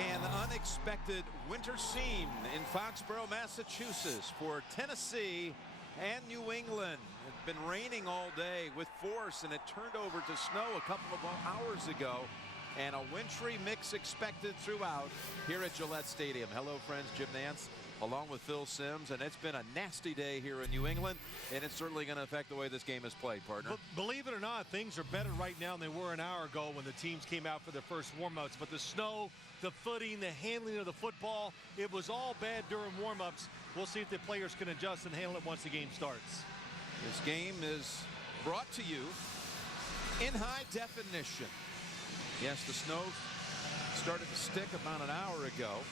An unexpected winter scene in Foxborough, Massachusetts for Tennessee and New England. It's been raining all day with force, and it turned over to snow a couple of hours ago, and a wintry mix expected throughout here at Gillette Stadium. Hello friends, Jim Nance along with Phil Simms, and it's been a nasty day here in New England, and it's certainly going to affect the way this game is played, partner. But believe it or not, things are better right now than they were an hour ago when the teams came out for their first warm-ups. But the snow, the footing, the handling of the football, it was all bad during warm-ups. We'll see if the players can adjust and handle it once the game starts. This game is brought to you in high definition. Yes, the snow started to stick about an hour ago.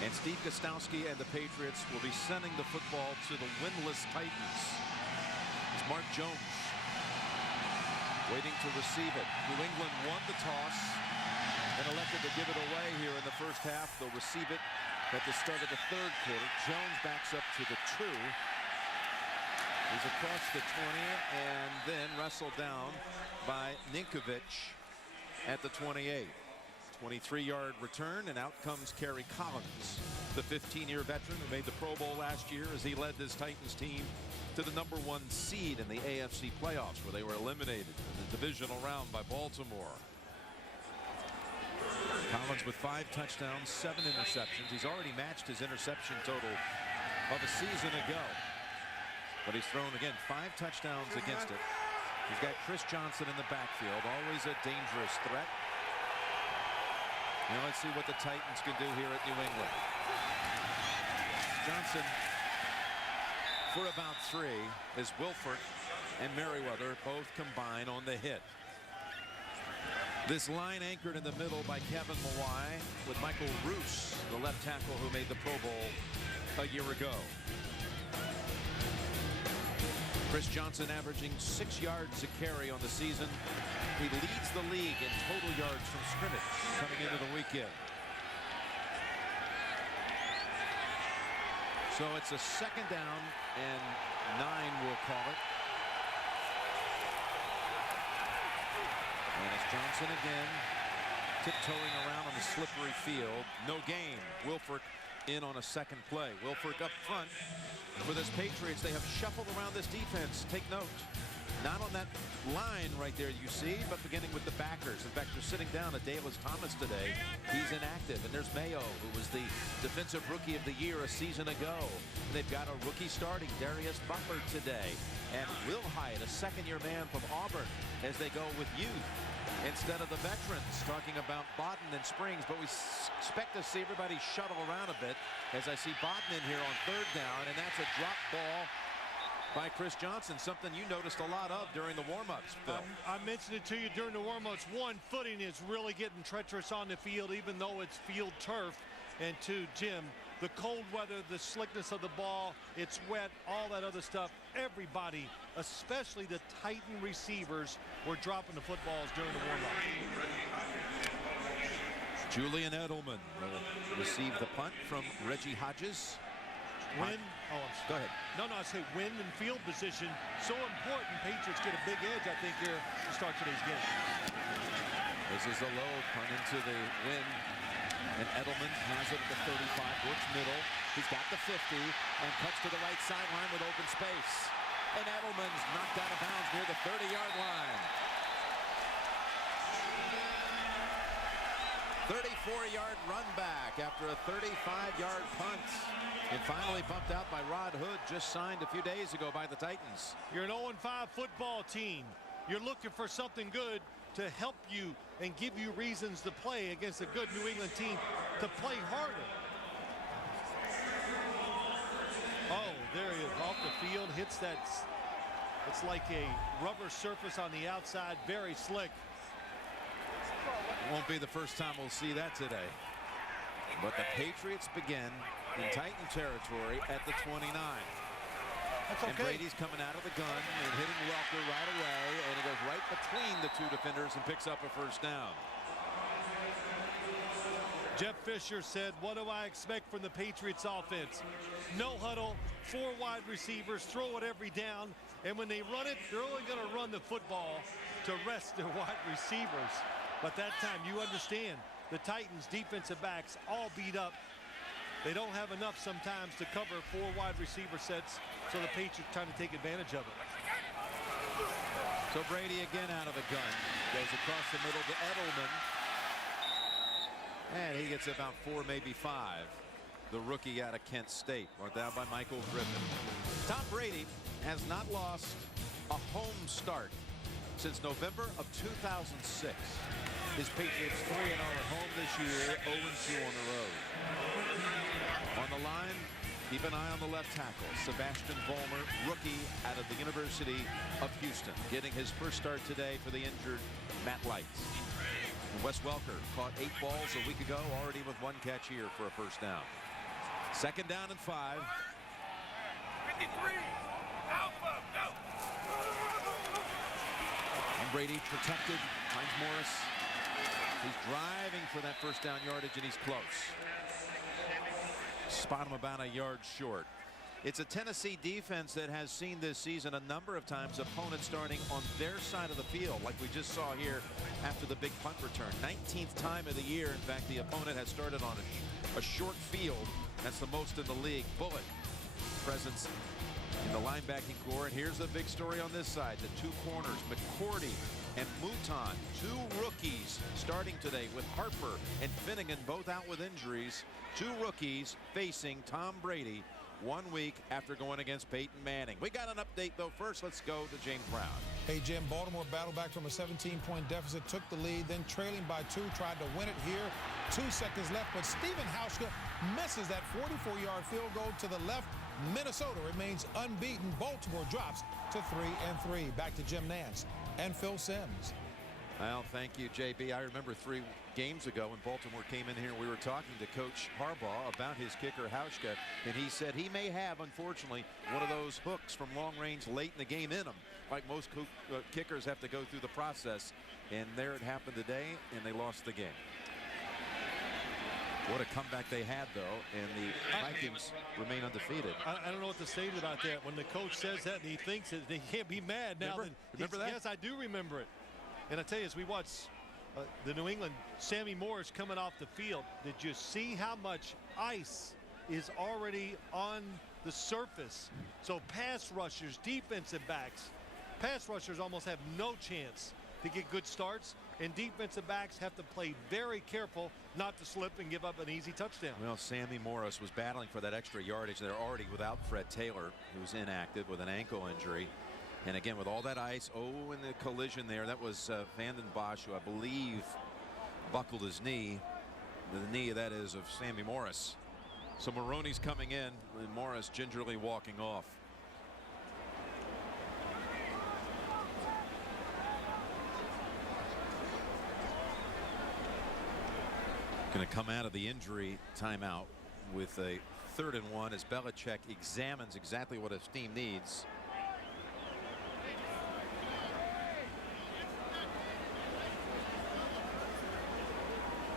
And Steve Gostowski and the Patriots will be sending the football to the winless Titans. It's Mark Jones waiting to receive it. New England won the toss and elected to give it away here in the first half. They'll receive it at the start of the third quarter. Jones backs up to the 2. He's across the 20 and then wrestled down by Ninkovich at the 28. 23-yard return, and out comes Kerry Collins, the 15-year veteran who made the Pro Bowl last year as he led this Titans team to the #1 seed in the AFC playoffs, where they were eliminated in the divisional round by Baltimore. Collins with 5 touchdowns, 7 interceptions. He's already matched his interception total of a season ago. But he's thrown, again, 5 touchdowns against it. He's got Chris Johnson in the backfield, always a dangerous threat. Now let's see what the Titans can do here at New England. Johnson for about 3 as Wilford and Merriweather both combine on the hit. This line anchored in the middle by Kevin Mawai with Michael Roos, the left tackle who made the Pro Bowl a year ago. Chris Johnson averaging 6 yards a carry on the season. He leads the league in total yards from scrimmage coming into the weekend. So it's a 2nd down and 9, we'll call it. And it's Johnson again, tiptoeing around on the slippery field. No gain. Wilfork in on a 2nd play. Wilfork up front. For this Patriots, they have shuffled around this defense. Take note. Not on that line right there you see, but beginning with the backers. In fact, they're sitting down at Dallas Thomas today. He's inactive. And there's Mayo, who was the Defensive Rookie of the Year a season ago. And they've got a rookie starting, Darius Butler, today. And Will Hyatt, a 2nd-year man from Auburn, as they go with youth instead of the veterans, talking about Bodden and Springs. But we expect to see everybody shuttle around a bit, as I see Bodden in here on 3rd down, and that's a drop ball by Chris Johnson, something you noticed a lot of during the warm-ups, Phil. I mentioned it to you during the warm-ups. 1, footing is really getting treacherous on the field, even though it's field turf. And 2, Jim, the cold weather, the slickness of the ball, it's wet, all that other stuff. Everybody, especially the Titan receivers, were dropping the footballs during the warm-up. Julian Edelman will receive the punt from Reggie Hodges. Wind. Go ahead. No, I say wind and field position. So important. Patriots get a big edge, I think, here to start today's game. This is a low punt into the wind. And Edelman has it at the 35, works middle. He's got the 50 and cuts to the right sideline with open space. And Edelman's knocked out of bounds near the 30-yard line. 34-yard run back after a 35-yard punt. And finally bumped out by Rod Hood, just signed a few days ago by the Titans. You're an 0-5 football team. You're looking for something good to help you and give you reasons to play against a good New England team, to play harder. Oh, there he is, off the field, hits that. It's like a rubber surface on the outside, very slick. It won't be the first time we'll see that today. But the Patriots begin in Titan territory at the 29. That's okay. And Brady's coming out of the gun and hitting Welker right away, and he goes right between the 2 defenders and picks up a 1st down. Jeff Fisher said, what do I expect from the Patriots offense? No huddle, 4 wide receivers, throw it every down, and when they run it, they're only going to run the football to rest their wide receivers. But that time, you understand, the Titans defensive backs all beat up. They don't have enough sometimes to cover 4 wide receiver sets, so the Patriots trying to take advantage of it. So Brady again out of the gun. Goes across the middle to Edelman. And he gets about 4, maybe 5. The rookie out of Kent State. Brought down by Michael Griffin. Tom Brady has not lost a home start since November of 2006. His Patriots 3-0 at home this year, 0-2 on the road. On the line, keep an eye on the left tackle, Sebastian Vollmer, rookie out of the University of Houston, getting his first start today for the injured Matt Lights. And Wes Welker caught 8 balls a week ago, already with 1 catch here for a first down. 2nd down and 5. 53. Alpha, go. And Brady protected, finds Morris. He's driving for that first down yardage, and he's close. Spot him about a yard short. It's a Tennessee defense that has seen this season a number of times opponents starting on their side of the field, like we just saw here after the big punt return. 19th time of the year, in fact, the opponent has started on a short field. That's the most in the league. Bullet presence in the linebacking core. And here's the big story on this side. The 2 corners, McCourty and Mouton, 2 rookies starting today with Harper and Finnegan both out with injuries. 2 rookies facing Tom Brady 1 week after going against Peyton Manning. We got an update, though. First, let's go to James Brown. Hey, Jim, Baltimore battled back from a 17-point deficit, took the lead, then trailing by 2, tried to win it here. 2 seconds left, but Stephen Hauschka misses that 44-yard field goal to the left. Minnesota remains unbeaten. Baltimore drops to 3-3. Back to Jim Nantz and Phil Simms. Well, thank you, JB. I remember 3 games ago when Baltimore came in here, we were talking to Coach Harbaugh about his kicker, Hauschka, and he said he may have, unfortunately, one of those hooks from long range late in the game in him. Like most kickers have to go through the process, and there it happened today, and they lost the game. What a comeback they had, though, and the Vikings remain undefeated. I don't know what to say about that. When the coach says that and he thinks it, he can't be mad now. Remember that? Yes, I do remember it. And I tell you, as we watch the New England, Sammy Morris coming off the field, did you see how much ice is already on the surface? So pass rushers, defensive backs, pass rushers almost have no chance to get good starts, and defensive backs have to play very careful not to slip and give up an easy touchdown. Well, Sammy Morris was battling for that extra yardage. They're already without Fred Taylor, who's inactive with an ankle injury. And again, with all that ice, in the collision there, that was Vanden Bosch, who I believe buckled his knee. The knee, that is, of Sammy Morris. So Maroney's coming in, and Morris gingerly walking off. Going to come out of the injury timeout with a 3rd and 1 as Belichick examines exactly what his team needs.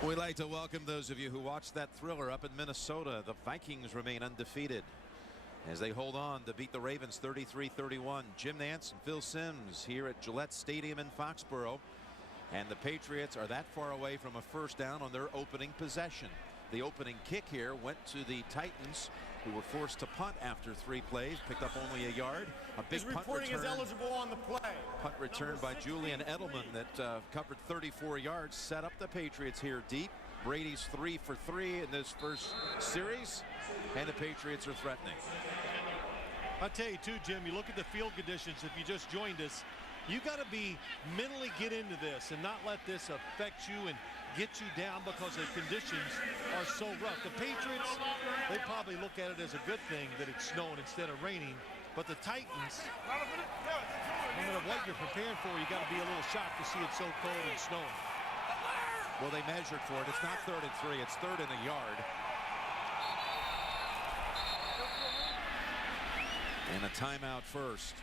We'd like to welcome those of you who watched that thriller up in Minnesota. The Vikings remain undefeated as they hold on to beat the Ravens 33-31. Jim Nantz and Phil Simms here at Gillette Stadium in Foxborough. And the Patriots are that far away from a first down on their opening possession. The opening kick here went to the Titans, who were forced to punt after 3 plays, picked up only a yard. A big punt return. Is eligible on the play. Punt return by Julian Edelman that covered 34 yards, set up the Patriots here deep. Brady's 3 for 3 in this first series, and the Patriots are threatening. I'll tell you too, Jim, you look at the field conditions. If you just joined us, you got to be mentally get into this and not let this affect you and get you down because the conditions are so rough. The Patriots, they probably look at it as a good thing that it's snowing instead of raining. But the Titans, no matter what you're preparing for, you got to be a little shocked to see it so cold and snowing. Well, they measured for it. It's not 3rd and 3. It's 3rd and a yard. And a timeout first.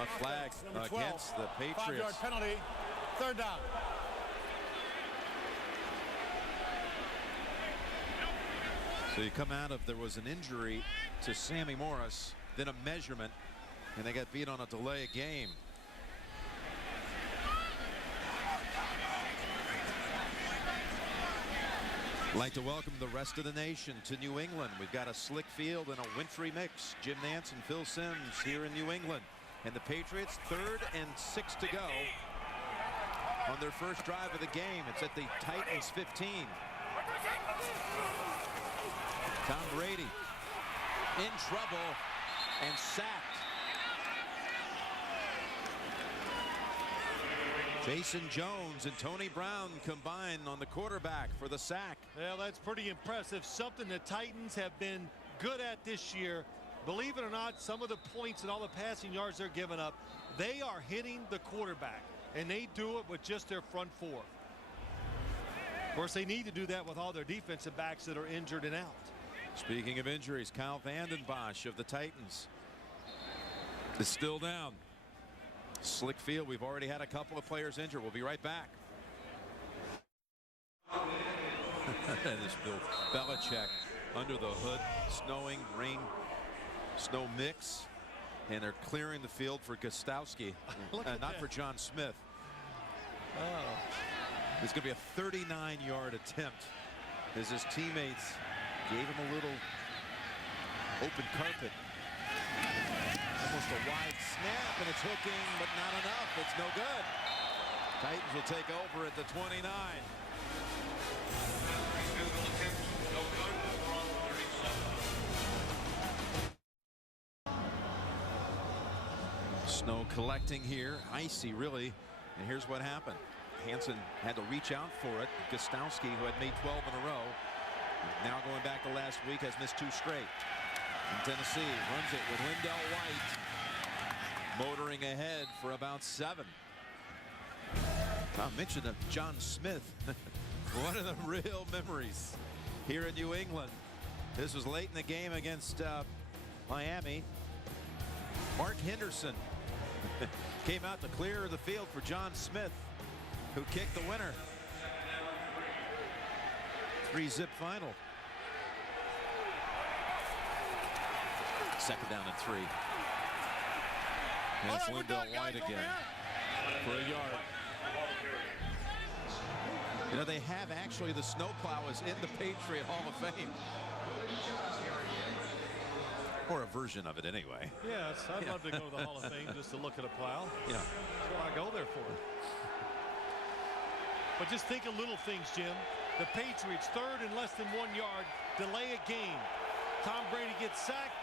A flag against the Patriots. 5-yard penalty. 3rd down. So you come out of, there was an injury to Sammy Morris, then a measurement, and they got beat on a delay of game. I'd like to welcome the rest of the nation to New England. We've got a slick field and a wintry mix. Jim Nantz and Phil Simms here in New England. And the Patriots 3rd and 6 to go on their first drive of the game. It's at the Titans 15. Tom Brady in trouble and sacked. Jason Jones and Tony Brown combine on the quarterback for the sack. Well, that's pretty impressive. Something the Titans have been good at this year. Believe it or not, some of the points and all the passing yards they're giving up, they are hitting the quarterback, and they do it with just their front four. Of course, they need to do that with all their defensive backs that are injured and out. Speaking of injuries, Kyle Vanden Bosch of the Titans is still down. Slick field. We've already had a couple of players injured. We'll be right back. This Bill Belichick under the hood. Snowing, rain, snow mix. And they're clearing the field for Gostowski. Not for John Smith. Oh. It's going to be a 39-yard attempt as his teammates gave him a little open carpet. Almost a wide snap, and it's hooking, but not enough. It's no good. Titans will take over at the 29. Snow collecting here, icy really, and here's what happened. Hansen had to reach out for it. Gostowski, who had made 12 in a row, now going back to last week, has missed 2 straight. And Tennessee runs it with Lindell White motoring ahead for about 7. I mentioned of John Smith. One of the real memories here in New England. This was late in the game against Miami. Mark Henderson came out to clear the field for John Smith, who kicked the winner. 3-zip final. 2nd down and 3. And it's Lindell White again for a yard. You know, they have actually, the snowplow is in the Patriot Hall of Fame. Or a version of it anyway. Yes, I'd love to go to the Hall of Fame just to look at a plow. Yeah. That's what I go there for. But just think of little things, Jim. The Patriots 3rd and less than 1 yard, delay a game. Tom Brady gets sacked.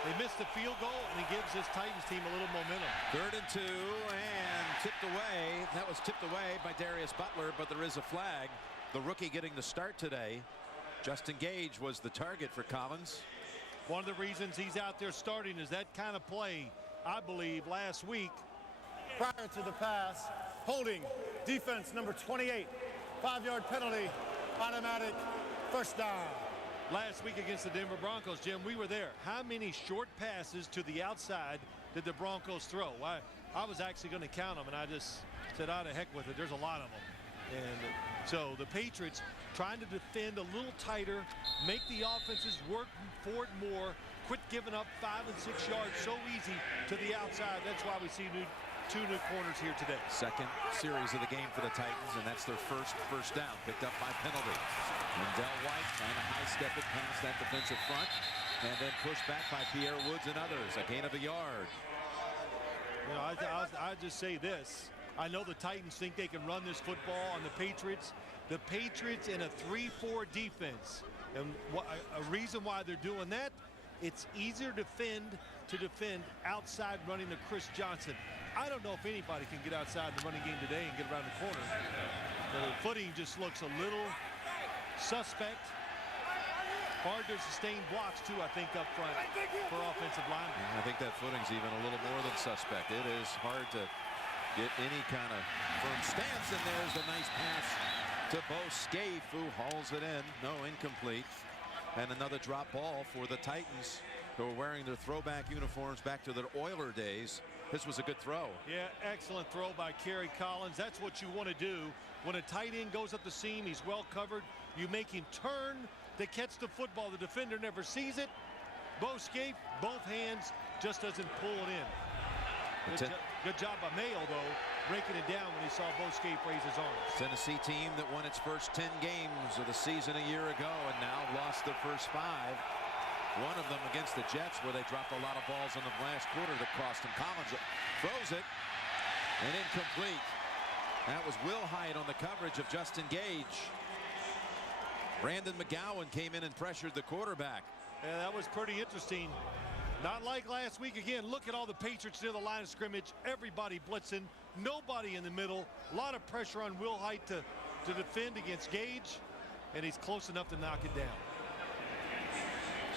They missed the field goal, and he gives this Titans team a little momentum. 3rd and 2, and tipped away. That was tipped away by Darius Butler, but there is a flag. The rookie getting the start today. Justin Gage was the target for Collins. One of the reasons he's out there starting is that kind of play, I believe, last week. Prior to the pass, holding, defense number 28, 5-yard penalty, automatic, first down. Last week against the Denver Broncos, Jim, we were there. How many short passes to the outside did the Broncos throw? I was actually going to count them, and I just said, "Ah, to heck with it." There's a lot of them. And so the Patriots trying to defend a little tighter, make the offenses work for it more, quit giving up 5 and 6 yards so easy to the outside. That's why we see 2 new corners here today. Second series of the game for the Titans, and that's their first down, picked up by penalty. Lindell White trying to high-step it past that defensive front, and then pushed back by Pierre Woods and others. A gain of a yard. You know, I just say this. I know the Titans think they can run this football on the Patriots. The Patriots in a 3-4 defense. And a reason why they're doing that, it's easier to defend outside running to Chris Johnson. I don't know if anybody can get outside the running game today and get around the corner. The footing just looks a little suspect. Hard to sustain blocks, too, I think, up front for offensive linemen. I think that footing's even a little more than suspect. It is hard to get any kind of firm stance, and there's a nice pass to Bo Scaife, who hauls it in. No, incomplete. And another drop ball for the Titans, who are wearing their throwback uniforms back to their Oiler days. This was a good throw. Yeah, excellent throw by Kerry Collins. That's what you want to do. When a tight end goes up the seam, he's well covered. You make him turn to catch the football. The defender never sees it. Bo Scaife, both hands, just doesn't pull it in. Good job by Mayo, though, breaking it down when he saw Boscape raise his arms. Tennessee team that won its first 10 games of the season a year ago and now lost their first 5. One of them against the Jets, where they dropped a lot of balls in the last quarter that cost him. Collins throws it and incomplete. That was Will Hyde on the coverage of Justin Gage. Brandon McGowan came in and pressured the quarterback. Yeah, that was pretty interesting. Not like last week. Again, look at all the Patriots near the line of scrimmage. Everybody blitzing. Nobody in the middle. A lot of pressure on Will Hyde to defend against Gage. And he's close enough to knock it down.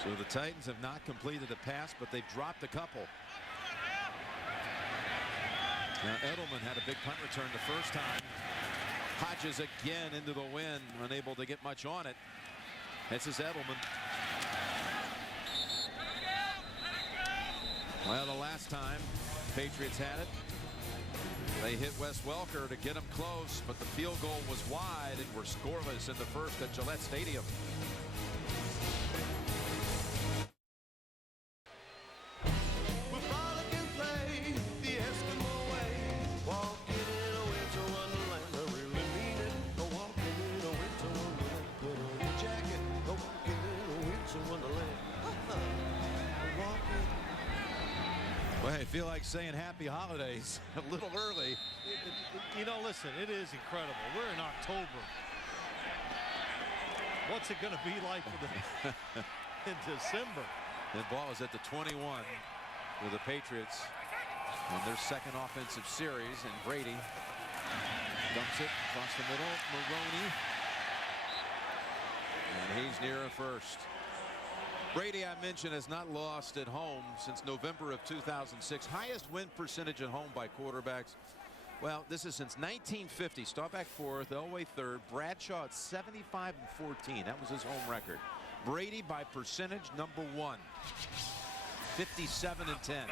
So the Titans have not completed a pass, but they've dropped a couple. Now Edelman had a big punt return the first time. Hodges again into the wind, unable to get much on it. This is Edelman. Well, the last time Patriots had it, they hit Wes Welker to get him close, but the field goal was wide and were scoreless in the first at Gillette Stadium. Well, I feel like saying happy holidays a little early. You know, listen, it is incredible. We're in October. What's it going to be like for the in December? The ball is at the 21 with the Patriots in their second offensive series, and Brady dumps it across the middle. Maroney, and he's near a first. Brady, I mentioned, has not lost at home since November of 2006. Highest win percentage at home by quarterbacks. Well, this is since 1950. Staubach 4th, Elway 3rd, Bradshaw at 75-14. That was his home record. Brady by percentage number 1, 57-10.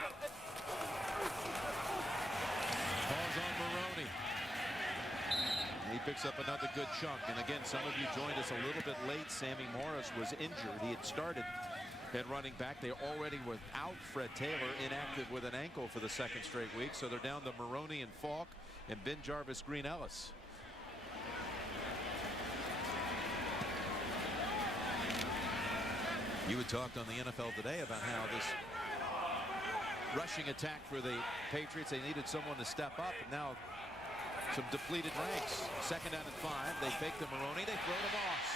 Ball's on Maroney. He picks up another good chunk. And again, some of you joined us a little bit late. Sammy Morris was injured. He had started at running back. They already without Fred Taylor, inactive with an ankle for the second straight week. So they're down to Maroney and Falk and Ben Jarvis Green Ellis. You had talked on the NFL Today about how this rushing attack for the Patriots, they needed someone to step up, and now some depleted ranks. Second down and 5. They fake to Maroney. They throw to Moss.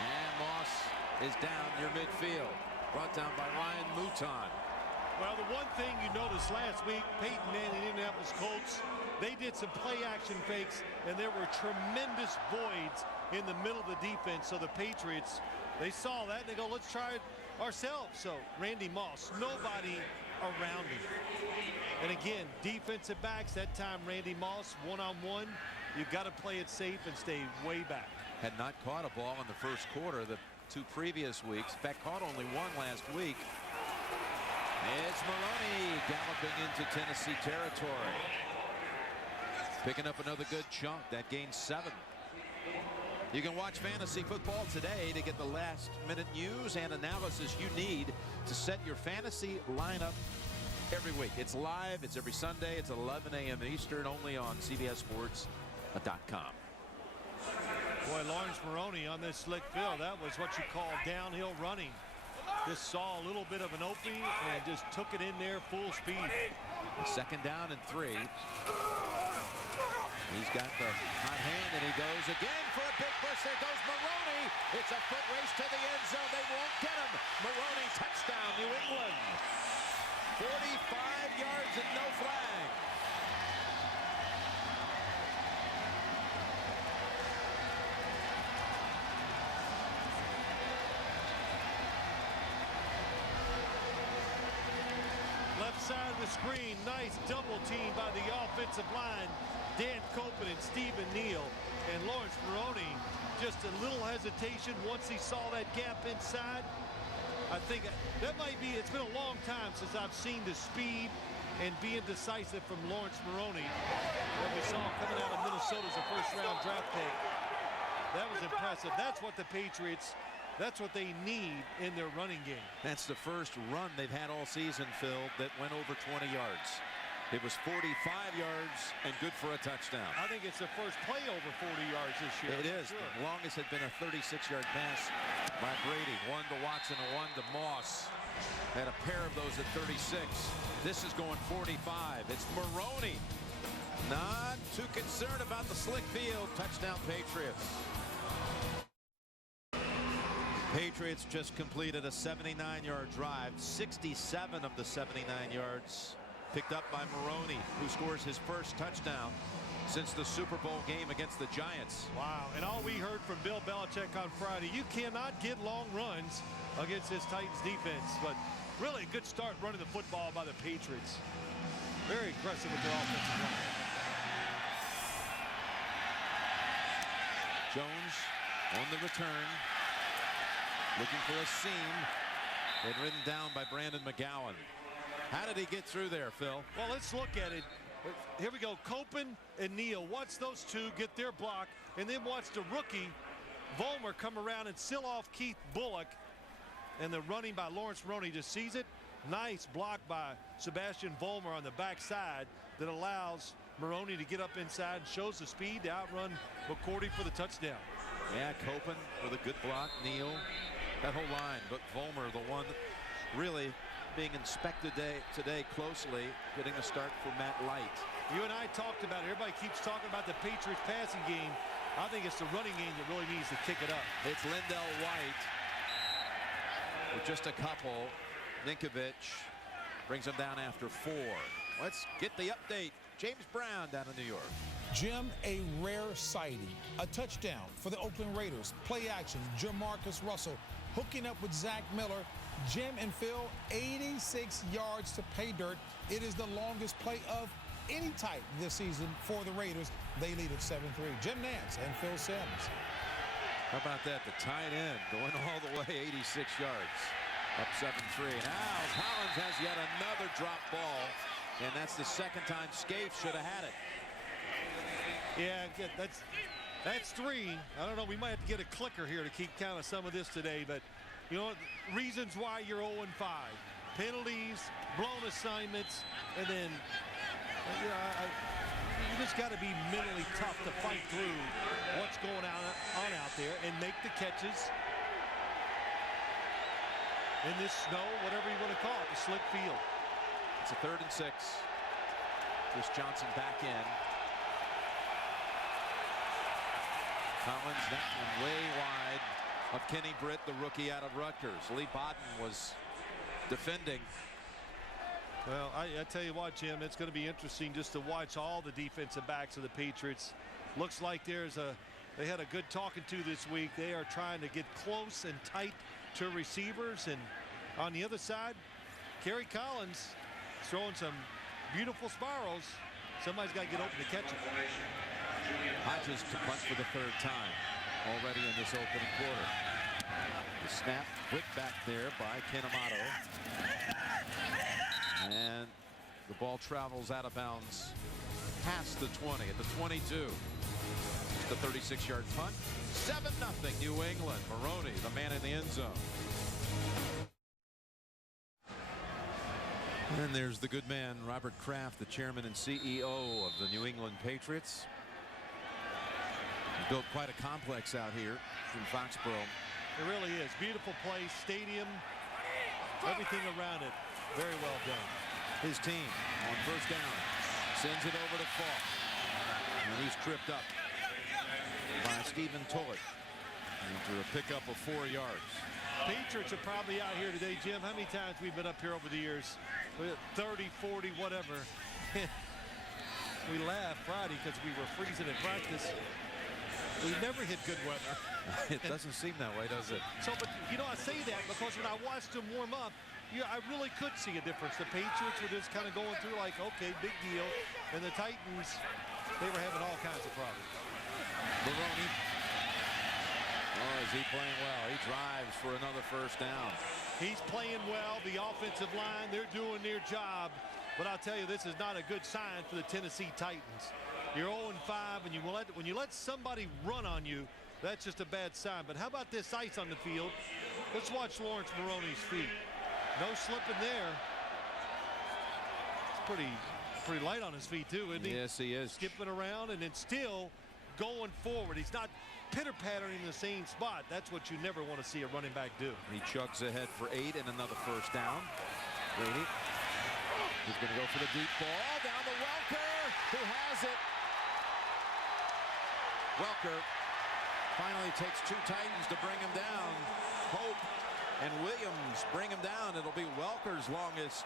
And Moss is down near midfield. Brought down by Ryan Mouton. Well, the one thing you noticed last week, Peyton Manning and Indianapolis Colts, they did some play action fakes, and there were tremendous voids in the middle of the defense. So the Patriots, they saw that and they go, let's try it ourselves. So Randy Moss, nobody around him. And again, defensive backs, that time Randy Moss one-on-one. You've got to play it safe and stay way back. Had not caught a ball in the first quarter the 2 previous weeks. In fact, caught only 1 last week. It's Maroney galloping into Tennessee territory. Picking up another good chunk. That gains 7. You can watch fantasy football today to get the last minute news and analysis you need to set your fantasy lineup every week. It's live. It's every Sunday. It's 11 a.m. Eastern, only on CBSSports.com. Boy, Lawrence Maroney on this slick field, that was what you call downhill running. Just saw a little bit of an opening and just took it in there full speed. Second down and 3. He's got the hot hand, and he goes again for a big push. There goes Maroney. It's a foot race to the end zone. They won't get him. Maroney, touchdown, New England. 45 yards and no flag. Left side of the screen, nice double team by the offensive line. Dan Copeland and Stephen Neal, and Lawrence Maroney, just a little hesitation once he saw that gap inside. I think that might be, it's been a long time since I've seen the speed and being decisive from Lawrence Maroney that we saw coming out of Minnesota as a first-round draft pick. That was impressive. That's what the Patriots, that's what they need in their running game. That's the first run they've had all season, Phil, that went over 20 yards. It was 45 yards and good for a touchdown. I think it's the first play over 40 yards this year. It is. Sure. The longest had been a 36-yard pass by Brady. One to Watson and one to Moss. Had a pair of those at 36. This is going 45. It's Maroney. Not too concerned about the slick field. Touchdown Patriots. Patriots just completed a 79-yard drive. 67 of the 79 yards picked up by Maroney, who scores his first touchdown since the Super Bowl game against the Giants. Wow. And all we heard from Bill Belichick on Friday, you cannot get long runs against this Titans defense. But really a good start running the football by the Patriots. Very aggressive with their offensive line. Jones on the return, looking for a seam, and ridden down by Brandon McGowan. How did he get through there, Phil? Well, let's look at it. Here we go. Copen and Neal. Watch those two get their block, and then watch the rookie Vollmer come around and seal off Keith Bullock. And the running by Lawrence Maroney just sees it. Nice block by Sebastian Vollmer on the backside that allows Maroney to get up inside and shows the speed to outrun McCourty for the touchdown. Yeah, Copen with a good block. Neal, that whole line, but Vollmer, the one really being inspected today closely, getting a start for Matt Light. You and I talked about it. Everybody keeps talking about the Patriots passing game. I think it's the running game that really needs to kick it up. It's Lindell White with just a couple. Ninkovich brings him down after 4. Let's get the update. James Brown down in New York. Jim, a rare sighting. A touchdown for the Oakland Raiders. Play action. Jamarcus Russell hooking up with Zach Miller. Jim and Phil, 86 yards to pay dirt. It is the longest play of any type this season for the Raiders. They lead at 7-3. Jim Nance and Phil Simms. How about that? The tight end going all the way, 86 yards. Up 7-3. Now Collins has yet another drop ball, and that's the second time Scaife should have had it. Yeah, that's 3. I don't know. We might have to get a clicker here to keep count of some of this today, but you know, reasons why you're 0-5. Penalties, blown assignments, and then you just got to be mentally tough to fight through what's going on out there and make the catches in this snow, whatever you want to call it, the slick field. It's a 3rd and 6. Chris Johnson back in. Collins, that one way wide of Kenny Britt, the rookie out of Rutgers. Lee Bodden was defending. Well, I tell you what, Jim, it's going to be interesting just to watch all the defensive backs of the Patriots. Looks like they had a good talking to this week. They are trying to get close and tight to receivers, and on the other side, Kerry Collins throwing some beautiful spirals. Somebody's got to get open to catch it. Hodges to punt for the 3rd time already in this opening quarter. The snap whipped back there by Kinemato. And the ball travels out of bounds past the 20 at the 22. The 36-yard punt. 7-0 New England. Maroney, the man in the end zone. And there's the good man, Robert Kraft, the chairman and CEO of the New England Patriots. Built quite a complex out here in Foxborough. It really is. Beautiful place, stadium, everything around it. Very well done. His team on 1st down sends it over to Falk. And he's tripped up by Stephen Tullett after a pickup of 4 yards. Patriots are probably out here today, Jim. How many times we've been up here over the years? 30, 40, whatever. We laughed Friday because we were freezing at practice. We never hit good weather. It doesn't seem that way, does it? So, but you know, I say that because when I watched them warm up, I really could see a difference. The Patriots were just kind of going through like, okay, big deal. And the Titans, they were having all kinds of problems. Maroney. Oh, is he playing well? He drives for another 1st down. He's playing well. The offensive line, they're doing their job. But I'll tell you, this is not a good sign for the Tennessee Titans. You're 0-5, and when you let somebody run on you, that's just a bad sign. But how about this ice on the field? Let's watch Lawrence Maroney's feet. No slipping there. It's pretty pretty light on his feet too, isn't he? Yes, he is. Skipping around and then still going forward. He's not pitter-pattering in the same spot. That's what you never want to see a running back do. He chugs ahead for 8 and another first down. Brady. He's going to go for the deep ball. Down to Welker, who has it. Welker finally takes 2 Titans to bring him down. Hope and Williams bring him down. It'll be Welker's longest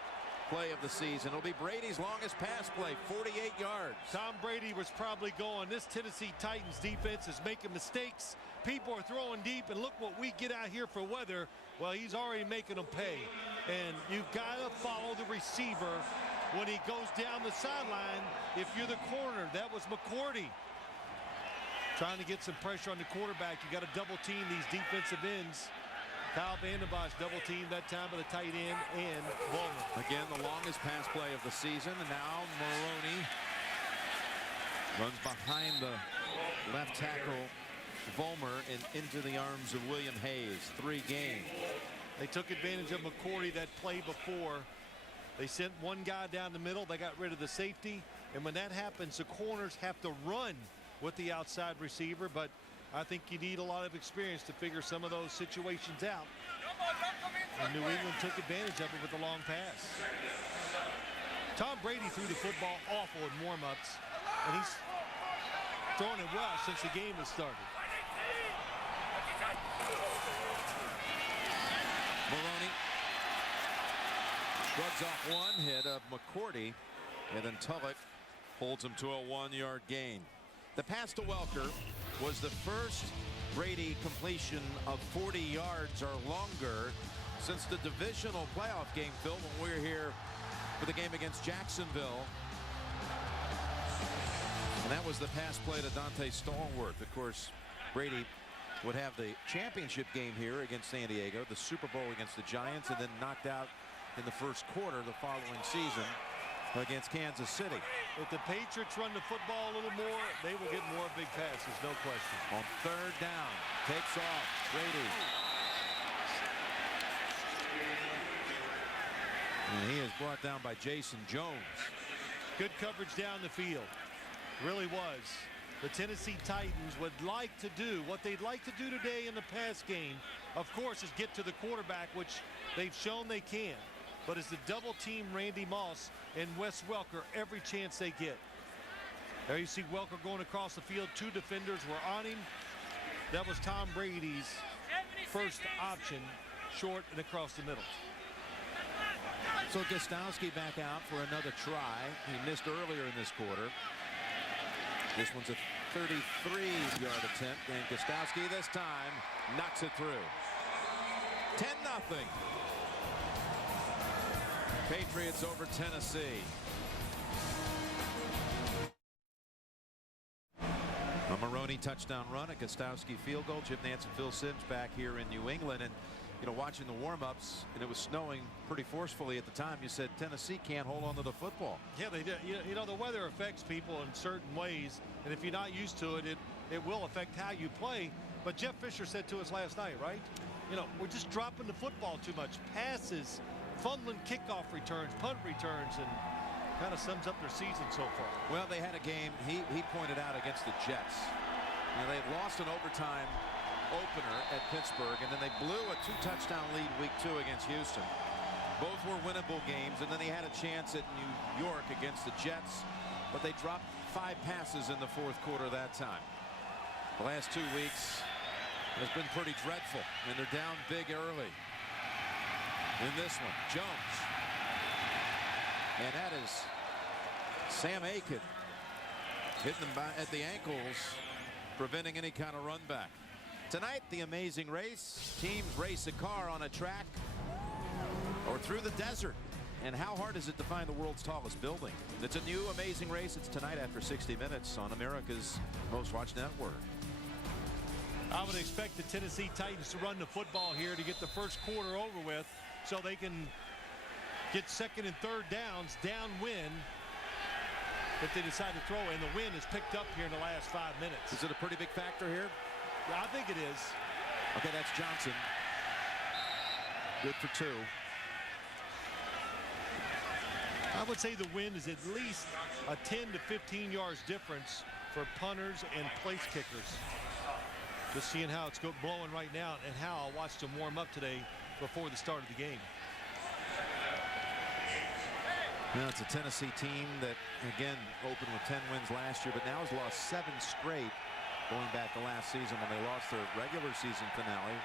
play of the season. It'll be Brady's longest pass play, 48 yards. Tom Brady was probably going, this Tennessee Titans defense is making mistakes. People are throwing deep, and look what we get out here for weather. Well, he's already making them pay. And you've got to follow the receiver when he goes down the sideline. If you're the corner, that was McCourty. Trying to get some pressure on the quarterback. You got to double team these defensive ends. Kyle Vandenbosch double teamed that time by the tight end and Volmer. Again, the longest pass play of the season. And now Maroney runs behind the left tackle Volmer and into the arms of William Hayes. 3 gain. They took advantage of McCourty that play before. They sent one guy down the middle. They got rid of the safety. And when that happens, the corners have to run with the outside receiver. But I think you need a lot of experience to figure some of those situations out. And New England took advantage of it with a long pass. Tom Brady threw the football awful in warm-ups, and he's throwing it well since the game has started. Maroney shrugs off one hit of McCourty, and then Tulloch holds him to a 1-yard gain. The pass to Welker was the first Brady completion of 40 yards or longer since the divisional playoff game, Phil, when we were here for the game against Jacksonville. And that was the pass play to Dante Stallworth. Of course, Brady would have the championship game here against San Diego, the Super Bowl against the Giants, and then knocked out in the first quarter the following season against Kansas City. If the Patriots run the football a little more, they will get more big passes, no question. On 3rd down, takes off Brady. And he is brought down by Jason Jones. Good coverage down the field. Really was. The Tennessee Titans would like to do what they'd like to do today in the pass game, of course, is get to the quarterback, which they've shown they can. But it's the double team Randy Moss and Wes Welker every chance they get. There you see Welker going across the field. 2 defenders were on him. That was Tom Brady's first option, short and across the middle. So Gostowski back out for another try. He missed earlier in this quarter. This one's a 33-yard attempt, and Gostowski this time knocks it through. 10-0. Patriots over Tennessee. A Maroney touchdown run, a Gostowski field goal. Jim Nance and Phil Simms back here in New England, and you know, watching the warm-ups, and it was snowing pretty forcefully at the time. You said Tennessee can't hold on to the football. Yeah, they did. You know, the weather affects people in certain ways, and if you're not used to it, it will affect how you play. But Jeff Fisher said to us last night, right? You know, we're just dropping the football too much. Passes, fumbling kickoff returns, punt returns, and kind of sums up their season so far. Well, they had a game, he pointed out, against the Jets. You know, they had lost an overtime opener at Pittsburgh, and then they blew a 2-touchdown lead week 2 against Houston. Both were winnable games, and then they had a chance at New York against the Jets, but they dropped 5 passes in the 4th quarter that time. The last 2 weeks has been pretty dreadful, and they're down big early. In this one, Jones. And that is Sam Aiken hitting them at the ankles, preventing any kind of run back. Tonight, the Amazing Race. Teams race a car on a track or through the desert. And how hard is it to find the world's tallest building? It's a new Amazing Race. It's tonight after 60 Minutes on America's most watched network. I would expect the Tennessee Titans to run the football here to get the first quarter over with so they can get 2nd and 3rd downs downwind if they decide to throw. And the wind is picked up here in the last 5 minutes. Is it a pretty big factor here? I think it is. Okay, that's Johnson. Good for 2. I would say the wind is at least a 10 to 15 yards difference for punters and place kickers. Just seeing how it's blowing right now and how I watched them warm up today before the start of the game. Now it's a Tennessee team that, again, opened with 10 wins last year, but now has lost 7 straight going back to last season when they lost their regular season finale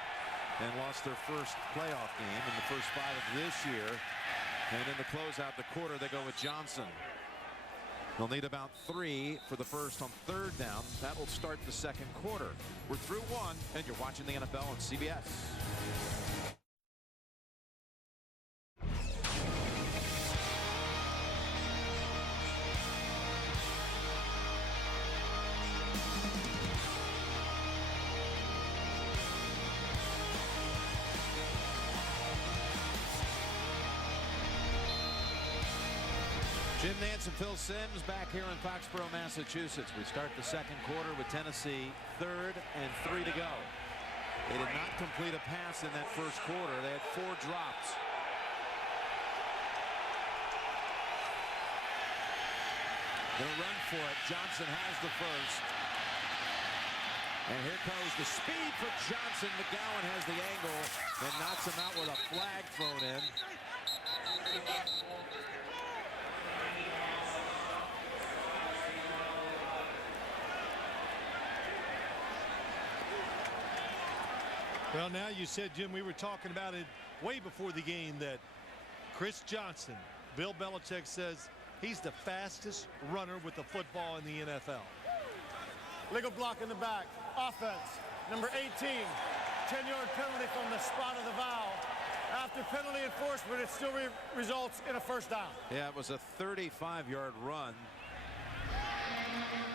and lost their first playoff game in the first 5 of this year. And in the closeout the quarter, they go with Johnson. They'll need about 3 for the first on 3rd down. That will start the second quarter. We're through 1, and you're watching the NFL on CBS. Jim Nance and Phil Simms back here in Foxborough, Massachusetts. We start the second quarter with Tennessee 3rd and 3 to go. They did not complete a pass in that first quarter. They had 4 drops. They'll run for it. Johnson has the first. And here comes the speed for Johnson. McGowan has the angle and knocks him out with a flag thrown in. Well, now you said, Jim, we were talking about it way before the game that Chris Johnson, Bill Belichick says he's the fastest runner with the football in the NFL. Legal block in the back. Offense, number 18. 10-yard penalty from the spot of the foul. After penalty enforcement, it still results in a first down. Yeah, it was a 35-yard run.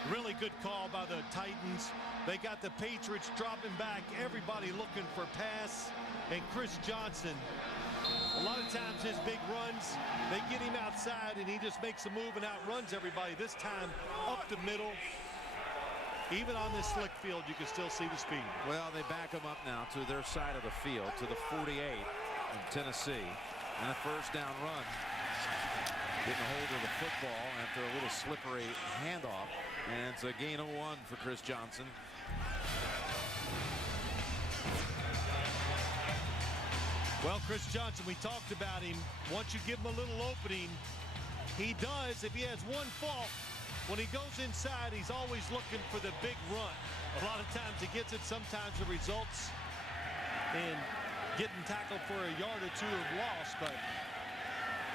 Really good call by the Titans. They got the Patriots dropping back, everybody looking for pass, and Chris Johnson, a lot of times his big runs, they get him outside and he just makes a move and outruns everybody. This time up the middle. Even on this slick field, you can still see the speed. Well, they back him up now to their side of the field, to the 48 in Tennessee, and a first down run. Getting a hold of the football after a little slippery handoff, and it's a gain of 1 for Chris Johnson. Well, Chris Johnson, we talked about him. Once you give him a little opening, he does. If he has one fault, when he goes inside, he's always looking for the big run. A lot of times he gets it. Sometimes the results in getting tackled for a yard or 2 of loss, but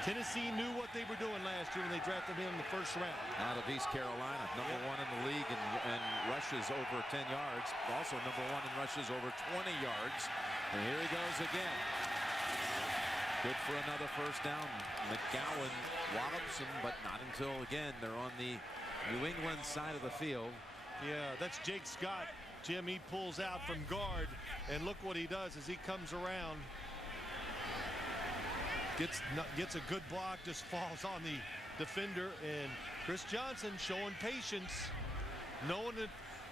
Tennessee knew what they were doing last year when they drafted him in the first round. Out of East Carolina, number 1 in the league in rushes over 10 yards. Also number 1 in rushes over 20 yards. And here he goes again. Good for another first down. McGowan wallops him, but not until, again, they're on the New England side of the field. Yeah, that's Jake Scott. Jim, he pulls out from guard, and look what he does as he comes around. Gets a good block, just falls on the defender, and Chris Johnson showing patience, knowing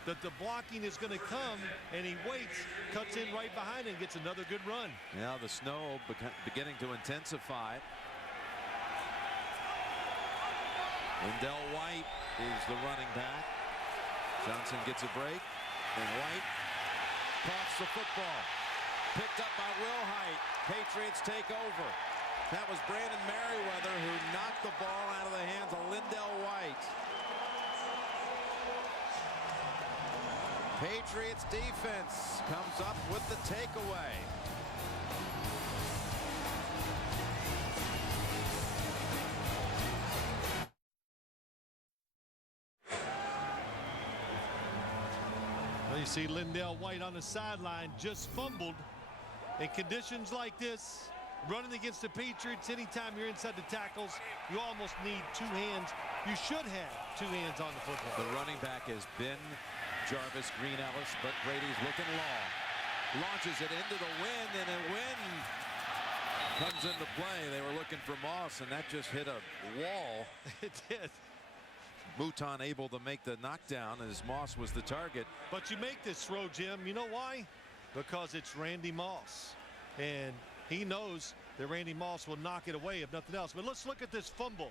that the blocking is going to come, and he waits, cuts in right behind and gets another good run. Yeah, the snow beginning to intensify. Lindell White is the running back. Johnson gets a break, and White coughs the football. Picked up by Will Height. Patriots take over. That was Brandon Merriweather who knocked the ball out of the hands of Lindell White. Patriots defense comes up with the takeaway. Well, you see Lindell White on the sideline, just fumbled. In conditions like this, running against the Patriots, anytime you're inside the tackles, you almost need 2 hands. You should have 2 hands on the football. The running back has been Jarvis Green Ellis, but Brady's looking long. Launches it into the wind, and the wind comes into play. They were looking for Moss, and that just hit a wall. It did. Mouton able to make the knockdown as Moss was the target. But you make this throw, Jim. You know why? Because it's Randy Moss. And he knows that Randy Moss will knock it away if nothing else. But let's look at this fumble.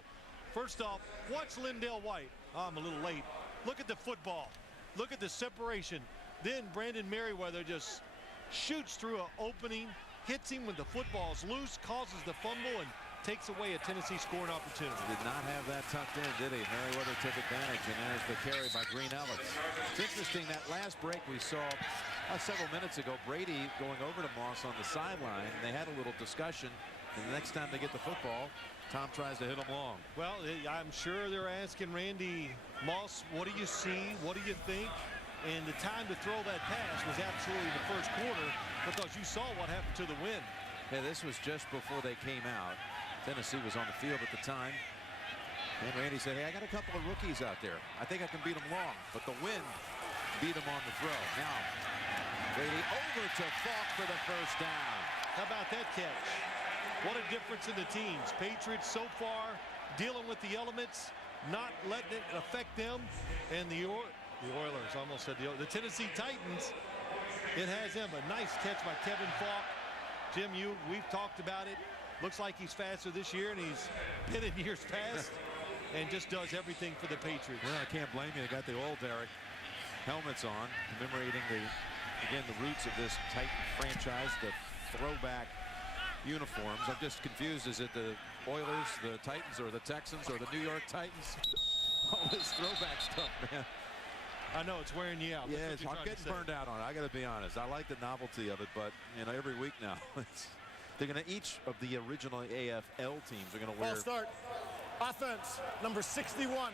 First off, watch Lindell White. Oh, I'm a little late. Look at the football. Look at the separation. Then Brandon Merriweather just shoots through an opening, hits him when the football's loose, causes the fumble, and takes away a Tennessee scoring opportunity. Did not have that tucked in, did he? Merriweather took advantage, and there's the carry by Green Ellis. It's interesting, that last break we saw several minutes ago, Brady going over to Moss on the sideline. They had a little discussion, and the next time they get the football, Tom tries to hit him long. Well, I'm sure they're asking Randy Moss, what do you see? What do you think? And the time to throw that pass was absolutely the first quarter, because you saw what happened to the wind. Yeah, this was just before they came out. Tennessee was on the field at the time. And Randy said, hey, I got a couple of rookies out there. I think I can beat them long. But the wind beat him on the throw. Now, Brady over to Falk for the first down. How about that catch? What a difference in the teams. Patriots so far dealing with the elements, not letting it affect them. And the Oilers, almost said the Tennessee Titans, it has them. A nice catch by Kevin Falk. Jim, we've talked about it. Looks like he's faster this year, and he's been in years past, and just does everything for the Patriots. Well, I can't blame you. They got the old Derek helmets on, commemorating the roots of this Titan franchise, the throwback uniforms. I'm just confused. Is it the Oilers, the Titans, or the Texans, or the New York Titans? All this throwback stuff, man. I know it's wearing you out. Yeah, I'm getting burned out on it. I got to be honest. I like the novelty of it, but every week now, they're going to, each of the original AFL teams are going to wear. Ball start. Offense, number 61.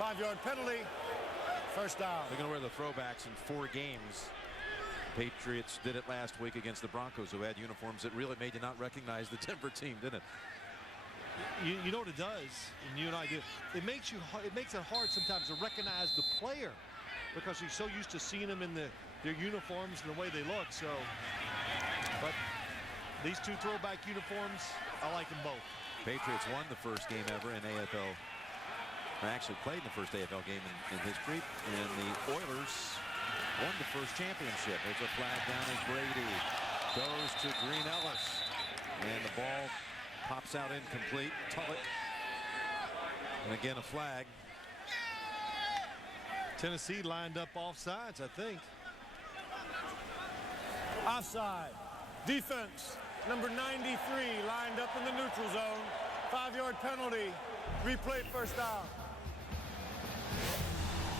5-yard penalty. First down. They're going to wear the throwbacks in 4 games. Patriots did it last week against the Broncos, who had uniforms that really made you not recognize the Denver team, didn't it? You know what it does, and you and I do. It makes it hard sometimes to recognize the player, because you're so used to seeing them in their uniforms and the way they look. So, but these 2 throwback uniforms, I like them both. Patriots won the first game ever in AFL. They actually played in the first AFL game in history, and the Oilers won the first championship. There's a flag down as Brady goes to Green Ellis, and the ball pops out incomplete. Tulloch, and again a flag. Tennessee lined up offsides, I think. Offside. Defense, number 93, lined up in the neutral zone. 5-yard penalty. Replay first down.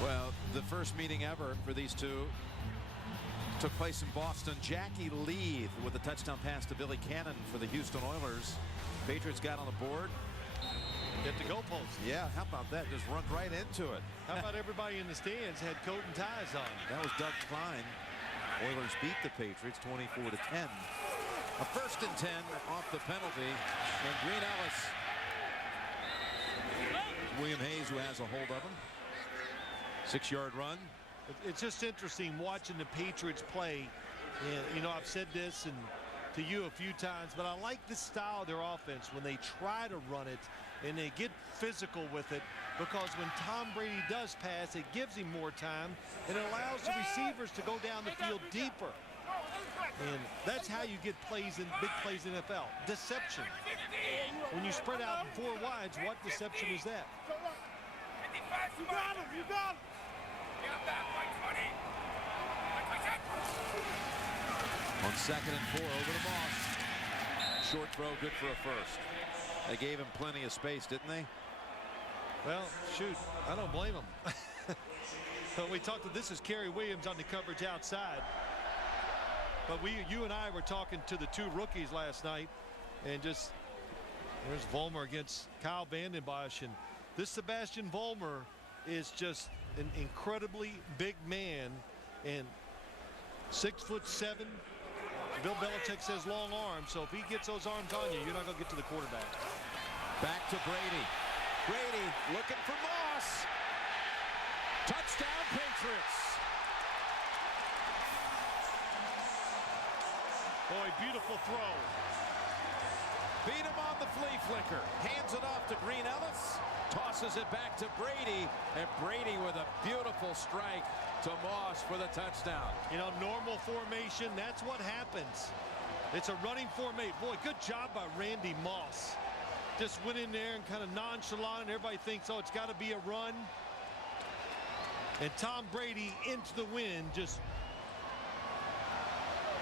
Well, the first meeting ever for these two took place in Boston. Jackie Leith with a touchdown pass to Billy Cannon for the Houston Oilers. Patriots got on the board. Hit the goalpost. Yeah, how about that? Just run right into it. How about everybody in the stands had coat and ties on? That was Doug Klein. Oilers beat the Patriots 24-10. A 1st and 10 off the penalty, and Green Ellis. William Hayes, who has a hold of him. 6-yard run. It's just interesting watching the Patriots play. And, I've said this to you a few times, but I like the style of their offense when they try to run it and they get physical with it, because when Tom Brady does pass, it gives him more time and it allows the receivers to go down the field deeper. And that's how you get big plays in NFL. Deception. When you spread out in 4 wides, what deception is that? You got him, you got him. On 2nd and 4, over to Moss. Short throw, good for a first. They gave him plenty of space, didn't they? Well, shoot, I don't blame them. But we talked to, this is Kerry Williams on the coverage outside. But you and I were talking to the 2 rookies last night, and just there's Vollmer against Kyle Vanden Bosch, and this Sebastian Vollmer is just an incredibly big man, and 6'7". Bill Belichick says long arms, so if he gets those arms on you, you're not going to get to the quarterback. Back to Brady. Brady looking for Moss. Touchdown, Patriots. Boy, beautiful throw. Beat him on the flea flicker. Hands it off to Green Ellis. Tosses it back to Brady. And Brady with a beautiful strike to Moss for the touchdown. Normal formation, that's what happens. It's a running formation. Boy, good job by Randy Moss. Just went in there and kind of nonchalant, and everybody thinks, oh, it's got to be a run. And Tom Brady into the wind, just,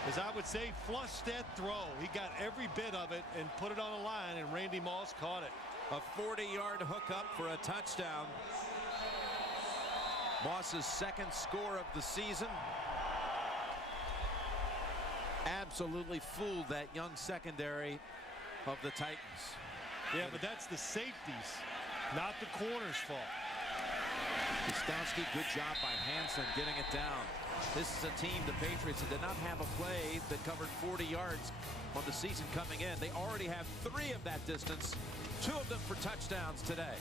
as I would say, flushed that throw. He got every bit of it and put it on the line, and Randy Moss caught it. A 40-yard hookup for a touchdown. Moss's second score of the season. Absolutely fooled that young secondary of the Titans. Yeah, but that's the safeties, not the corner's fault. Kostowski, good job by Hansen getting it down. This is a team, the Patriots, that did not have a play that covered 40 yards on the season coming in. They already have 3 of that distance, 2 of them for touchdowns today.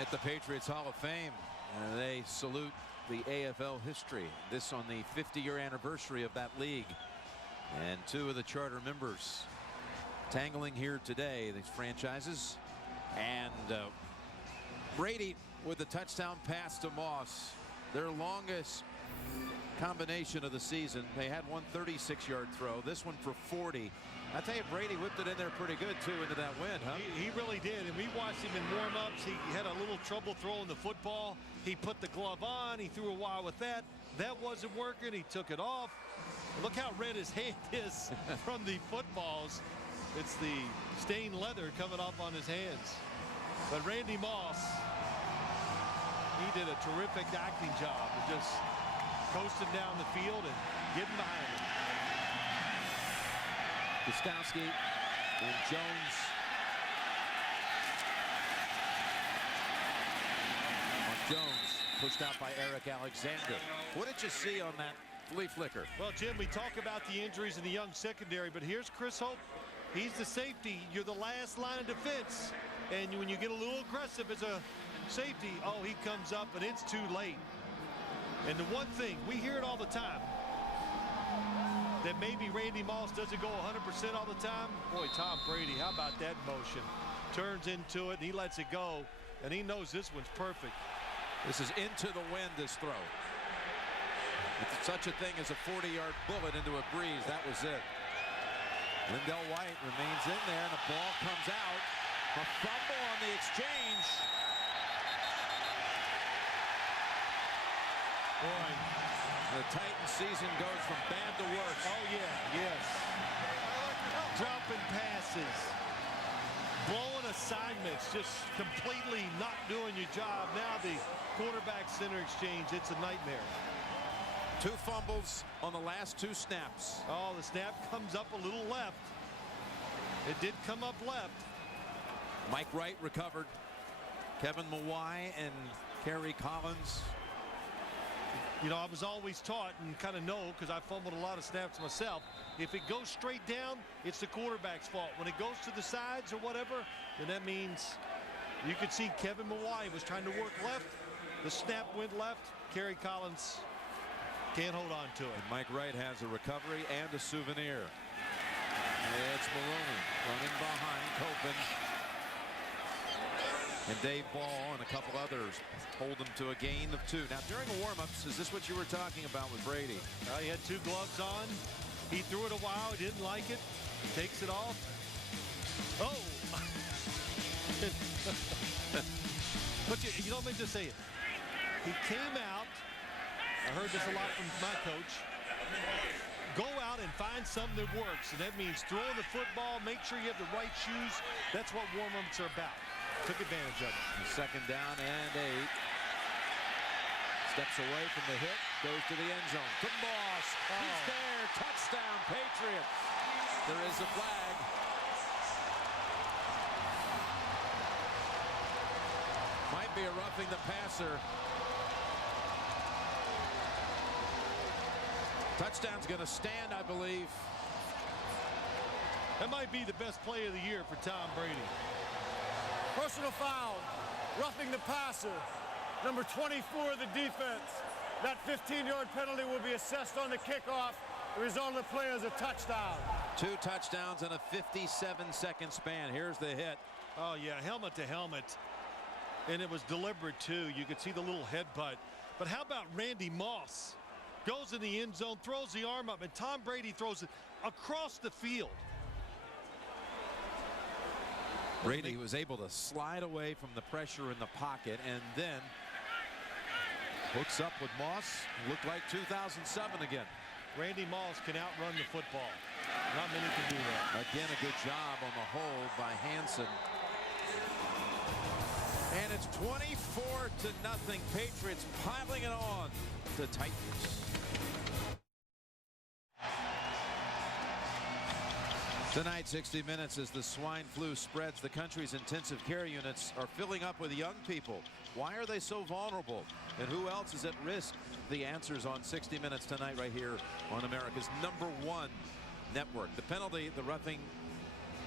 At the Patriots Hall of Fame, they salute the AFL history. This on the 50-year anniversary of that league. And 2 of the charter members tangling here today, these franchises. And Brady with the touchdown pass to Moss, their longest combination of the season. They had one 36-yard throw, this one for 40. I tell you, Brady whipped it in there pretty good too into that wind, huh? He really did, and we watched him in warm-ups. He had a little trouble throwing the football. He put the glove on, he threw a while with that. That wasn't working, he took it off. Look how red his hand is from the footballs. It's the stained leather coming off on his hands. But Randy Moss, he did a terrific acting job of just coasting down the field and getting behind him. Kostowski and Jones. Jones pushed out by Eric Alexander. What did you see on that flea flicker? Well, Jim, we talk about the injuries in the young secondary, but here's Chris Hope. He's the safety. You're the last line of defense. And when you get a little aggressive as a safety, oh, he comes up, and it's too late. And the one thing, we hear it all the time, that maybe Randy Moss doesn't go 100% all the time. Boy, Tom Brady, how about that motion? Turns into it, and he lets it go, and he knows this one's perfect. This is into the wind, this throw. If such a thing as a 40-yard bullet into a breeze, that was it. Lindell White remains in there, and the ball comes out. A fumble on the exchange. Boy, the Titans season goes from bad to worse. Oh, yeah, yes. Dropping passes. Blowing assignments, just completely not doing your job. Now the quarterback center exchange, it's a nightmare. 2 fumbles on the last 2 snaps. Oh, the snap comes up a little left. It did come up left. Mike Wright recovered. Kevin Mawai and Kerry Collins. You know, I was always taught and kind of know, because I fumbled a lot of snaps myself, if it goes straight down, it's the quarterback's fault. When it goes to the sides or whatever, then that means you could see Kevin Mawai was trying to work left. The snap went left. Kerry Collins can't hold on to it. And Mike Wright has a recovery and a souvenir. It's Maroney running behind Copen. And Dave Ball and a couple others hold them to a gain of 2. Now, during the warm-ups, is this what you were talking about with Brady? He had 2 gloves on. He threw it a while. He didn't like it. Takes it off. Oh! But you don't mean to say it. He came out. I heard this a lot from my coach. Go out and find something that works. And that means throwing the football, make sure you have the right shoes. That's what warm-ups are about. Took advantage of it. Second down and 8. Steps away from the hit, goes to the end zone. To Moss. He's there. Touchdown, Patriots. There is a flag. Might be a roughing the passer. Touchdown's going to stand, I believe. That might be the best play of the year for Tom Brady. Personal foul, roughing the passer. Number 24 of the defense. That 15-yard penalty will be assessed on the kickoff. The result of the play is a touchdown. 2 touchdowns in a 57-second span. Here's the hit. Oh, yeah, helmet to helmet. And it was deliberate, too. You could see the little headbutt. But how about Randy Moss? goes in the end zone, throws the arm up, and Tom Brady throws it across the field. Brady was able to slide away from the pressure in the pocket and then hooks up with Moss. Looked like 2007 again. Randy Moss can outrun the football. Not many can do that. Again, a good job on the hold by Hansen. And it's 24-0. Patriots piling it on the Titans. Tonight, 60 Minutes, as the swine flu spreads, the country's intensive care units are filling up with young people. Why are they so vulnerable? And who else is at risk? The answers on 60 Minutes tonight right here on America's #1 network. The penalty, the roughing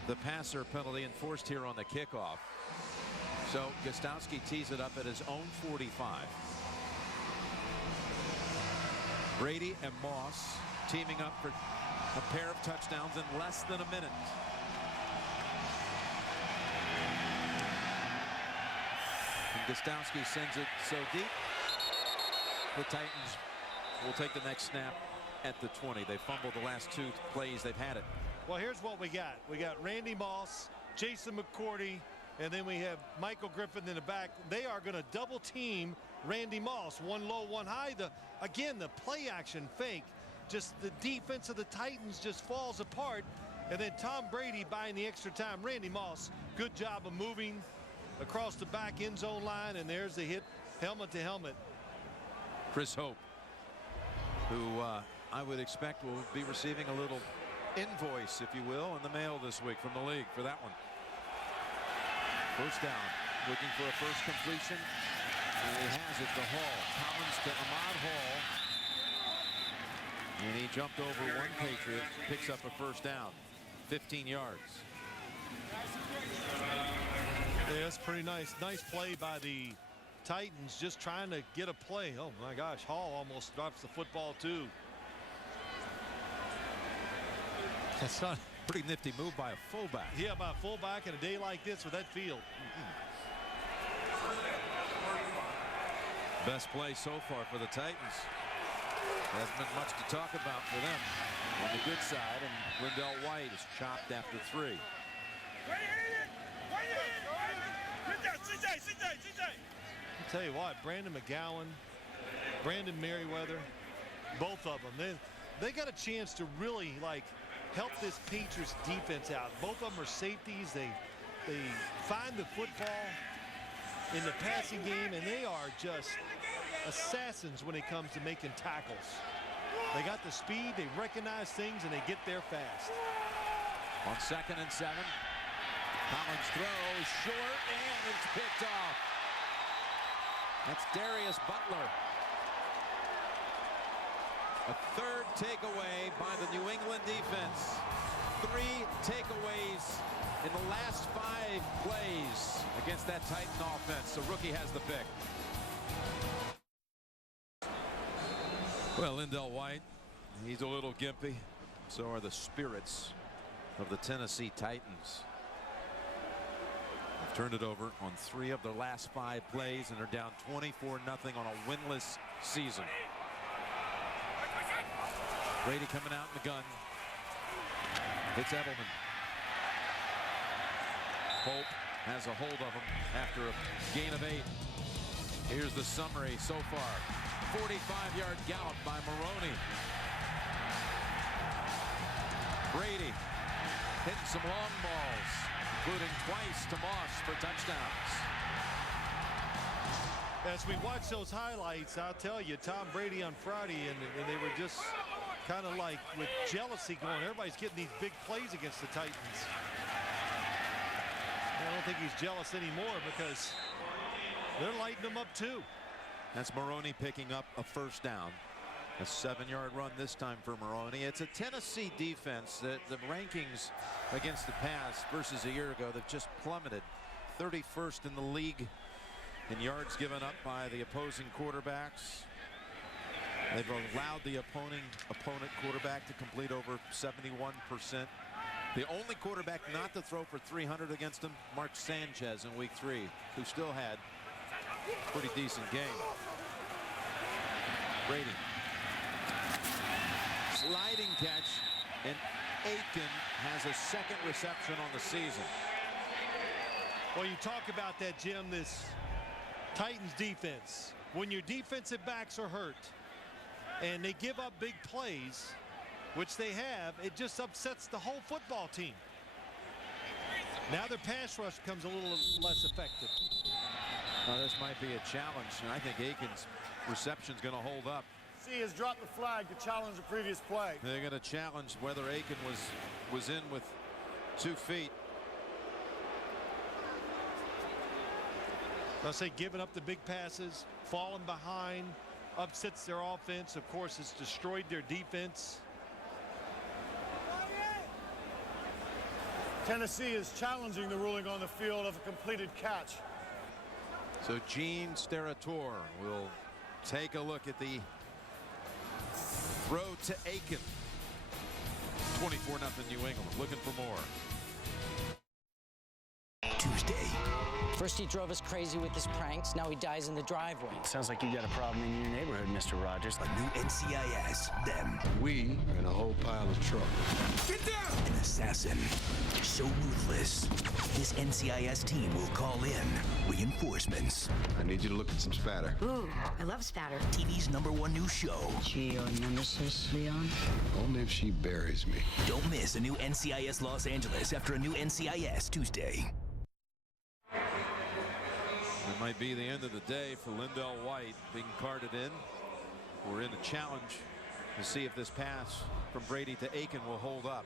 the passer penalty enforced here on the kickoff. So Gostowski tees it up at his own 45. Brady and Moss teaming up for a pair of touchdowns in less than a minute. And Gostowski sends it so deep. The Titans will take the next snap at the 20. They fumbled the last 2 plays they've had it. Well, here's what we got. We got Randy Moss, Jason McCourty, and then we have Michael Griffin in the back. They are going to double team Randy Moss. One low, one high. Again, the play action fake. Just the defense of the Titans just falls apart. And then Tom Brady buying the extra time. Randy Moss, good job of moving across the back end zone line. And there's the hit, helmet to helmet. Chris Hope, who I would expect will be receiving a little invoice, if you will, in the mail this week from the league for that one. First down, looking for a first completion. And he has it to Hall. Collins to Ahmad Hall. And he jumped over one Patriot, picks up a first down, 15 yards. Yeah, that's pretty nice. Nice play by the Titans, just trying to get a play. Oh my gosh, Hall almost drops the football too. That's not pretty nifty move by a fullback. Yeah, by a fullback in a day like this with that field. Best play so far for the Titans. Hasn't been much to talk about for them on the good side, and Lindell White is chopped after 3. I'll tell you what, Brandon McGowan, Brandon Merriweather, both of them, they got a chance to really help this Patriots defense out. Both of them are safeties. They find the football in the passing game, and they are just assassins when it comes to making tackles. They got the speed, they recognize things, and they get there fast. On 2nd and 7, Collins throws short, and it's picked off. That's Darius Butler. A third takeaway by the New England defense. 3 takeaways in the last 5 plays against that Titan offense. The rookie has the pick. Well, Lindell White, he's a little gimpy. So are the spirits of the Tennessee Titans. They've turned it over on 3 of their last 5 plays and are down 24-0 on a winless season. Brady coming out in the gun. It's Edelman. Hope has a hold of him after a gain of 8. Here's the summary so far. 45-yard gallop by Maroney. Brady hitting some long balls, including twice to Moss for touchdowns. As we watch those highlights, I'll tell you, Tom Brady on Friday, and they were just kind of like with jealousy going. Everybody's getting these big plays against the Titans. I don't think he's jealous anymore because they're lighting them up too. That's Maroney picking up a first down. A 7-yard run this time for Maroney. It's a Tennessee defense that the rankings against the pass versus a year ago, they've just plummeted. 31st in the league in yards given up by the opposing quarterbacks. They've allowed the opponent quarterback to complete over 71%. The only quarterback not to throw for 300 against him, Mark Sanchez in week 3, who still had a pretty decent game. Brady Gliding catch, and Aiken has a second reception on the season. Well, you talk about that, Jim, this Titans defense. When your defensive backs are hurt and they give up big plays, which they have, it just upsets the whole football team. Now their pass rush becomes a little less effective. This might be a challenge, and I think Aiken's reception's going to hold up. C has dropped the flag to challenge the previous play. They're going to challenge whether Aiken was in with 2 feet. I'll say giving up the big passes, falling behind, upsets their offense. Of course, it's destroyed their defense. Tennessee is challenging the ruling on the field of a completed catch. So Gene Steratore will take a look at the throw to Aiken. 24-0 New England. Looking for more. Tuesday. First he drove us crazy with his pranks, now he dies in the driveway. Sounds like you got a problem in your neighborhood, Mr. Rogers. A new NCIS. Then we are in a whole pile of trouble. Get down! An assassin. So ruthless. This NCIS team will call in reinforcements. I need you to look at some spatter. Ooh, I love spatter. TV's #1 news show. She your nemesis, Leon? Only if she buries me. Don't miss a new NCIS Los Angeles after a new NCIS Tuesday. It might be the end of the day for Lindell White being carted in. We're in a challenge to see if this pass from Brady to Aiken will hold up.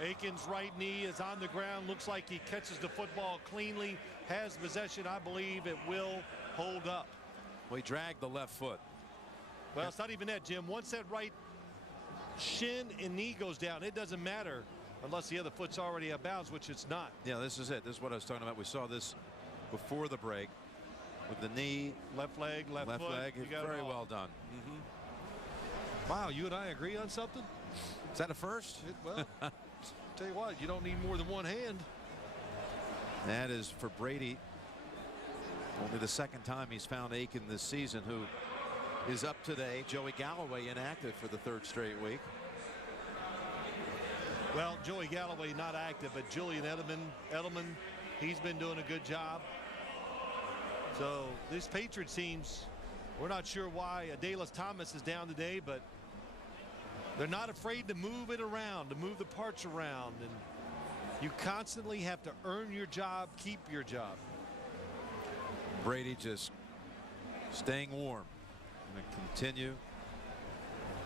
Aiken's right knee is on the ground. Looks like he catches the football cleanly. Has possession. I believe it will hold up. Well, he dragged the left foot. Well, it's not even that, Jim. Once that right shin and knee goes down, it doesn't matter unless the other foot's already out of bounds, which it's not. Yeah, this is it. This is what I was talking about. We saw this before the break with the knee, left leg, left foot. leg. Very well done. Wow, you and I agree on something? Is that a first? Well, tell you what, you don't need more than one hand. That is for Brady. Only the second time he's found Aiken this season, who is up today. Joey Galloway inactive for the 3rd straight week. Well, Joey Galloway not active, but Julian Edelman, he's been doing a good job. So these Patriots teams, we're not sure why Dallas Thomas is down today, but they're not afraid to move it around, to move the parts around, and you constantly have to earn your job, keep your job. Brady just staying warm and continue.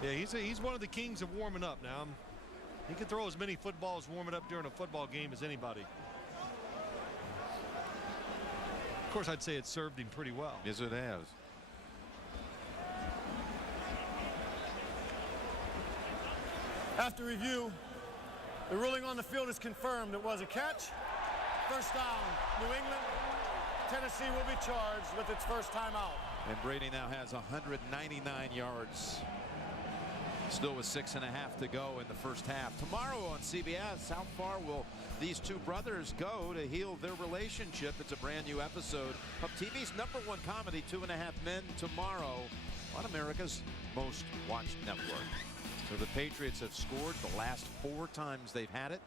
Yeah, he's one of the kings of warming up now. He can throw as many footballs warming up during a football game as anybody. Of course, I'd say it served him pretty well. Yes, it has. After review, the ruling on the field is confirmed. It was a catch. First down, New England. Tennessee will be charged with its first timeout. And Brady now has 199 yards. Still with 6.5 to go in the first half. Tomorrow on CBS, how far will these two brothers go to heal their relationship? It's a brand new episode of TV's #1 comedy, 2.5 Men, tomorrow on America's most watched network. So the Patriots have scored the last 4 times they've had it,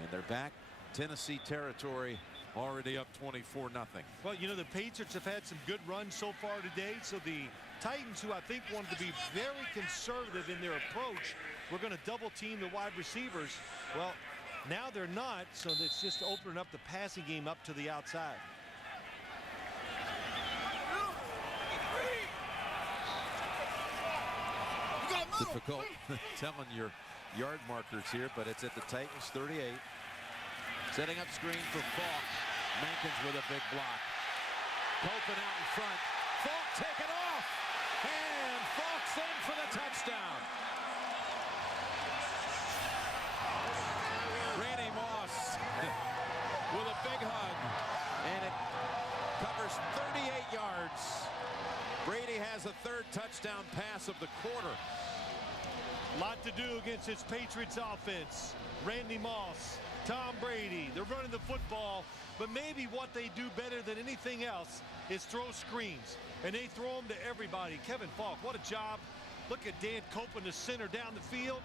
and they're back Tennessee territory, already up 24-0. Well, you know, the Patriots have had some good runs so far today, so the Titans, who I think wanted to be very conservative in their approach, we're going to double team the wide receivers. Well, now they're not, so it's just opening up the passing game up to the outside. Difficult telling your yard markers here, but it's at the Titans 38. Setting up screen for Falk. Mankins with a big block. Copen out in front. Falk taken off. And Falk's in for the touchdown. Randy Moss with a big hug. And it covers 38 yards. Brady has a 3rd touchdown pass of the quarter. Lot to do against this Patriots offense. Randy Moss, Tom Brady, they're running the football, but maybe what they do better than anything else is throw screens, and they throw them to everybody. Kevin Falk, what a job Look at Dan Copeland, the center down the field.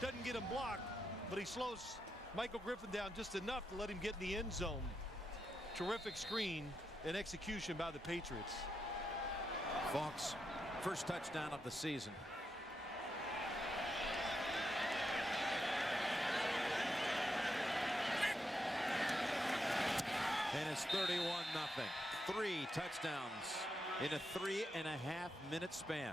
Doesn't get him blocked, but he slows Michael Griffin down just enough to let him get in the end zone. Terrific screen and execution by the Patriots. Falk's first touchdown of the season. And it's 31-0. 3 touchdowns in a 3.5-minute span.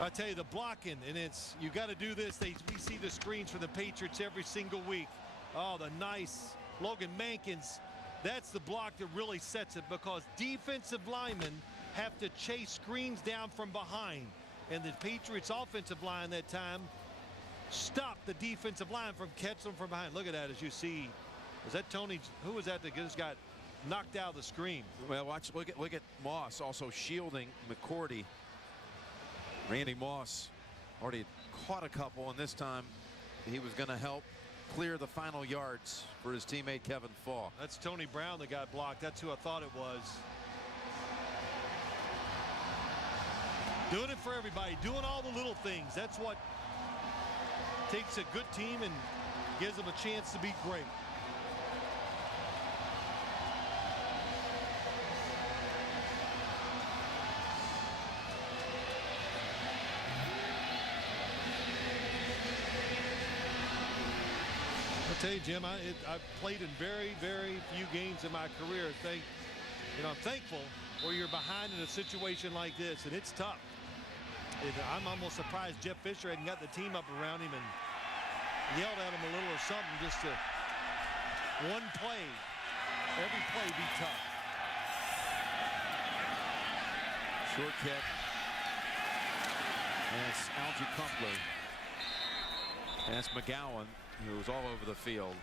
I tell you, the blocking, and it's, you got to do this. We see the screens for the Patriots every single week. Oh, the nice Logan Mankins. That's the block that really sets it, because defensive linemen have to chase screens down from behind. And the Patriots offensive line that time stopped the defensive line from catching them from behind. Look at that, as you see. Was that Tony? Who was that just got knocked out of the screen? Well, look at Moss also shielding McCourty. Randy Moss already caught a couple, and this time he was going to help clear the final yards for his teammate Kevin Falk. That's Tony Brown that got blocked. That's who I thought it was. Doing it for everybody, doing all the little things. That's what takes a good team and gives them a chance to be great. I'll tell you, Jim, I've played in very, very few games in my career. I'm thankful where you're behind in a situation like this, and it's tough. I'm almost surprised Jeff Fisher hadn't got the team up around him and yelled at him a little or something, just to one play, every play be tough. Short kick. And it's Algie Crumpler. And that's McGowan, who's all over the field.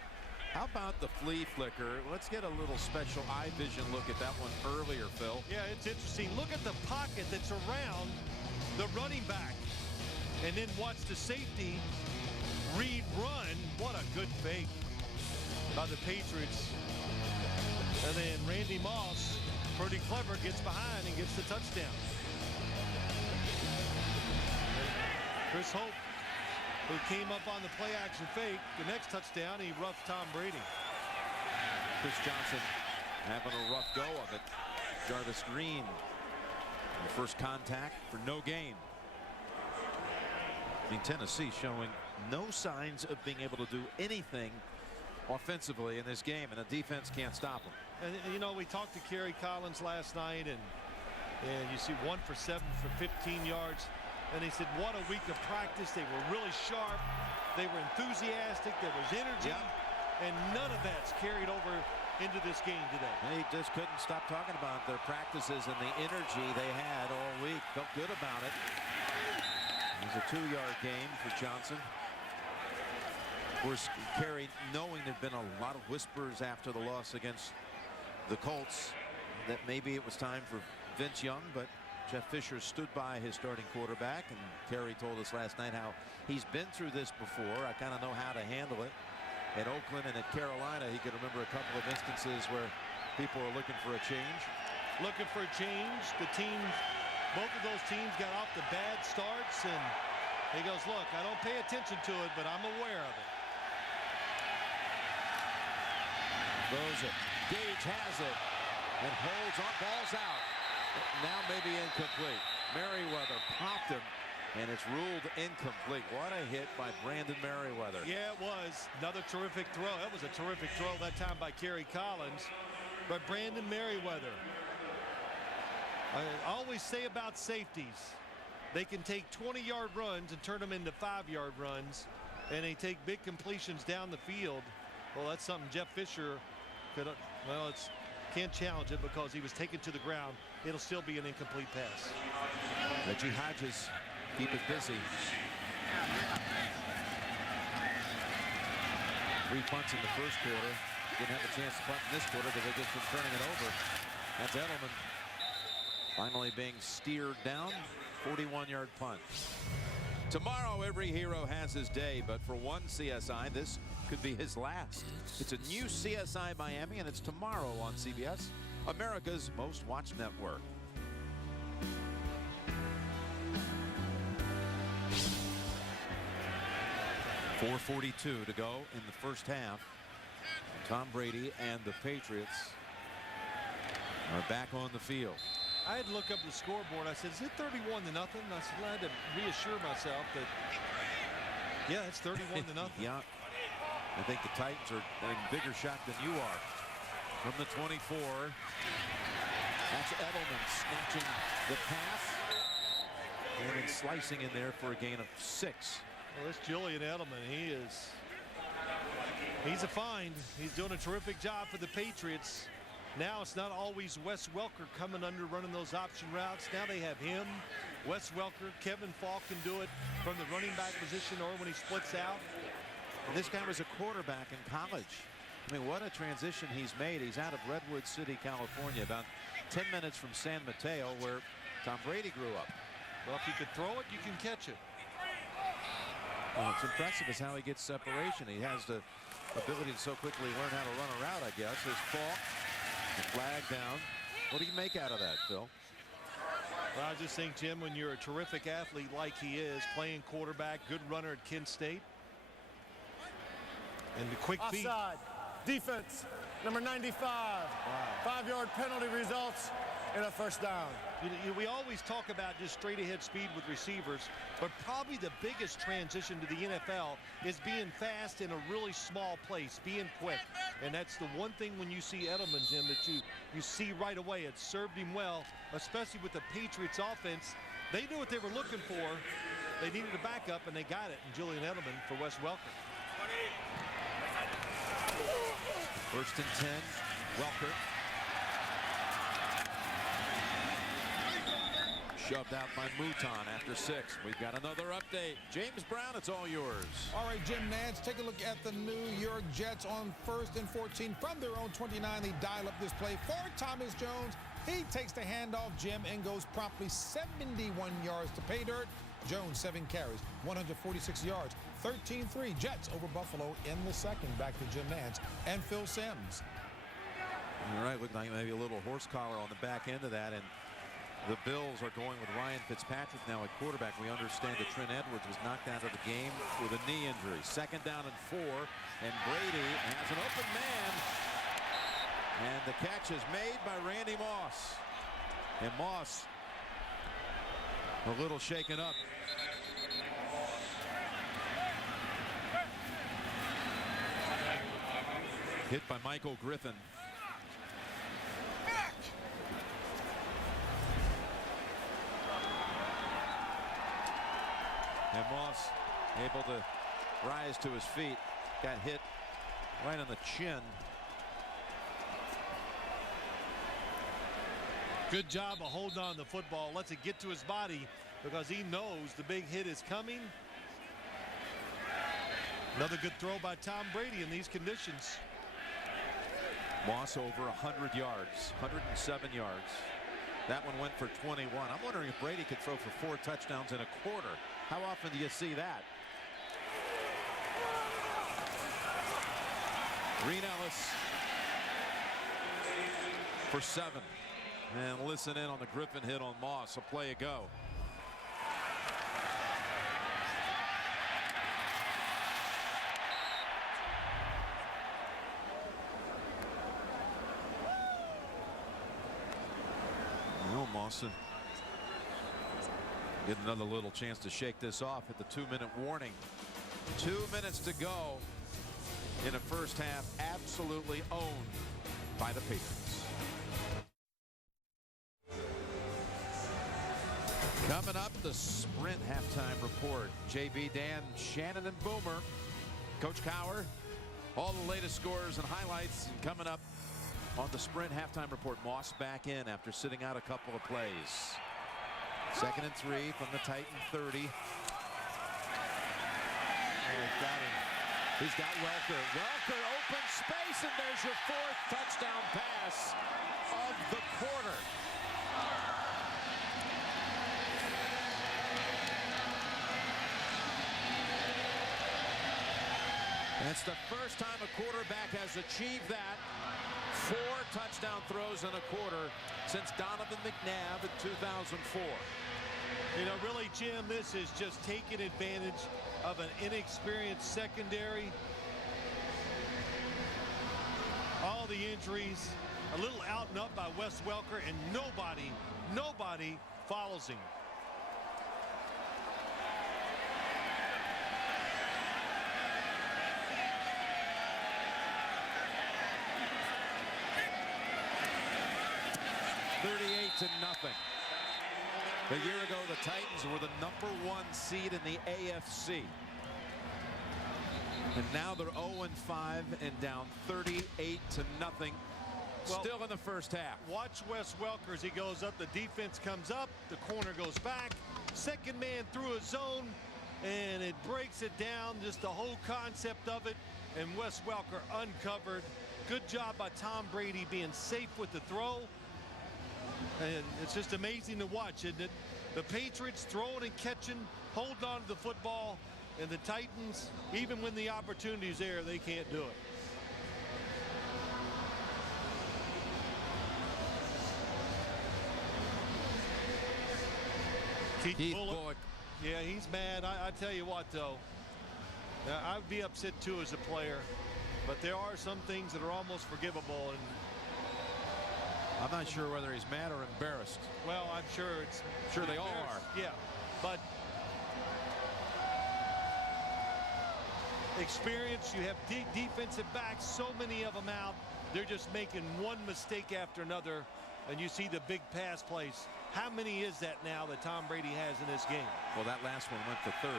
How about the flea flicker? Let's get a little special eye vision look at that one earlier, Phil. Yeah, it's interesting. Look at the pocket that's around the running back. And then watch the safety read run. What a good fake by the Patriots. And then Randy Moss, pretty clever, gets behind and gets the touchdown. Chris Hope, who came up on the play action fake, the next touchdown, he roughed Tom Brady. Chris Johnson having a rough go of it. Jarvis Green, the first contact for no gain. I mean, Tennessee showing no signs of being able to do anything offensively in this game, and the defense can't stop them. And you know, we talked to Kerry Collins last night, and you see 1 for 7 for 15 yards. And he said, what a week of practice. They were really sharp. They were enthusiastic. There was energy. And none of that's carried over into this game today. They just couldn't stop talking about their practices and the energy they had all week. Felt good about it. It was a 2-yard gain for Johnson. Of course, Kerry, knowing there'd been a lot of whispers after the loss against the Colts that maybe it was time for Vince Young, but Jeff Fisher stood by his starting quarterback, and Kerry told us last night how he's been through this before. I kind of know how to handle it. At Oakland and at Carolina, he could remember a couple of instances where people were looking for a change. Looking for a change. The teams, both of those teams got off the bad starts, and he goes, look, I don't pay attention to it, but I'm aware of it. Throws it. Gage has it and holds on. Ball's out. Now maybe incomplete. Merriweather popped him, and it's ruled incomplete. What a hit by Brandon Merriweather. Yeah, it was. Another terrific throw. That was a terrific throw that time by Kerry Collins. But Brandon Merriweather, I always say about safeties, they can take 20-yard runs and turn them into 5-yard runs, and they take big completions down the field. Well, that's something Jeff Fisher could, well, can't challenge it because he was taken to the ground. It'll still be an incomplete pass. Reggie Hodges keep it busy. 3 punts in the first quarter. Didn't have a chance to punt in this quarter because they just been turning it over. That's Edelman finally being steered down. 41-yard punt. Tomorrow, every hero has his day, but for one CSI, this could be his last. It's a new CSI Miami, and it's tomorrow on CBS, America's most watched network. 4:42 to go in the first half. Tom Brady and the Patriots are back on the field. I had to look up the scoreboard. I said, is it 31-0? I said, I had to reassure myself that, yeah, it's 31-0. Yeah, I think the Titans are in bigger shock than you are. From the 24, that's Edelman snatching the pass and then slicing in there for a gain of 6. Well, this Julian Edelman, he's a find. He's doing a terrific job for the Patriots. Now it's not always Wes Welker coming under running those option routes. Now they have him, Wes Welker, Kevin Falk can do it from the running back position or when he splits out. And this guy was a quarterback in college. I mean, what a transition he's made. He's out of Redwood City, California, about 10 minutes from San Mateo, where Tom Brady grew up. Well, if you can throw it, you can catch it. Well, it's impressive is how he gets separation. He has the ability to so quickly learn how to run a route, I guess. His Falk, the flag down. What do you make out of that, Phil? Well, I just think, Jim, when you're a terrific athlete like he is, playing quarterback, good runner at Kent State, and the quick feet. Offside. Defense, number 95. Wow. 5-yard penalty results in a first down. We always talk about just straight ahead speed with receivers, but probably the biggest transition to the NFL is being fast in a really small place, being quick. And that's the one thing when you see Edelman, Jim, that you see right away. It served him well, especially with the Patriots offense. They knew what they were looking for. They needed a backup, and they got it in Julian Edelman for Wes Welker. First and 10, Welker. Shoved out by Mouton after 6. We've got another update. James Brown, it's all yours. All right, Jim Nantz, take a look at the New York Jets on 1st and 14 from their own 29. They dial up this play for Thomas Jones. He takes the handoff, Jim, and goes promptly 71 yards to pay dirt. Jones, 7 carries, 146 yards, 13-3. Jets over Buffalo in the second. Back to Jim Nantz and Phil Simms. All right, looked like maybe a little horse collar on the back end of that, and the Bills are going with Ryan Fitzpatrick now at quarterback. We understand that Trent Edwards was knocked out of the game with a knee injury. 2nd down and 4, and Brady has an open man, and the catch is made by Randy Moss. And Moss a little shaken up. Hit by Michael Griffin. And Moss able to rise to his feet. Got hit right on the chin. Good job of holding on to the football. Lets it get to his body because he knows the big hit is coming. Another good throw by Tom Brady in these conditions. Moss over 100 yards, 107 yards. That one went for 21. I'm wondering if Brady could throw for 4 touchdowns in a quarter. How often do you see that? Green Ellis for 7. And listen in on the Griffin hit on Moss. A play ago. Mawson get another little chance to shake this off at the 2-minute warning. 2 minutes to go in a first half absolutely owned by the Patriots. Coming up, the Sprint halftime report. JB, Dan, Shannon, and Boomer. Coach Cowher, all the latest scores and highlights. And coming up on the Sprint halftime report, Moss back in after sitting out a couple of plays. 2nd and 3 from the Titan 30. He's got Welker. Welker, open space, and there's your 4th touchdown pass of the quarter. And it's the first time a quarterback has achieved that. 4 touchdown throws in a quarter since Donovan McNabb in 2004. You know, really, Jim, this is just taking advantage of an inexperienced secondary. All the injuries, a little out and up by Wes Welker, and nobody follows him. To nothing. A year ago, the Titans were the #1 seed in the AFC. And now they're 0-5 and down 38-0. Well, still in the first half. Watch Wes Welker as he goes up. The defense comes up. The corner goes back. Second man through a zone, and it breaks it down. Just the whole concept of it. And Wes Welker uncovered. Good job by Tom Brady being safe with the throw. And it's just amazing to watch, isn't it? The Patriots throwing and catching, holding on to the football, and the Titans, even when the opportunity's there, they can't do it. Keith Bullock. Yeah, he's mad. I tell you what, though, I would be upset too as a player, but there are some things that are almost forgivable, and I'm not sure whether he's mad or embarrassed. well, I'm sure it's Sure they all are. Yeah, but experience, you have defensive backs, so many of them out. They're just making one mistake after another, and you see the big pass plays. How many is that now that Tom Brady has in this game? Well, that last one went to 30.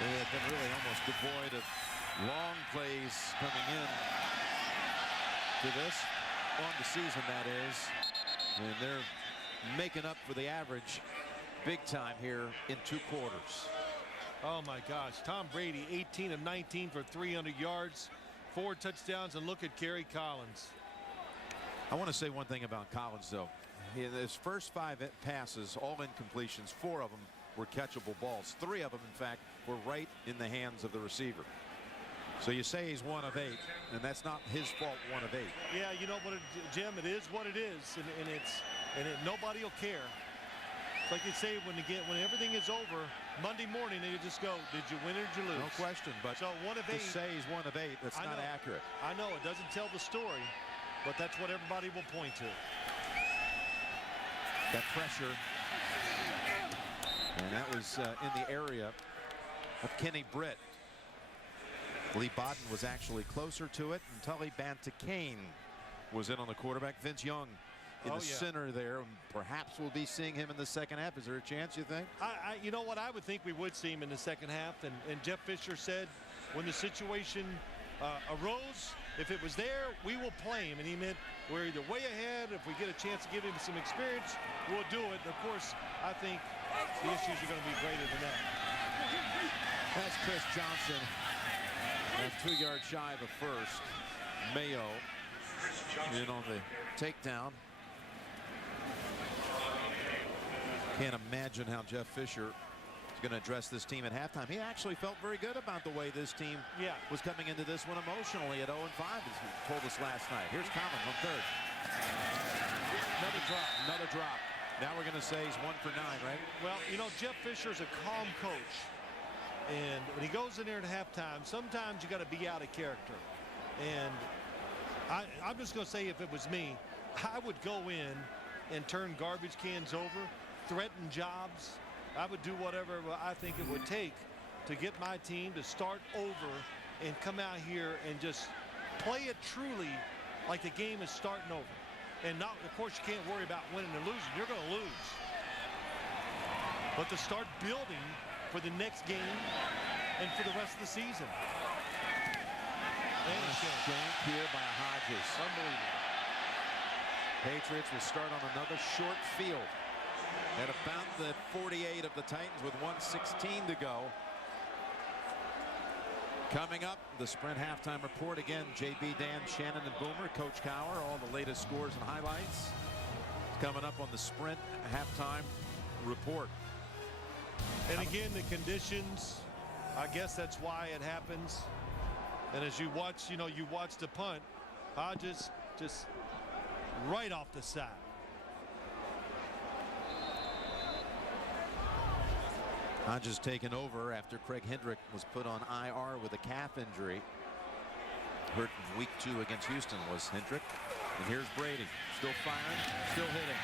They have been really almost devoid of long plays coming in to this on the season, that is, and they're making up for the average big time here in 2 quarters. Oh my gosh, Tom Brady 18 of 19 for 300 yards, 4 touchdowns, and look at Kerry Collins. I want to say one thing about Collins, though. His first 5 passes, all incompletions, 4 of them were catchable balls. 3 of them, in fact, were right in the hands of the receiver. So you say he's 1 of 8, and that's not his fault. 1 of 8. Yeah, you know what, Jim, it is what it is, and nobody will care. It's like you say when everything is over Monday morning, they just go, did you win or did you lose? No question, but so 1 of 8. To say he's 1 of 8, that's not accurate. I know it doesn't tell the story, but that's what everybody will point to. That pressure, and that was in the area of Kenny Britt. Lee Bodden was actually closer to it, and Tully Bantakane was in on the quarterback. Vince Young in the center there. Perhaps we'll be seeing him in the second half. Is there a chance, you think? You know what? I would think we would see him in the second half. And Jeff Fisher said when the situation arose, if it was there, we will play him. And he meant we're either way ahead. If we get a chance to give him some experience, we'll do it. And of course, I think the issues are going to be greater than that. That's Chris Johnson. And 2 yards shy of a first. Mayo in on the takedown. Can't imagine how Jeff Fisher is going to address this team at halftime. He actually felt very good about the way this team was coming into this one emotionally at 0-5, as he told us last night. Here's Common on 3rd. Another drop. Now we're going to say he's 1 for 9, right? Well, you know, Jeff Fisher's a calm coach. And when he goes in there at halftime, sometimes you got to be out of character. And I'm just going to say, if it was me, I would go in and turn garbage cans over, threaten jobs. I would do whatever I think it would take to get my team to start over and come out here and just play it truly like the game is starting over. And not, of course, you can't worry about winning or losing. You're going to lose. But to start building for the next game and for the rest of the season. And a shank here by Hodges. Unbelievable. Patriots will start on another short field at about the 48 of the Titans with 1:16 to go. Coming up, the Sprint halftime report. Again, JB, Dan, Shannon, and Boomer. Coach Cowher, all the latest scores and highlights. Coming up on the Sprint halftime report. And again, the conditions, I guess that's why it happens. And as you watch, you watch the punt, Hodges just right off the side. Hodges taken over after Craig Hendrick was put on IR with a calf injury. Hurt in week 2 against Houston was Hendrick. And here's Brady, still firing, still hitting.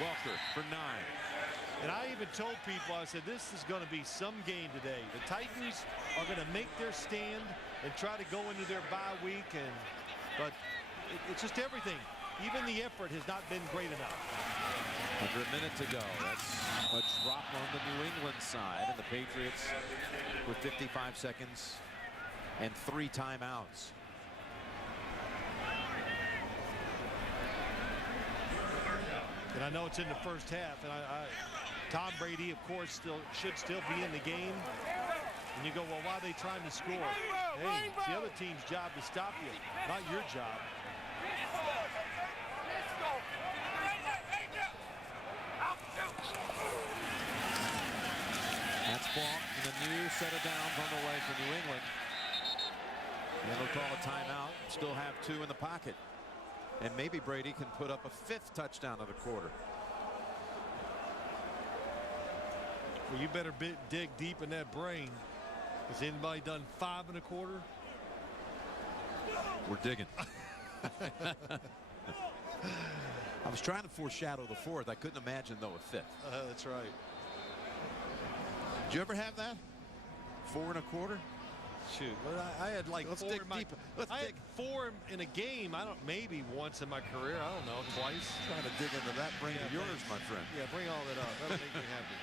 Welker for 9. And I even told people, I said, this is going to be some game today. The Titans are going to make their stand and try to go into their bye week. But it's just everything. Even the effort has not been great enough. Under a minute to go. That's a drop on the New England side. And the Patriots with 55 seconds and 3 timeouts. And I know it's in the first half. And Tom Brady, of course, should still be in the game. And you go, well, why are they trying to score? Hey, it's the other team's job to stop you, not your job. That's ball, and a new set of downs on the way for New England. And they'll call a timeout. Still have 2 in the pocket. And maybe Brady can put up a 5th touchdown of the quarter. Well, you better dig deep in that brain. Has anybody done 5 1/4? We're digging. I was trying to foreshadow the 4th. I couldn't imagine, though, a 5th. That's right. Did you ever have that? 4 1/4? Shoot, I had like Let's 4 dig in my, deep. Let's I dig. had 4 in a game. Maybe once in my career. I don't know, twice. Trying to dig into that brain of yours, my friend. Yeah, bring all that up. That'll make me happy.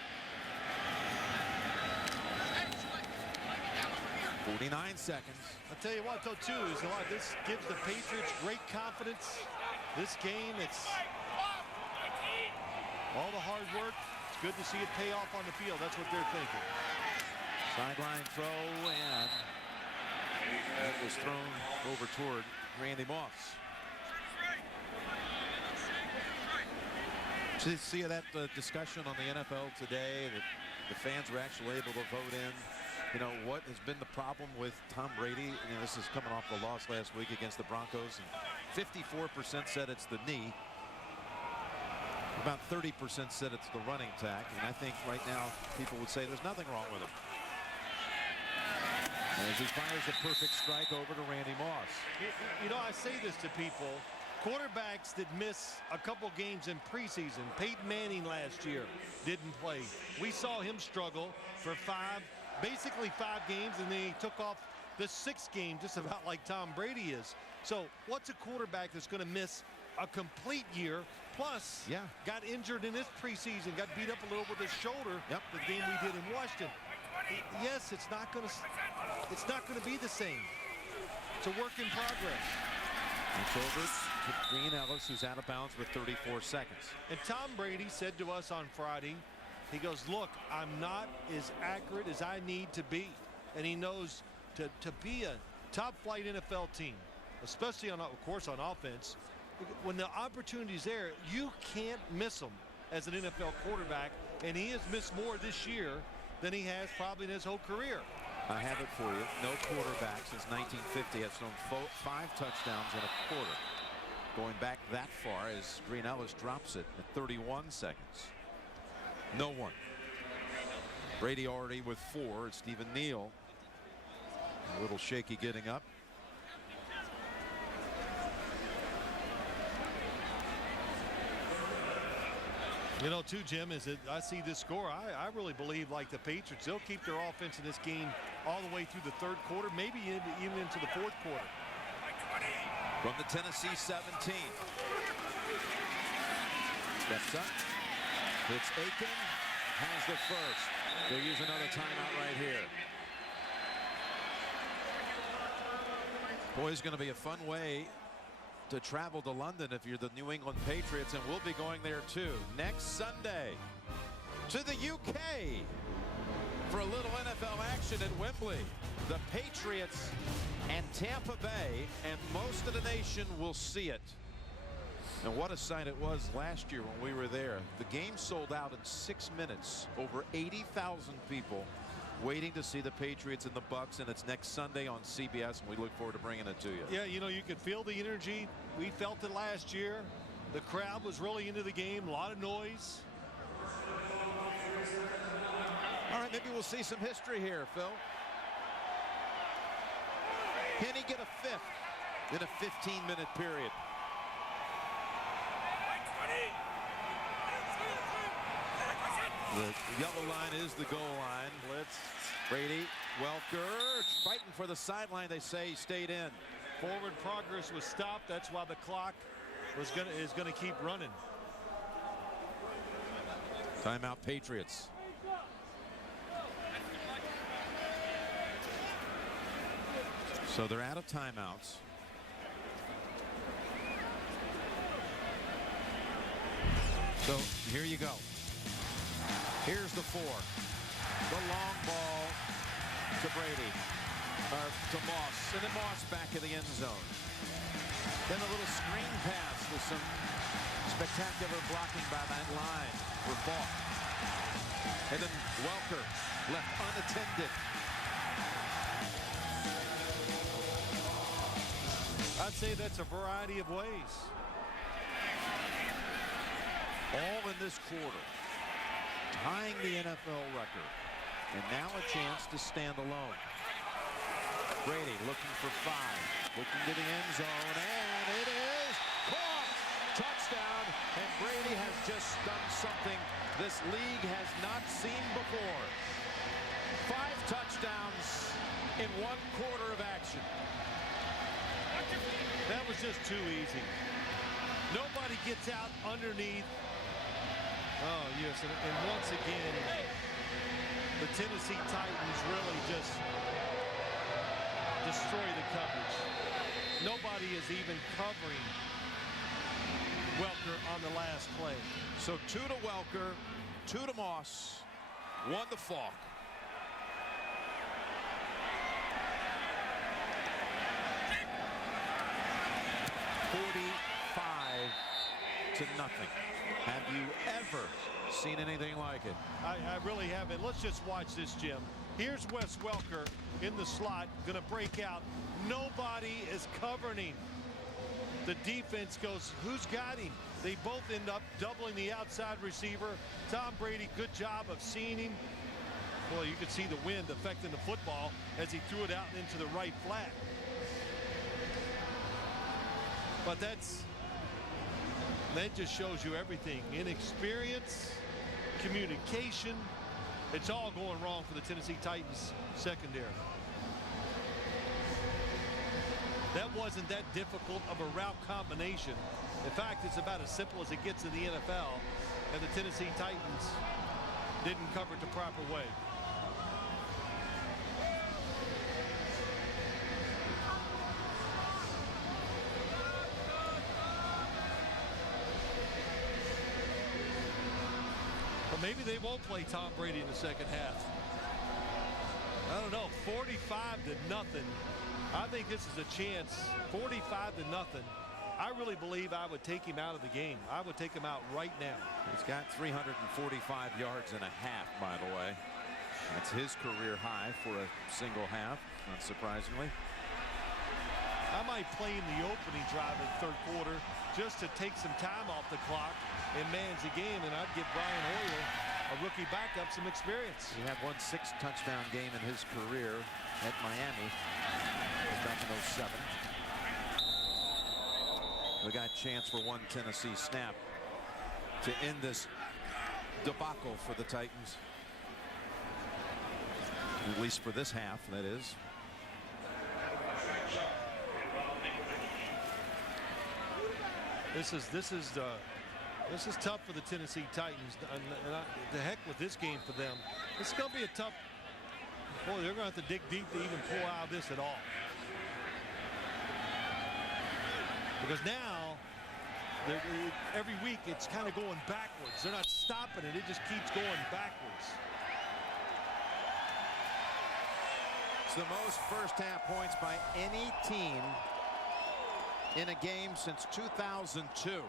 49 seconds. I'll tell you what, though, too, is this gives the Patriots great confidence. This game, it's all the hard work. It's good to see it pay off on the field. That's what they're thinking. Sideline throw, and that was thrown over toward Randy Moss. Did you see that discussion on the NFL today that the fans were actually able to vote in? You know, what has been the problem with Tom Brady? You know, this is coming off the loss last week against the Broncos. And 54% said it's the knee. About 30% said it's the running tack. And I think right now people would say there's nothing wrong with him. As he fires a perfect strike over to Randy Moss. You know, I say this to people. Quarterbacks that miss a couple games in preseason. Peyton Manning last year didn't play. We saw him struggle for basically 5 games, and then he took off the 6th game, just about like Tom Brady is. So what's a quarterback that's going to miss a complete year, plus got injured in his preseason, got beat up a little with his shoulder, the game we did in Washington. Yes, it's not going to be the same. It's a work in progress. It's over to Green Ellis, who's out of bounds with 34 seconds. And Tom Brady said to us on Friday, he goes, look, I'm not as accurate as I need to be. And he knows to be a top flight NFL team, especially of course on offense, when the opportunity's there, you can't miss them as an NFL quarterback. And he has missed more this year than he has probably in his whole career. I have it for you. No quarterback since 1950 has thrown 5 touchdowns in a quarter. Going back that far as Green Ellis drops it at 31 seconds. No one. Brady already with 4. It's Stephen Neal. A little shaky getting up. You know, too, Jim, is that I see this score. I really believe, like the Patriots, they'll keep their offense in this game all the way through the 3rd quarter, maybe even into the 4th quarter. From the Tennessee 17. Steps up. It's Aiken. Has the first. They'll use another timeout right here. Boy, it's going to be a fun way to travel to London if you're the New England Patriots, and we'll be going there too next Sunday to the UK for a little NFL action at Wembley. The Patriots and Tampa Bay, and most of the nation will see it. And what a sight it was last year when we were there. The game sold out in 6 minutes. Over 80,000 people waiting to see the Patriots and the Bucs, and it's next Sunday on CBS, and we look forward to bringing it to you. Yeah, you know, you could feel the energy. We felt it last year. The crowd was really into the game. A lot of noise. All right, maybe we'll we'll see some history here, Phil. Can he get a fifth in a 15-minute period? The yellow line is the goal line. Blitz. Brady, Welker, fighting for the sideline. They say he stayed in. Forward progress was stopped. That's why the clock is gonna keep running. Timeout, Patriots. So they're out of timeouts. So here you go. Here's the 4. The long ball to Brady, or to Moss, and then Moss back in the end zone. Then a little screen pass with some spectacular blocking by that line for Falk. And then Welker left unattended. I'd say that's a variety of ways. All in this quarter, tying the NFL record, and now a chance to stand alone. Brady looking for 5, looking to the end zone, and it is caught. Touchdown, and Brady has just done something this league has not seen before. 5 touchdowns in 1 quarter of action. That was just too easy. Nobody gets out underneath. Oh, yes, and once again, the Tennessee Titans really just destroy the coverage. Nobody is even covering Welker on the last play. So 2 to Welker, 2 to Moss, 1 to Falk. To nothing. Have you ever seen anything like it? I really haven't. Let's just watch this, Jim. Here's Wes Welker in the slot, gonna break out. Nobody is covering him. The defense goes, who's got him? They both end up doubling the outside receiver. Tom Brady, good job of seeing him. Well, you could see the wind affecting the football as he threw it out into the right flat. But that just shows you everything. Inexperience, communication. It's all going wrong for the Tennessee Titans secondary. That wasn't that difficult of a route combination. In fact, it's about as simple as it gets in the NFL, and the Tennessee Titans didn't cover it the proper way. Maybe they won't play Tom Brady in the second half. I don't know. 45-0. I think this is a chance. 45-0. I really believe I would take him out of the game. I would take him out right now. He's got 345 yards and a half, by the way. That's his career high for a single half, unsurprisingly. I might play in the opening drive in the third quarter just to take some time off the clock and manage the game, and I'd give Brian Hoyer, a rookie backup, some experience. He had 1 6-touchdown game in his career at Miami back in 07. We got a chance for 1 Tennessee snap to end this debacle for the Titans. At least for this half, that is. This is tough for the Tennessee Titans, and the heck with this game for them. It's going to be a tough. Boy, they're going to have to dig deep to even pull out of this at all. Because now, every week it's kind of going backwards. They're not stopping it; it just keeps going backwards. It's the most first-half points by any team in a game since 2002.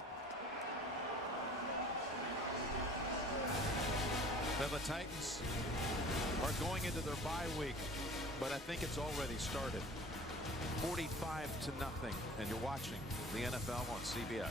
Now the Titans are going into their bye week, but I think it's already started. 45-0, and you're watching the NFL on CBS.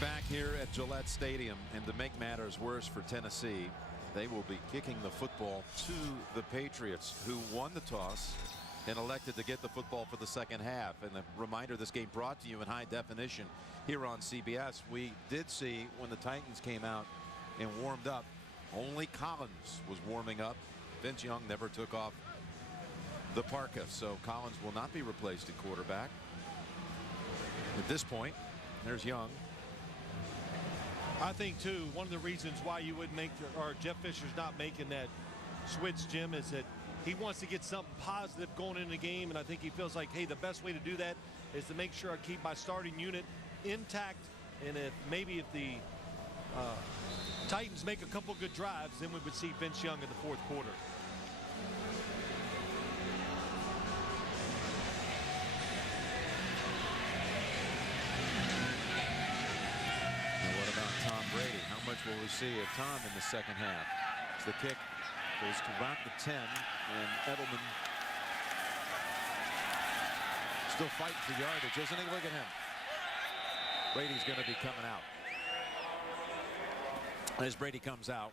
We're back here at Gillette Stadium, and to make matters worse for Tennessee, they will be kicking the football to the Patriots, who won the toss and elected to get the football for the second half. And a reminder, this game brought to you in high definition here on CBS. We did see when the Titans came out and warmed up, only Collins was warming up. Vince Young never took off the parka, so Collins will not be replaced at quarterback. At this point, there's Young. I think, too, one of the reasons why you wouldn't make, or Jeff Fisher's not making that switch, Jim, is that he wants to get something positive going in the game, and I think he feels like, hey, the best way to do that is to make sure I keep my starting unit intact, and if the Titans make a couple good drives, then we would see Vince Young in the fourth quarter. Tom Brady. How much will we see of Tom in the second half? As the kick goes to about the 10, and Edelman still fighting for yardage, isn't he? Look at him. Brady's going to be coming out. As Brady comes out,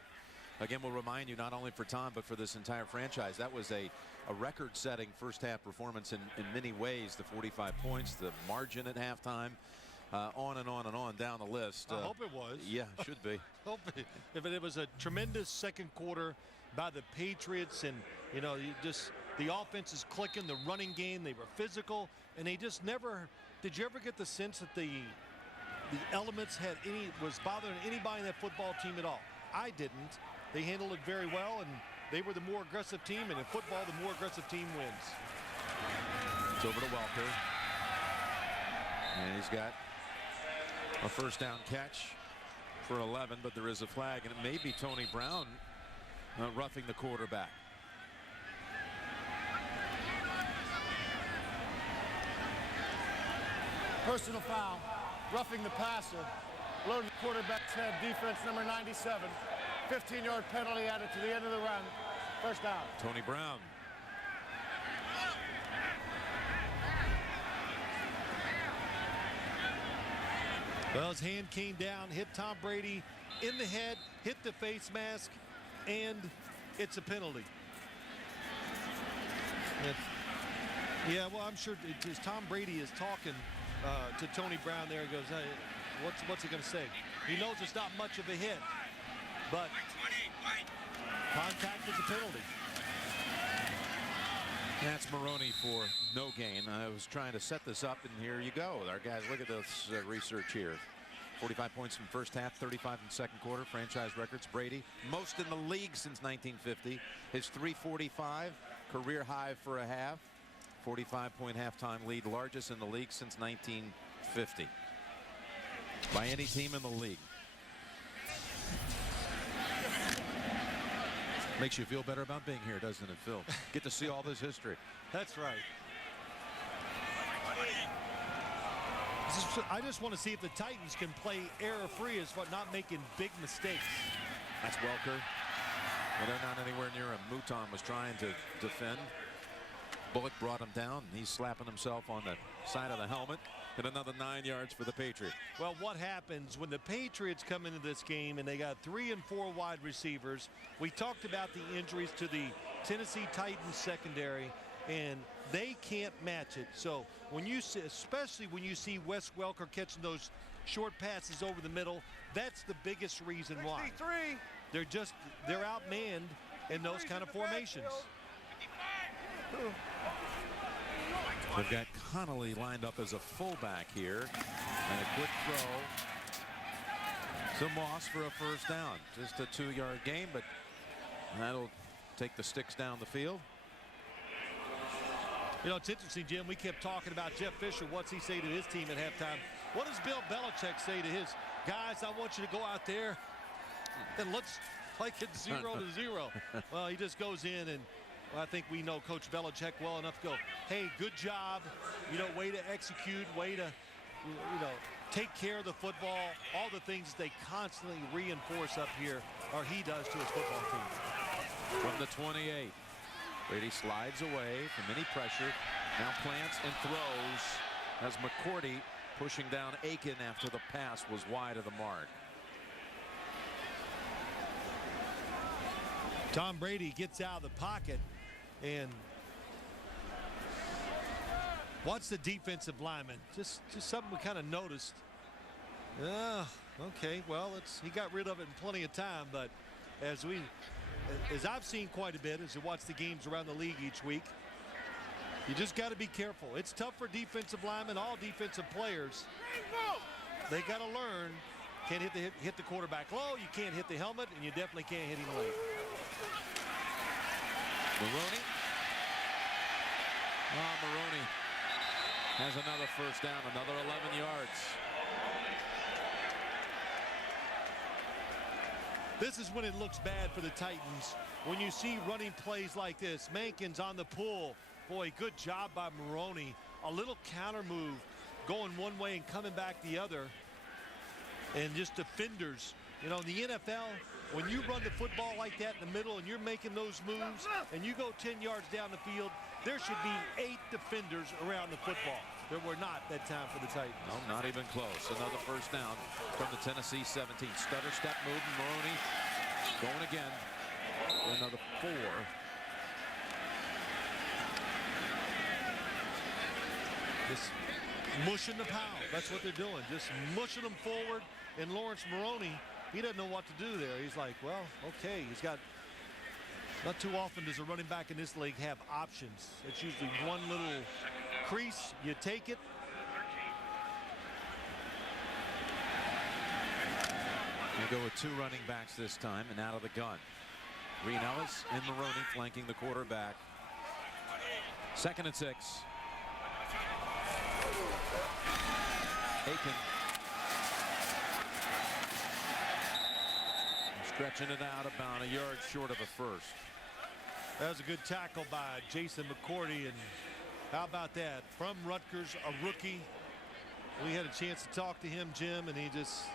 again, we'll remind you, not only for Tom but for this entire franchise, that was a record-setting first-half performance in many ways. The 45 points, the margin at halftime. On and on and on down the list. I hope it was. Yeah, should be. If it was a tremendous second quarter by the Patriots, and the offense is clicking, the running game, they were physical, and they just never. Did you ever get the sense that the elements was bothering anybody in that football team at all? I didn't. They handled it very well, and they were the more aggressive team, and in football, the more aggressive team wins. It's over to Welker, and he's got a first down catch for 11, but there is a flag, and it may be Tony Brown roughing the quarterback. Personal foul, roughing the passer, loading the quarterback's head, defense number 97. 15-yard penalty added to the end of the run. First down. Tony Brown. Well, his hand came down, hit Tom Brady in the head, hit the face mask, and it's a penalty. Yeah, well, I'm sure as Tom Brady is talking to Tony Brown there, he goes, hey, what's he going to say? He knows it's not much of a hit, but contact is a penalty. That's Maroney for no gain. I was trying to set this up, and here you go. Our guys, look at this research here. 45 points in first half, 35 in second quarter. Franchise records. Brady, most in the league since 1950. His 345, career high for a half. 45-point halftime lead, largest in the league since 1950. By any team in the league. Makes you feel better about being here, doesn't it, Phil? Get to see all this history. That's right. I just want to see if the Titans can play error-free as far as not making big mistakes. That's Welker. Well, they're not anywhere near him. Mouton was trying to defend. Bullock brought him down. He's slapping himself on the side of the helmet. And another 9 yards for the Patriots. Well, what happens when the Patriots come into this game and they got 3 and 4 wide receivers? We talked about the injuries to the Tennessee Titans secondary, and they can't match it. So when you see, especially when you see Wes Welker catching those short passes over the middle, that's the biggest reason why. 63. They're outmanned in those kind of formations. They've got Connolly lined up as a fullback here, and a quick throw to Moss for a first down. Just a 2-yard gain, but that'll take the sticks down the field. It's interesting, Jim. We kept talking about Jeff Fisher. What's he say to his team at halftime? What does Bill Belichick say to his guys? I want you to go out there and let's like it's 0-0. Well, he just goes in, and I think we know Coach Belichick well enough to go, hey, good job, way to execute, way to, take care of the football, all the things they constantly reinforce up here, or he does to his football team. From the 28, Brady slides away from any pressure, now plants and throws as McCourty pushing down Aiken after the pass was wide of the mark. Tom Brady gets out of the pocket, and watch the defensive lineman. Just something we kind of noticed. Okay, well, he got rid of it in plenty of time, but as I've seen quite a bit as you watch the games around the league each week, you just got to be careful. It's tough for defensive linemen, all defensive players. They got to learn. Can't hit the quarterback low. You can't hit the helmet, and you definitely can't hit him late. Maroney. Maroney has another first down, another 11 yards. This is when it looks bad for the Titans. When you see running plays like this, Mankins on the pull. Boy, good job by Maroney. A little counter move, going one way and coming back the other. And just defenders. You know, in the NFL, when you run the football like that in the middle and you're making those moves and you go 10 yards down the field, there should be 8 defenders around the football. There were not that time for the Titans. No, not even close. Another first down from the Tennessee 17. Stutter step move, and Maroney going again. Another 4. Just mushing the pound. That's what they're doing. Just mushing them forward. And Lawrence Maroney, he doesn't know what to do there. He's like, well, okay. He's got, not too often does a running back in this league have options. It's usually one little crease. You take it. They go with 2 running backs this time and out of the gun. Green Ellis and Maroney flanking the quarterback. 2nd and 6. Aiken stretching it out about a yard short of a first. That was a good tackle by Jason McCourty, and how about that? From Rutgers, a rookie. We had a chance to talk to him, Jim, and he just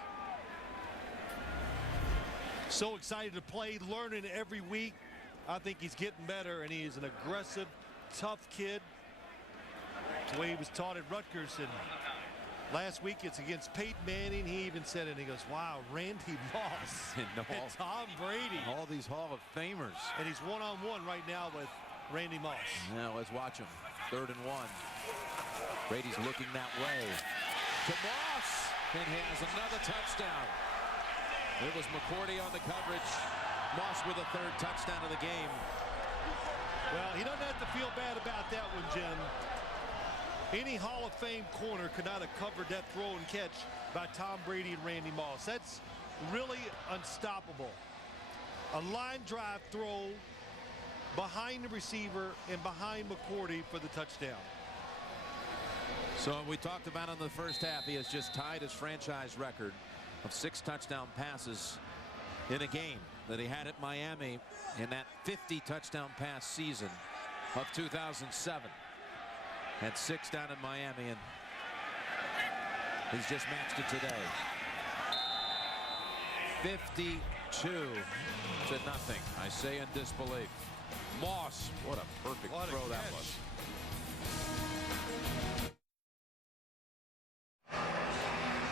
so excited to play, learning every week. I think he's getting better, and he is an aggressive, tough kid. That's the way he was taught at Rutgers. And last week it's against Peyton Manning. He even said it, and he goes, wow, Randy Moss and Tom Brady. All these Hall of Famers. And he's one-on-one right now with Randy Moss. Now let's watch him. 3rd and 1. Brady's looking that way. To Moss. And he has another touchdown. It was McCourty on the coverage. Moss with a 3rd touchdown of the game. Well, he doesn't have to feel bad about that one, Jim. Any Hall of Fame corner could not have covered that throw and catch by Tom Brady and Randy Moss. That's really unstoppable. A line drive throw behind the receiver and behind McCourty for the touchdown. So we talked about in the first half, he has just tied his franchise record of 6 touchdown passes in a game that he had at Miami in that 50 touchdown pass season of 2007. Had 6 down in Miami, and he's just matched it today. 52 to nothing. I say in disbelief. Moss, what a perfect throw that was.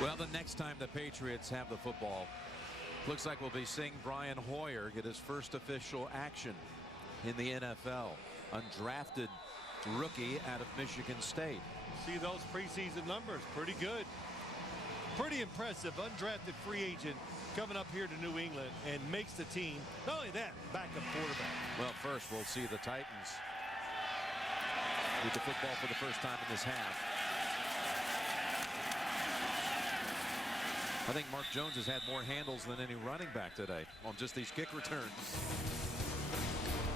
Well, the next time the Patriots have the football, looks like we'll be seeing Brian Hoyer get his first official action in the NFL. Undrafted rookie out of Michigan State. See those preseason numbers, pretty good. Pretty impressive. Undrafted free agent coming up here to New England and makes the team. Not only that, backup quarterback. Well, first we'll see the Titans with the football for the first time in this half. I think Mark Jones has had more handles than any running back today on just these kick returns.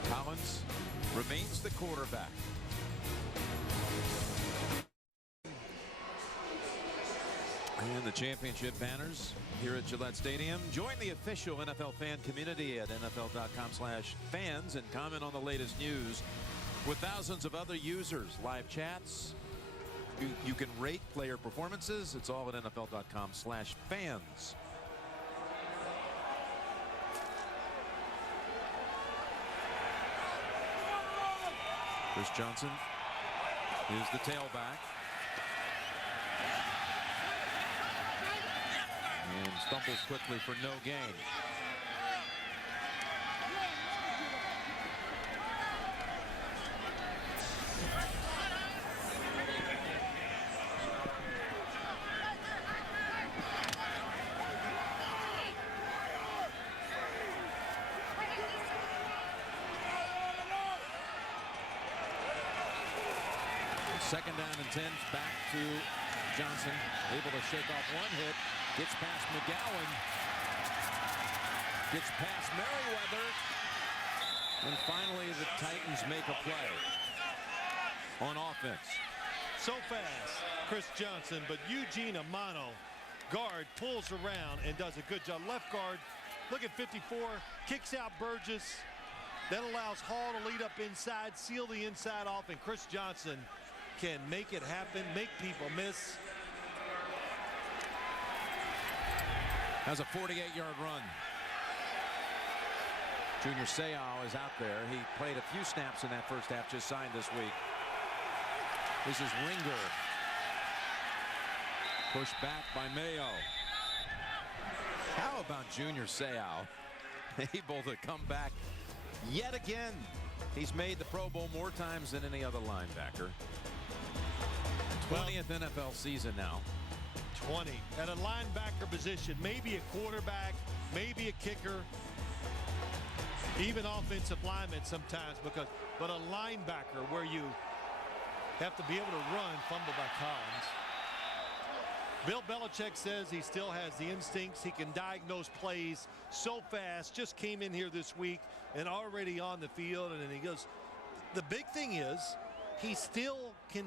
Collins remains the quarterback. And the championship banners here at Gillette Stadium. Join the official NFL fan community at NFL.com/fans and comment on the latest news with thousands of other users. Live chats. You can rate player performances. It's all at NFL.com/fans. Chris Johnson is the tailback. and stumbles quickly for no gain. Second down and 10, back to Johnson, able to shake off one hit, gets past McGowan, gets past Merriweather, and finally the Titans make a play on offense. So fast, Chris Johnson, but Eugene Amano, guard, pulls around and does a good job. Left guard, look at 54, kicks out Burgess. That allows Hall to lead up inside, seal the inside off, and Chris Johnson can make it happen, make people miss. Has a 48-yard run. Junior Seau is out there. He played a few snaps in that first half, just signed this week. This is Ringer. Pushed back by Mayo. How about Junior Seau? Able to come back yet again. He's made the Pro Bowl more times than any other linebacker. 20th NFL season now. 20 at a linebacker position, maybe a quarterback, maybe a kicker, even offensive lineman sometimes, but a linebacker where you have to be able to run, fumble by Collins. Bill Belichick says he still has the instincts. He can diagnose plays so fast. Just came in here this week and already on the field, and then he goes, the big thing is he still can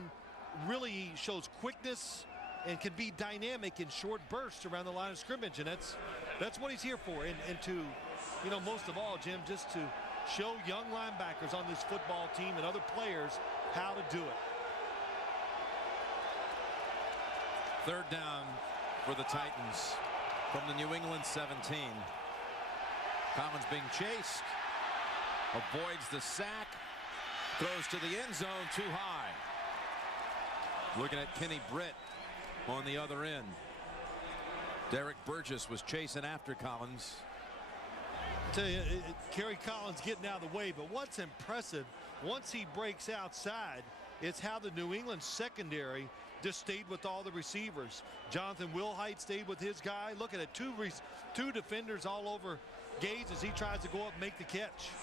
really shows quickness and can be dynamic in short bursts around the line of scrimmage, and that's what he's here for. And to, you know, most of all, Jim, just to show young linebackers on this football team and other players how to do it. Third down for the Titans from the New England 17. Collins being chased, avoids the sack, throws to the end zone too high. Looking at Kenny Britt on the other end. Derek Burgess was chasing after Collins. I tell you, Kerry Collins getting out of the way, but what's impressive, once he breaks outside, it's how the New England secondary just stayed with all the receivers. Jonathan Wilhite stayed with his guy. Look at it, two defenders all over Gage as he tries to go up and make the catch.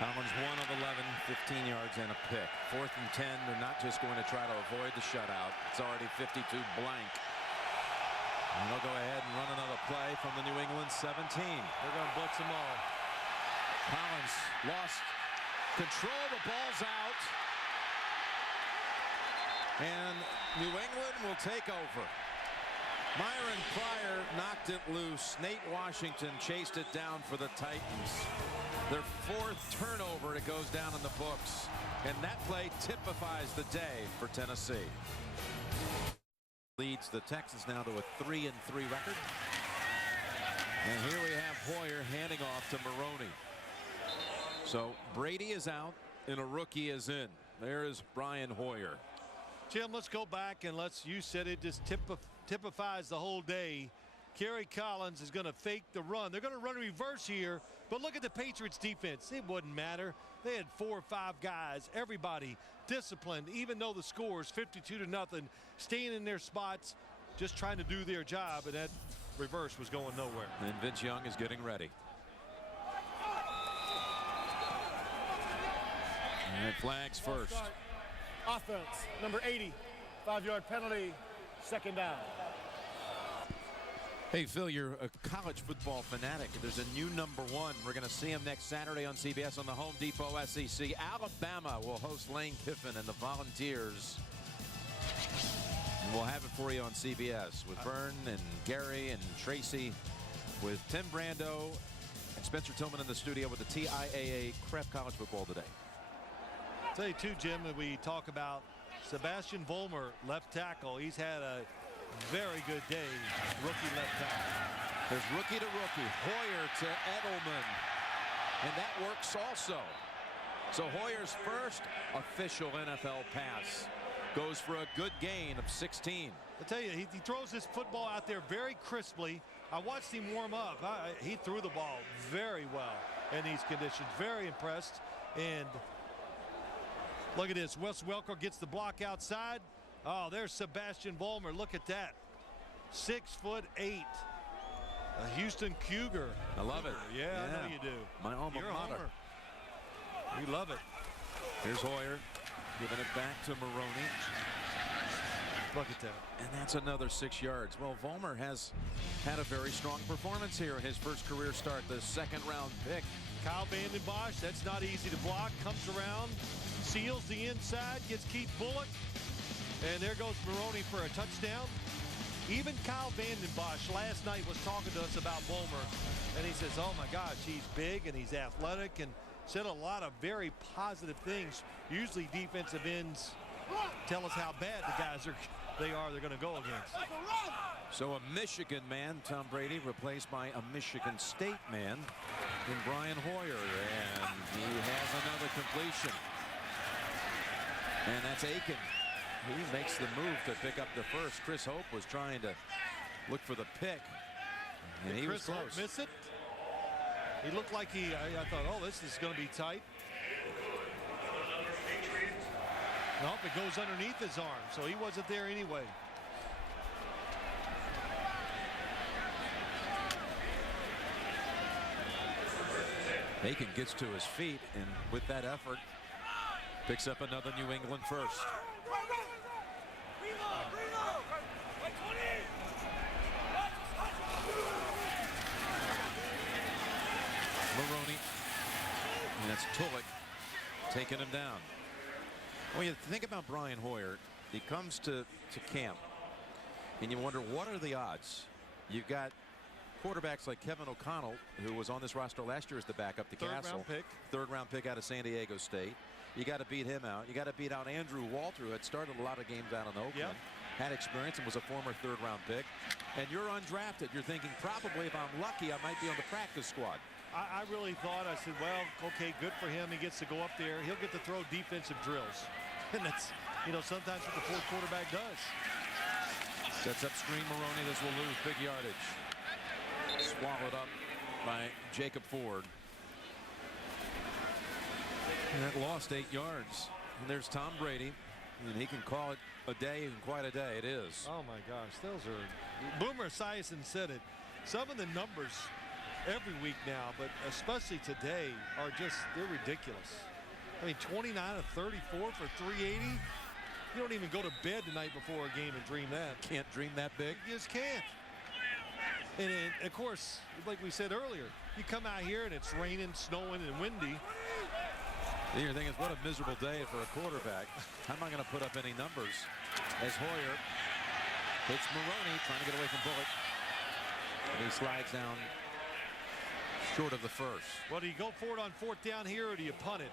Collins 1 of 11, 15 yards and a pick. 4th and 10. They're not just going to try to avoid the shutout. It's already 52 blank. And they'll go ahead and run another play from the New England 17. They're going to blitz them all. Collins lost control. The ball's out. And New England will take over. Myron Pryor knocked it loose. Nate Washington chased it down for the Titans. Their 4th turnover, it goes down in the books. And that play typifies the day for Tennessee. Leads the Texans now to a 3-3 record. And here we have Hoyer handing off to Maroney. So Brady is out and a rookie is in. There is Brian Hoyer. Jim, let's go back and you said it just typifies the whole day. Kerry Collins is going to fake the run. They're going to run a reverse here, but look at the Patriots defense. It wouldn't matter. They had 4 or 5 guys, everybody disciplined, even though the score is 52-0, staying in their spots, just trying to do their job, and that reverse was going nowhere. And Vince Young is getting ready. And flags first. Offense, number 80, 5-yard penalty, second down. Hey, Phil, you're a college football fanatic. There's a new number 1. We're going to see him next Saturday on CBS on the Home Depot SEC. Alabama will host Lane Kiffin and the Volunteers. And we'll have it for you on CBS with Vern and Gary and Tracy, with Tim Brando and Spencer Tillman in the studio with the TIAA Craft College Football today. I'll tell you too, Jim, that we talk about Sebastian Vollmer, left tackle. He's had a very good day, rookie left tackle. There's rookie to rookie, Hoyer to Edelman, and that works also. So Hoyer's first official NFL pass goes for a good gain of 16. I tell you, he throws this football out there very crisply. I watched him warm up. He threw the ball very well in these conditions. Very impressed. And look at this. Wes Welker gets the block outside. Oh, there's Sebastian Vollmer. Look at that. 6'8". A Houston Cougar. I love it. Yeah, I know you do. My alma You're a mater. homer. We love it. Here's Hoyer giving it back to Maroney. Look at that. And that's another 6 yards. Well, Vollmer has had a very strong performance here in his first career start, the second-round pick. Kyle Vanden Bosch, that's not easy to block. Comes around, seals the inside, gets Keith Bullock. And there goes Maroney for a touchdown. Even Kyle Vanden Bosch last night was talking to us about Vollmer. And he says, oh my gosh, he's big and he's athletic, and said a lot of very positive things. Usually defensive ends tell us how bad the guys they're going to go against. So a Michigan man, Tom Brady, replaced by a Michigan State man in Brian Hoyer, and he has another completion. And that's Aiken. He makes the move to pick up the first. Chris Hope was trying to look for the pick, and he was Chris Hope close. miss it? He looked like I thought, oh, this is going to be tight. Nope, it goes underneath his arm, so he wasn't there anyway. Aiken gets to his feet, and with that effort, picks up another New England first. Maroney, and that's Tulloch taking him down. When you think about Brian Hoyer, he comes to camp, and you wonder, what are the odds? You've got quarterbacks like Kevin O'Connell, who was on this roster last year as the backup to Castle. Third-round pick out of San Diego State. You got to beat him out. You got to beat out Andrew Walter, who had started a lot of games out in Oakland. Had experience and was a former third-round pick. And you're undrafted. You're thinking, probably if I'm lucky, I might be on the practice squad. I really thought, I said, well, okay, good for him. He gets to go up there. He'll get to throw defensive drills. And that's, you know, sometimes what the fourth quarterback does. Sets up screen Maroney. This will lose big yardage. Swallowed up by Jacob Ford. And that lost 8 yards. And there's Tom Brady. And he can call it a day, and quite a day it is. Oh, my gosh. Those are... Boomer Esiason said it. Some of the numbers every week now, but especially today, are just, they're ridiculous. I mean, 29 of 34 for 380. You don't even go to bed the night before a game and dream that. Can't dream that big. You just can't. And of course, like we said earlier, you come out here and it's raining, snowing, and windy. Then you're thinking, what a miserable day for a quarterback. How am I going to put up any numbers? As Hoyer hits Maroney, trying to get away from Bullock. And he slides down short of the first. Well, do you go for it on fourth down here, or do you punt it?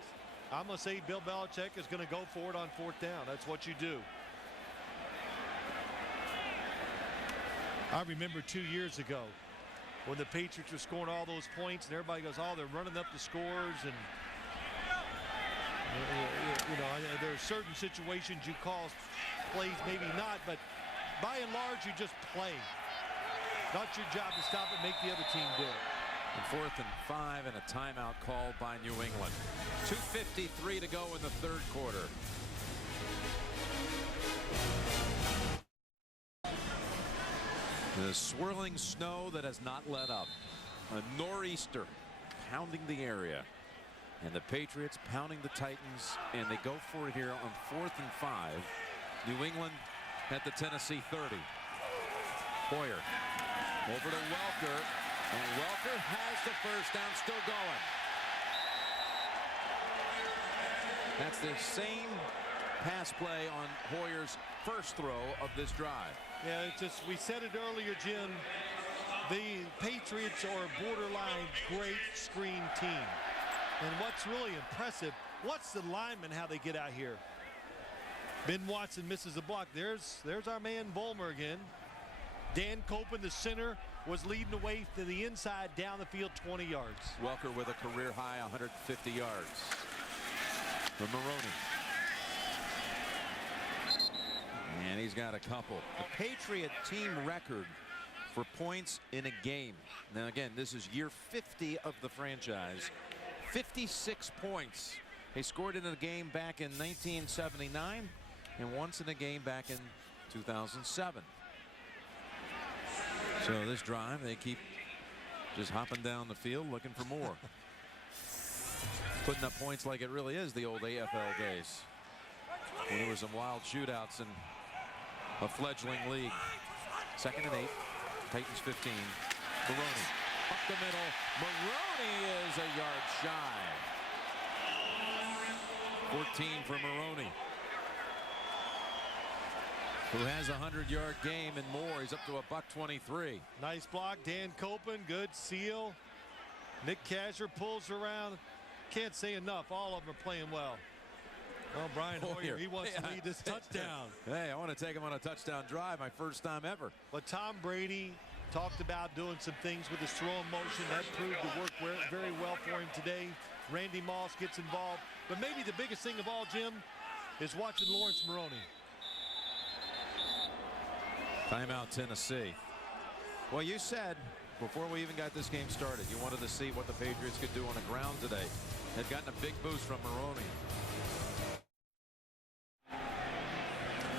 I'm going to say Bill Belichick is going to go for it on fourth down. That's what you do. I remember 2 years ago when the Patriots were scoring all those points, and everybody goes, oh, they're running up the scores. And, you know, there are certain situations you call plays, maybe not, but by and large, you just play. Not your job to stop it, make the other team do it. And 4th and 5 and a timeout called by New England. 2:53 to go in the third quarter. The swirling snow that has not let up. A nor'easter pounding the area. And the Patriots pounding the Titans, and they go for it here on 4th and 5. New England at the Tennessee 30. Hoyer over to Welker. And Welker has the first down, still going. That's the same pass play on Hoyer's first throw of this drive. Yeah, it's just, we said it earlier, Jim. The Patriots are a borderline great screen team. And what's really impressive, watch the linemen, how they get out here. Ben Watson misses a block. There's our man Vollmer again. Dan Copen, the center, was leading the way to the inside, down the field 20 yards. Welker with a career high 150 yards. from Maroney. And he's got a couple. The Patriot team record for points in a game. Now again, this is year 50 of the franchise. 56 points. They scored in a game back in 1979 and once in a game back in 2007. So this drive, they keep just hopping down the field looking for more. Putting up points like it really is the old AFL days, when there were some wild shootouts in a fledgling league. 2nd and 8. Titans 15. Maroney up the middle. Maroney is a yard shy. 14 for Maroney, who has a 100-yard game and more. He's up to $123. Nice block, Dan Copen. Good seal. Nick Casher pulls around. Can't say enough. All of them are playing well. Well, Brian Hoyer, he wants to lead this touchdown. Hey, I want to take him on a touchdown drive, my first time ever. But Tom Brady talked about doing some things with his throwing motion. That proved to work very well for him today. Randy Moss gets involved. But maybe the biggest thing of all, Jim, is watching Lawrence Maroney. Timeout, Tennessee. Well, you said before we even got this game started, you wanted to see what the Patriots could do on the ground today. They've gotten a big boost from Maroney.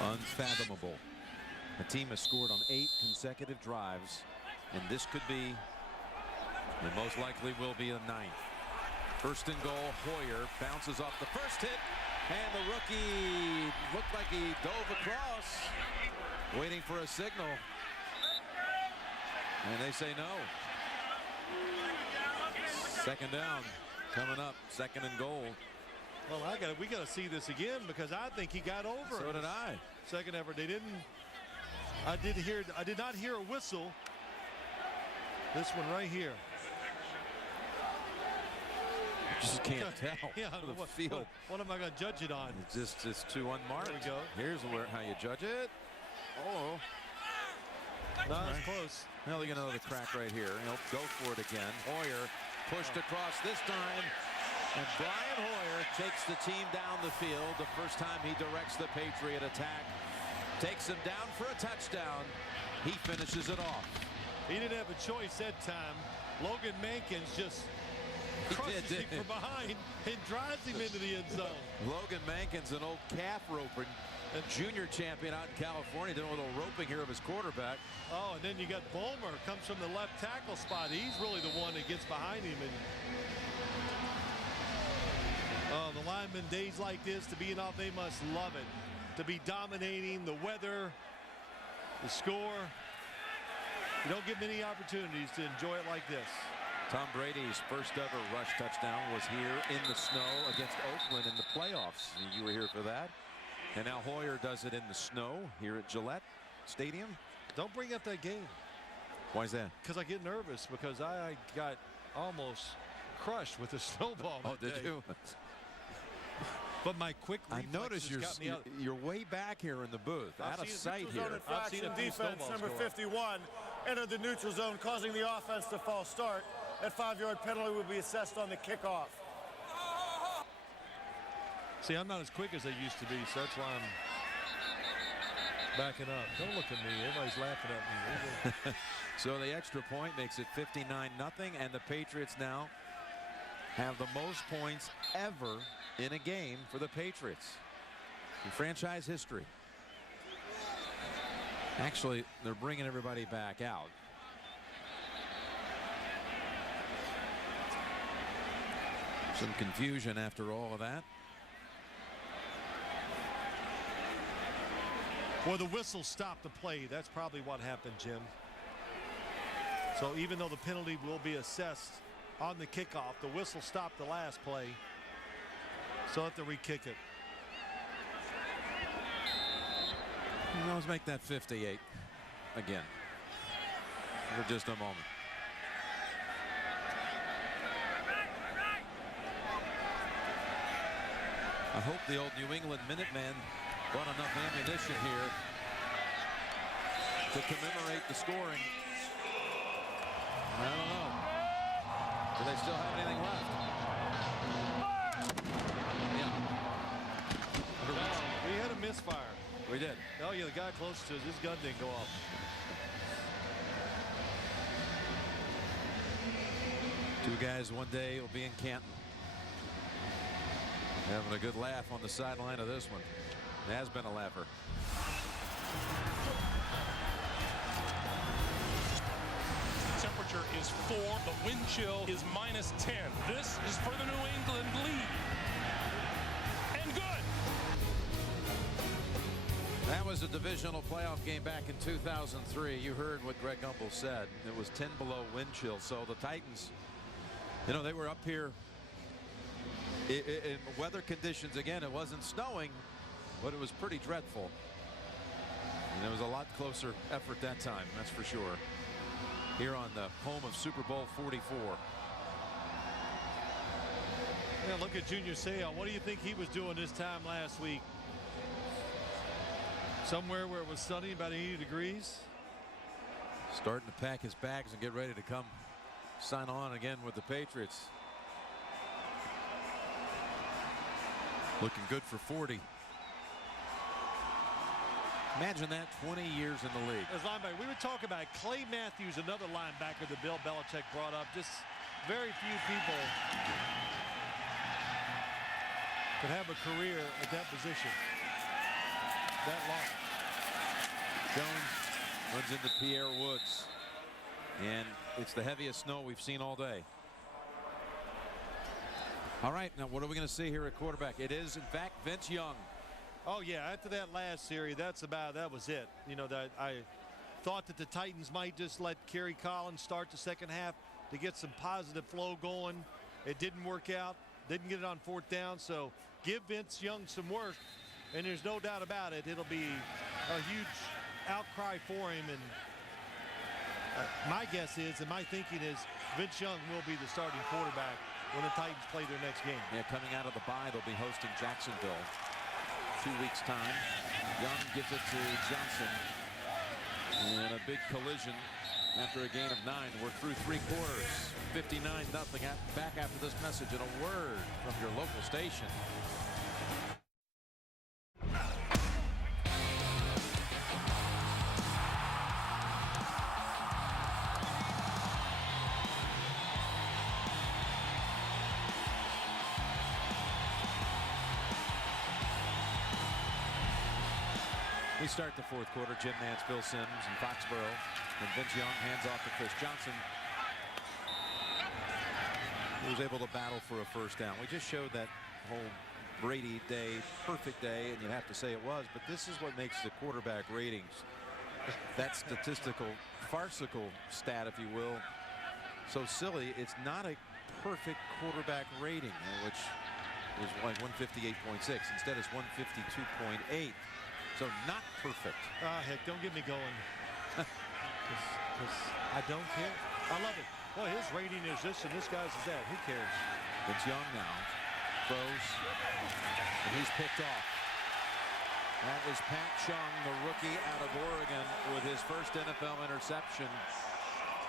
Unfathomable. The team has scored on 8 consecutive drives, and this could be, and most likely will be, a 9th. 1st and goal. Hoyer bounces off the first hit, and the rookie looked like he dove across, waiting for a signal, and they say no. 2nd down coming up. 2nd and goal. Well, we got to see this again, because I think he got over. So did I. Second effort. They didn't. I did not hear a whistle. This one right here. You just can't tell. Yeah, the field. What am I going to judge it on? It's too unmarked. There we go. Here's how you judge it. Oh. No, it's close. Well, you get another crack right here. He'll go for it again. Hoyer pushed across this time. And Brian Hoyer takes the team down the field. The first time he directs the Patriot attack. Takes him down for a touchdown. He finishes it off. He didn't have a choice that time. Logan Mankins just crushes him from behind and drives him into the end zone. Logan Mankins, an old calf roper, a junior champion out in California, doing a little roping here of his quarterback. Oh, and then you got Bulmer, comes from the left tackle spot. He's really the one that gets behind him. And the linemen, days like this, to be off, they must love it. To be dominating the weather, the score. You don't get many opportunities to enjoy it like this. Tom Brady's first ever rush touchdown was here in the snow against Oakland in the playoffs. You were here for that. And now Hoyer does it in the snow here at Gillette Stadium. Don't bring up that game. Why is that? Because I get nervous, because I got almost crushed with the snowball. Oh, did you? But my quick I noticed you're way back here in the booth, out of sight here. I've seen defense number 51 entered the neutral zone, causing the offense to false start. That 5-yard penalty will be assessed on the kickoff. See, I'm not as quick as I used to be, so that's why I'm backing up. Don't look at me. Everybody's laughing at me. So the extra point makes it 59-0, and the Patriots now have the most points ever in a game for the Patriots in franchise history. Actually, they're bringing everybody back out. Some confusion after all of that. Well, the whistle stopped the play. That's probably what happened, Jim. So even though the penalty will be assessed on the kickoff, the whistle stopped the last play. So have to re-kick it. Let's make that 58 again for just a moment. I hope the old New England Minutemen brought enough ammunition here to commemorate the scoring. I don't know. Do they still have anything left? Yeah. misfire. We did. Oh, yeah, the guy close to his gun didn't go off. Two guys one day will be in Canton. Having a good laugh on the sideline of this one. It has been a laugher. Temperature is 4. The wind chill is -10. This is for the New England lead. And good. That was a divisional playoff game back in 2003. You heard what Greg Gumbel said. It was 10 below wind chill. So the Titans, you know, they were up here in weather conditions. Again, it wasn't snowing, but it was pretty dreadful. And it was a lot closer effort that time, that's for sure. Here on the home of Super Bowl 44. Yeah, look at Junior Seau. What do you think he was doing this time last week? Somewhere where it was sunny, about 80 degrees. Starting to pack his bags and get ready to come sign on again with the Patriots. Looking good for 40. Imagine that 20 years in the league. As linebacker, we would talk about Clay Matthews, another linebacker that Bill Belichick brought up. Just very few people could have a career at that position that long. Jones runs into Pierre Woods, and it's the heaviest snow we've seen all day. All right, now what are we going to see here at quarterback? It is, in fact, Vince Young. Oh, yeah, after that last series, that was it. You know, that I thought that the Titans might just let Kerry Collins start the second half to get some positive flow going. It didn't work out. Didn't get it on 4th down, so give Vince Young some work, and there's no doubt about it. It'll be a huge outcry for him, and my guess is, and my thinking is, Vince Young will be the starting quarterback when the Titans play their next game. Yeah, coming out of the bye, they'll be hosting Jacksonville 2 weeks' time. Young gives it to Johnson, and a big collision after a gain of 9. We're through 3 quarters. 59-0. Back after this message and a word from your local station. We start the 4th quarter. Jim Nantz, Bill Sims, and Foxborough. And Vince Young hands off to Chris Johnson. He was able to battle for a first down. We just showed that whole Brady day, perfect day, and you have to say it was, but this is what makes the quarterback ratings, that statistical, farcical stat, if you will, so silly. It's not a perfect quarterback rating, which was like 158.6. Instead, it's 152.8. So not perfect. Heck, don't get me going. Cause I don't care. I love it. Boy, his rating is this and this guy's is that. Who cares? It's Young now. Throws. And he's picked off. That is Pat Chung, the rookie out of Oregon, with his first NFL interception.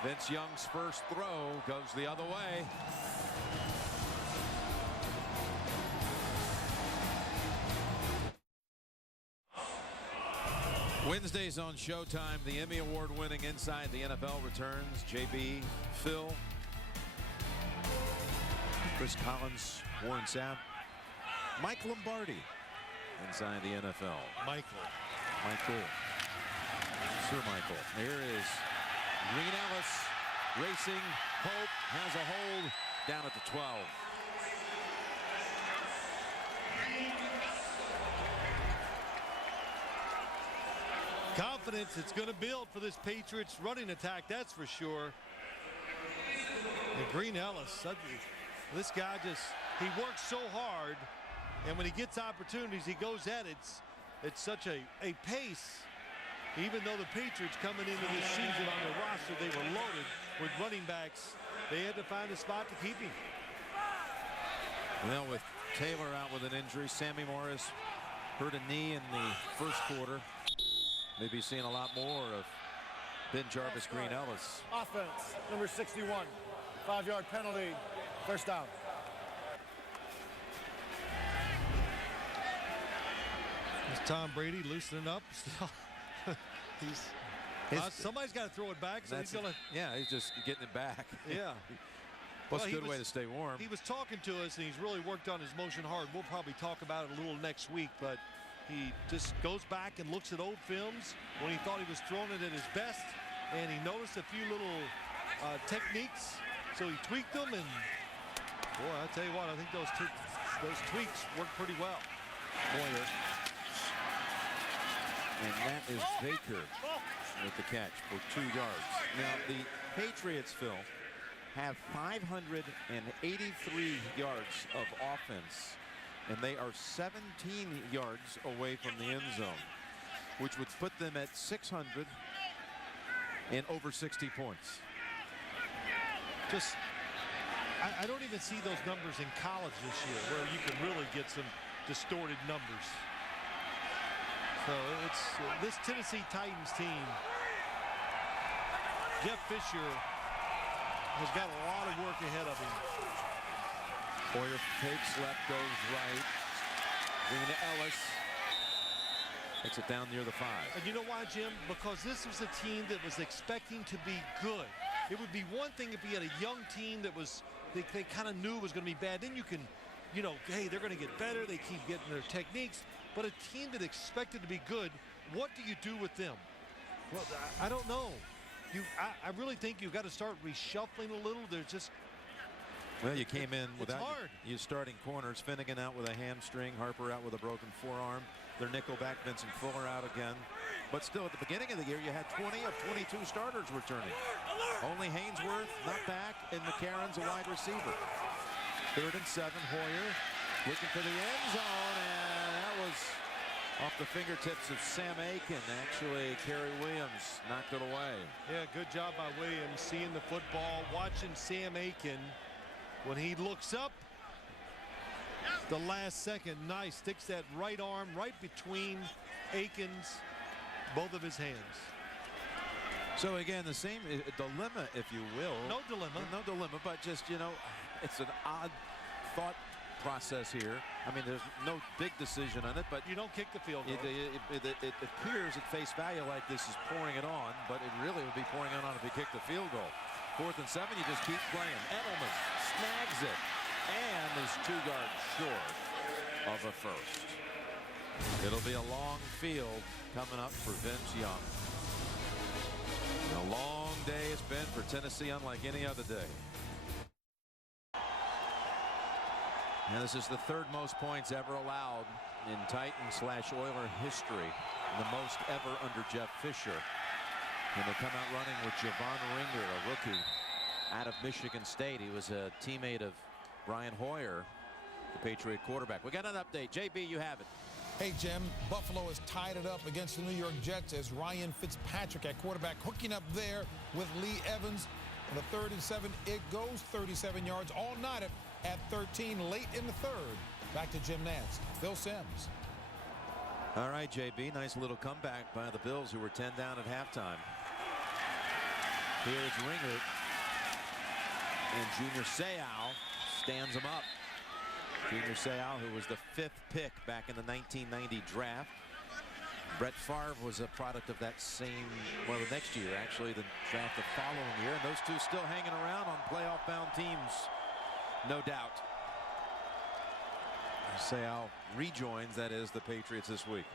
Vince Young's first throw goes the other way. Wednesdays on Showtime, the Emmy Award-winning Inside the NFL returns. JB, Phil, Chris Collins, Warren Sapp, Mike Lombardi, Inside the NFL. Michael. Sir Michael. Here is Green Ellis racing. Hope has a hold down at the 12. Confidence it's going to build for this Patriots running attack, that's for sure. And Green Ellis, this guy he works so hard, and when he gets opportunities, he goes at it. It's such a pace. Even though the Patriots coming into this season on the roster, they were loaded with running backs, they had to find a spot to keep him. Well, with Taylor out with an injury, Sammy Morris hurt a knee in the first quarter. Maybe seeing a lot more of Ben Jarvis, Green Ellis. Offense, number 61. 5-yard penalty, first down. It's Tom Brady loosening up. Somebody's got to throw it back, so he's going to. Yeah, he's just getting it back. Yeah. Well, it's a good way to stay warm. He was talking to us, and he's really worked on his motion hard. We'll probably talk about it a little next week, but he just goes back and looks at old films when he thought he was throwing it at his best, and he noticed a few little techniques, so he tweaked them, and boy, I tell you what, I think those tweaks work pretty well. Hoyer. And that is Baker with the catch for 2 yards. Now, the Patriots, Phil, have 583 yards of offense, and they are 17 yards away from the end zone, which would put them at 600 and over 60 points. I don't even see those numbers in college this year where you can really get some distorted numbers. So it's this Tennessee Titans team. Jeff Fisher has got a lot of work ahead of him. Hoyer takes left, goes right. Bringing to Ellis. Takes it down near the 5. And you know why, Jim? Because this was a team that was expecting to be good. It would be one thing if you had a young team that was, they kind of knew it was going to be bad. Then you can, you know, hey, they're going to get better. They keep getting their techniques. But a team that expected to be good, what do you do with them? Well, I don't know. I really think you've got to start reshuffling a little. There's just. Well, you came in without your starting corners. Finnegan out with a hamstring. Harper out with a broken forearm. Their nickelback, Vincent Fuller, out again. But still, at the beginning of the year, you had 20 of 22 starters returning. Only Hainsworth not back, and McCarron's a wide receiver. 3rd and 7, Hoyer looking for the end zone, and that was off the fingertips of Sam Aiken. Actually, Kerry Williams knocked it away. Yeah, good job by Williams seeing the football, watching Sam Aiken. When he looks up, the last second, nice, sticks that right arm right between Aiken's both of his hands. So again, the same dilemma, if you will. No dilemma. No dilemma, but just, you know, it's an odd thought process here. I mean, there's no big decision on it, but you don't kick the field goal. It appears at face value like this is pouring it on, but it really would be pouring it on if he kicked the field goal. 4th and 7, you just keep playing. Edelman snags it and is 2 yards short of a first. It'll be a long field coming up for Vince Young. A long day it's been for Tennessee, unlike any other day. And this is the 3rd most points ever allowed in Titan/Oiler history, the most ever under Jeff Fisher. And they come out running with Javon Ringer, a rookie out of Michigan State. He was a teammate of Brian Hoyer, the Patriot quarterback. We got an update. JB, you have it. Hey, Jim, Buffalo has tied it up against the New York Jets as Ryan Fitzpatrick at quarterback, hooking up there with Lee Evans. On the 3rd and 7, it goes 37 yards, all night at 13, late in the 3rd. Back to Jim Nantz. Bill Sims. All right, JB, nice little comeback by the Bills, who were 10 down at halftime. Here's Ringer, and Junior Seau stands him up. Junior Seau, who was the 5th pick back in the 1990 draft. Brett Favre was a product of that same, well, the next year, actually, the draft the following year. And those two still hanging around on playoff-bound teams, no doubt. Seau rejoins, that is, the Patriots this week.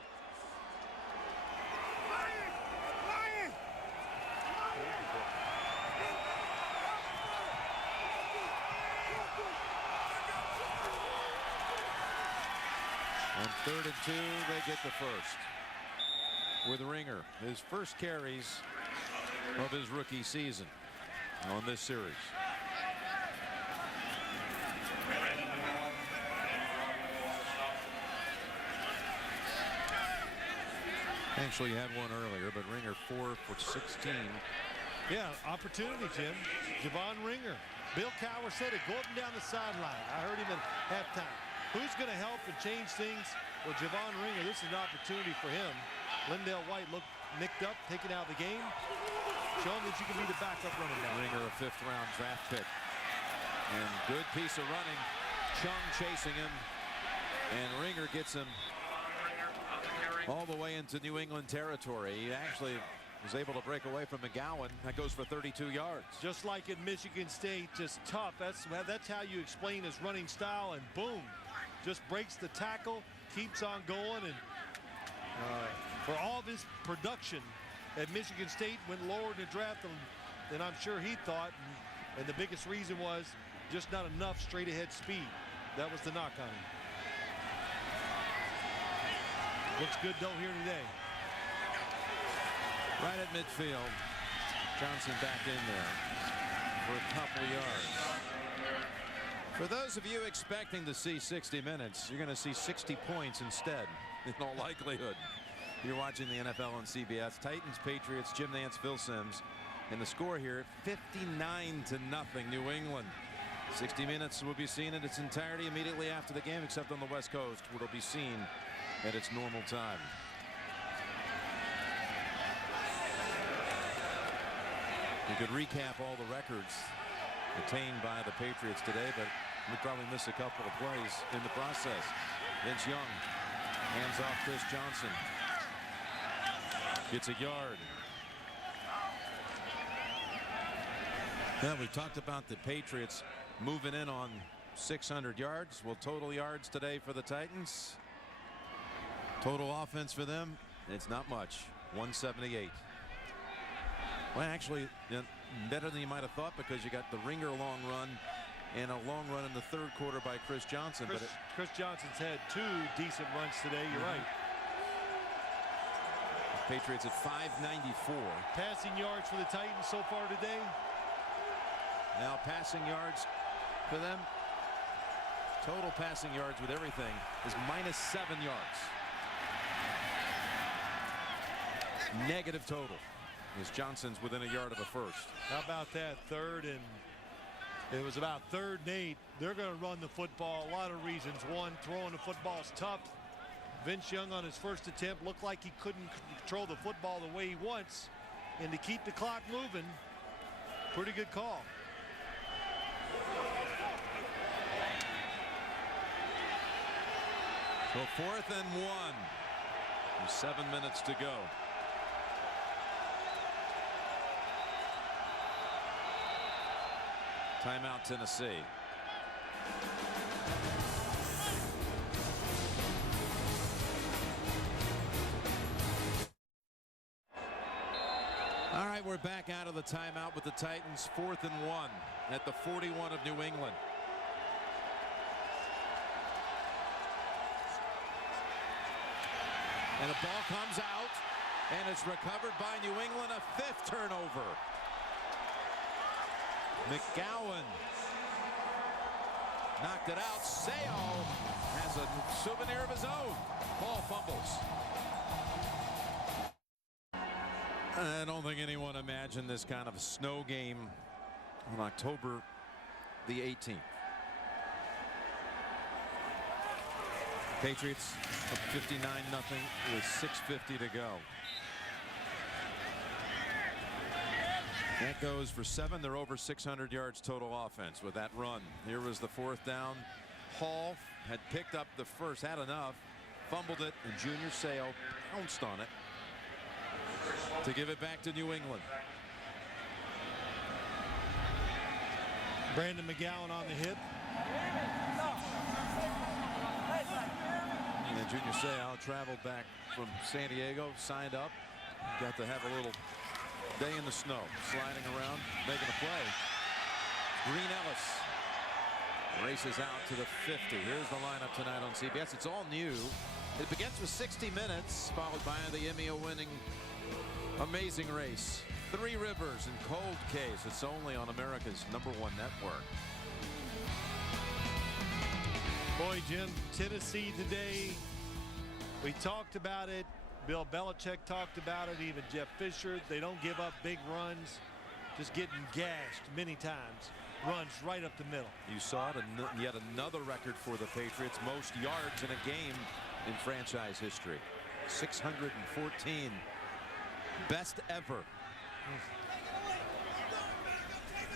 On 3rd and 2, they get the first. With Ringer, his first carries of his rookie season on this series. Actually had one earlier, but Ringer 4 for 16. Yeah, opportunity, Jim. Javon Ringer. Bill Cowher said it, go up and down the sideline. I heard him at halftime. Who's going to help and change things? Well, Javon Ringer, this is an opportunity for him. Lindell White looked nicked up, taken out of the game. Show him that you can be the backup running back. Ringer, a 5th-round draft pick. And good piece of running. Chung chasing him. And Ringer gets him all the way into New England territory. He actually was able to break away from McGowan. That goes for 32 yards. Just like at Michigan State, just tough. That's how you explain his running style, and boom, just breaks the tackle, keeps on going, and for all of his production at Michigan State went lower in the draft than I'm sure he thought, and the biggest reason was just not enough straight ahead speed. That was the knock on him. Looks good though here today. Right at midfield. Johnson back in there for a couple yards. For those of you expecting to see 60 minutes, you're going to see 60 points instead, in all likelihood. You're watching the NFL on CBS. Titans Patriots, Jim Nantz, Phil Simms, and the score here 59-0 New England. 60 minutes will be seen in its entirety immediately after the game, except on the West Coast, where it'll be seen at its normal time. You could recap all the records attained by the Patriots today, but we probably miss a couple of plays in the process. Vince Young hands off Chris Johnson. Gets a yard. Yeah, we talked about the Patriots moving in on 600 yards. Well, total yards today for the Titans. Total offense for them, it's not much. 178. Well, actually, better than you might have thought, because you got the ringer long run and a long run in the third quarter by Chris Johnson. Chris Johnson's had 2 decent runs today. You're right. Patriots at 594. Passing yards for the Titans so far today. Now passing yards for them. Total passing yards with everything is -7 yards. Negative total. As Johnson's within a yard of a first. How about that? Third, and it was about 3rd and 8. They're going to run the football. A lot of reasons. One, throwing the football is tough. Vince Young on his first attempt looked like he couldn't control the football the way he wants, and to keep the clock moving, pretty good call. So 4th and 1. There's 7 minutes to go. Timeout, Tennessee. All right, we're back out of the timeout with the Titans. 4th and 1 at the 41 of New England. And the ball comes out, and it's recovered by New England. A 5th turnover. McGowan knocked it out. Seo has a souvenir of his own. Ball fumbles. I don't think anyone imagined this kind of snow game on October the 18th. Patriots up 59-0 with 6:50 to go. That goes for 7. They're over 600 yards total offense with that run. Here was the 4th down. Hall had picked up the first, had enough, fumbled it, and Junior Seo pounced on it to give it back to New England. Brandon McGowan on the hit. And Junior Seo traveled back from San Diego, signed up, got to have a little day in the snow, sliding around, making a play. Green Ellis races out to the 50. Here's the lineup tonight on CBS. It's all new. It begins with 60 minutes, followed by the Emmy-winning Amazing Race. 3 Rivers and Cold Case. It's only on America's #1 network. Boy, Jim, Tennessee today, we talked about it. Bill Belichick talked about it, even Jeff Fisher. They don't give up big runs, just getting gashed many times. Runs right up the middle. You saw it, and yet another record for the Patriots. Most yards in a game in franchise history. 614. Best ever.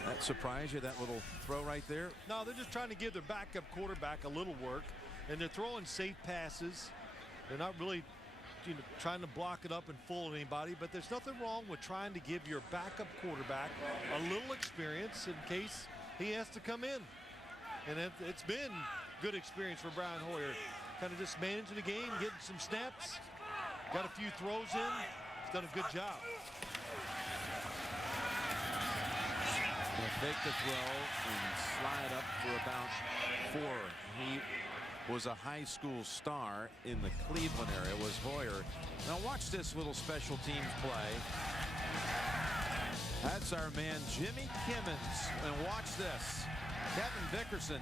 That surprised you, that little throw right there? No, they're just trying to give their backup quarterback a little work, and they're throwing safe passes. They're not really trying to block it up and fool anybody, but there's nothing wrong with trying to give your backup quarterback a little experience in case he has to come in. And it's been good experience for Brian Hoyer. Kind of just managing the game, getting some snaps, got a few throws in. He's done a good job. Fake the throw and slide up for about 4. He was a high school star in the Cleveland area, was Hoyer. Now watch this little special teams play. That's our man Jimmy Kimmons. And watch this. Kevin Vickerson,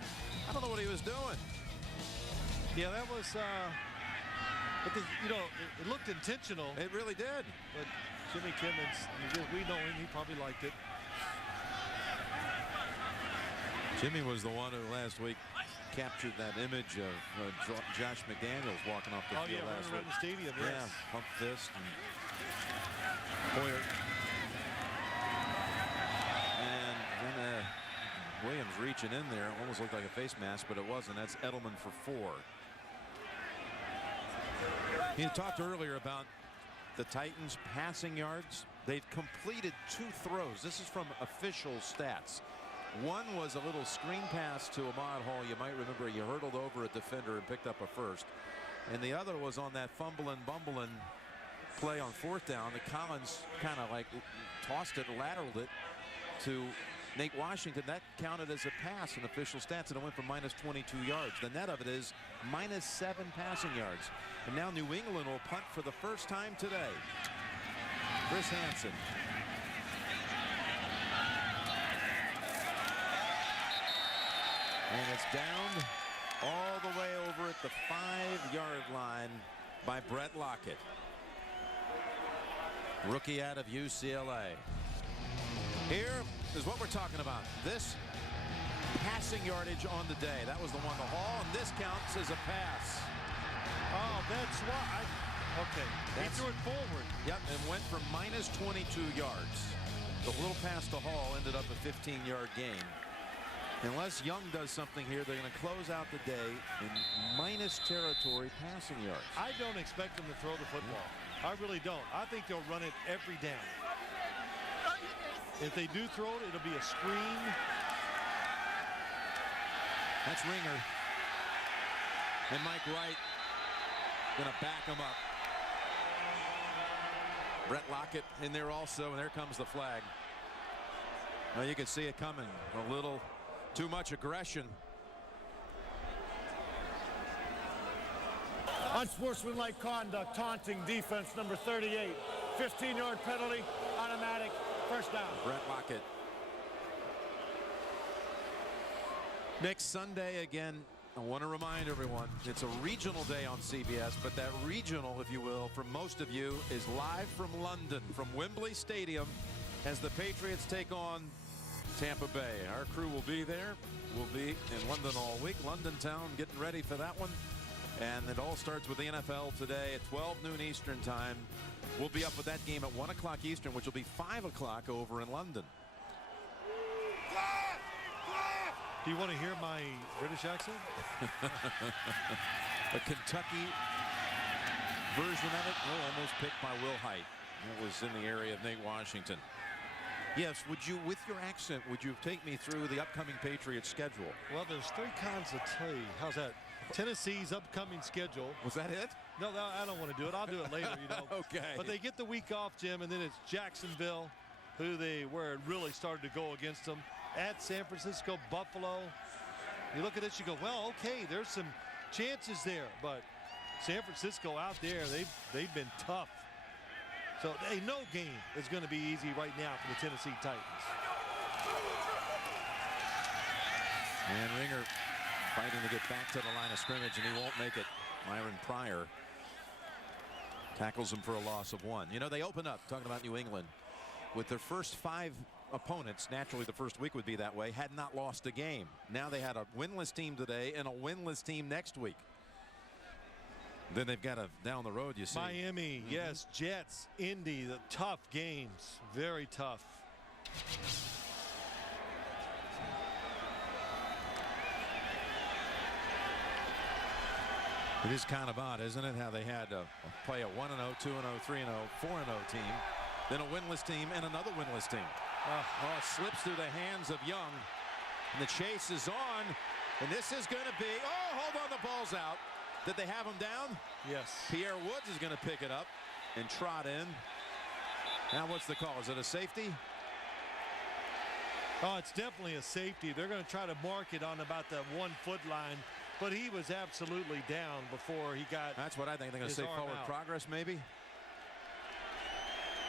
I don't know what he was doing. Yeah, that was, it looked intentional. It really did. But Jimmy Kimmons, we know him, he probably liked it. Jimmy was the one who last week captured that image of Josh McDaniels walking off the field last week. Around the stadium, yes. Yeah, pump fist. And Hoyer. And then Williams reaching in there. Almost looked like a face mask, but it wasn't. That's Edelman for 4. He talked earlier about the Titans passing yards. They've completed 2 throws. This is from official stats. One was a little screen pass to Ahmad Hall. You might remember he hurdled over a defender and picked up a first. And the other was on that fumbling, bumbling play on 4th down. The Collins kind of like tossed it, lateraled it to Nate Washington. That counted as a pass in official stats, and it went for minus 22 yards. The net of it is minus 7 passing yards. And now New England will punt for the first time today. Chris Hansen. And it's down all the way over at the 5-yard line by Brett Lockett. Rookie out of UCLA. Here is what we're talking about. This passing yardage on the day. That was the one to Hall, and this counts as a pass. Oh, that's why. Okay. He threw it forward. Yep, and went for minus 22 yards. The little pass to Hall ended up a 15-yard gain. Unless Young does something here, they're going to close out the day in minus territory passing yards. I don't expect them to throw the football. I really don't. I think they'll run it every down. If they do throw it, it'll be a screen. That's Ringer. And Mike Wright going to back him up. Brett Lockett in there also, and there comes the flag. Well, you can see it coming. A little too much aggression. Unsportsmanlike conduct, taunting defense, number 38. 15-yard penalty, automatic, first down. Brett Lockett. Next Sunday again, I want to remind everyone, it's a regional day on CBS, but that regional, if you will, for most of you, is live from London, from Wembley Stadium, as the Patriots take on Tampa Bay. Our crew will be there. We'll be in London all week. London town getting ready for that one. And it all starts with the NFL today at 12 noon Eastern time. We'll be up with that game at 1 o'clock Eastern, which will be 5 o'clock over in London. Do you want to hear my British accent? A Kentucky version of it. Oh, almost picked by Will Height. That was in the area of Nate Washington. Yes, would you, with your accent, would you take me through the upcoming Patriots schedule? Well, there's 3 kinds of tea. How's that? Tennessee's upcoming schedule. Was that it? No, I don't want to do it. I'll do it later, you know. Okay. But they get the week off, Jim, and then it's Jacksonville, where it really started to go against them. At San Francisco, Buffalo. You look at this, you go, well, okay, there's some chances there. But San Francisco out there, they've been tough. So no game is going to be easy right now for the Tennessee Titans. And Ringer fighting to get back to the line of scrimmage, and he won't make it. Myron Pryor tackles him for a loss of 1. You know, they open up, talking about New England, with their first 5 opponents. Naturally, the first week would be that way, had not lost a game. Now they had a winless team today and a winless team next week. Then they've got a down the road, you see. Miami, yes, Jets, Indy, the tough games, very tough. It is kind of odd, isn't it, how they had to play a 1-0, 2-0, 3-0, 4-0 team, then a winless team, and another winless team. It slips through the hands of Young, and the chase is on, and this is going to be, hold on, the ball's out. Did they have him down? Yes. Pierre Woods is going to pick it up and trot in. Now what's the call? Is it a safety? Oh, it's definitely a safety. They're going to try to mark it on about the 1 foot line, but he was absolutely down before he got. That's what I think. They're going to say forward out. progress, maybe.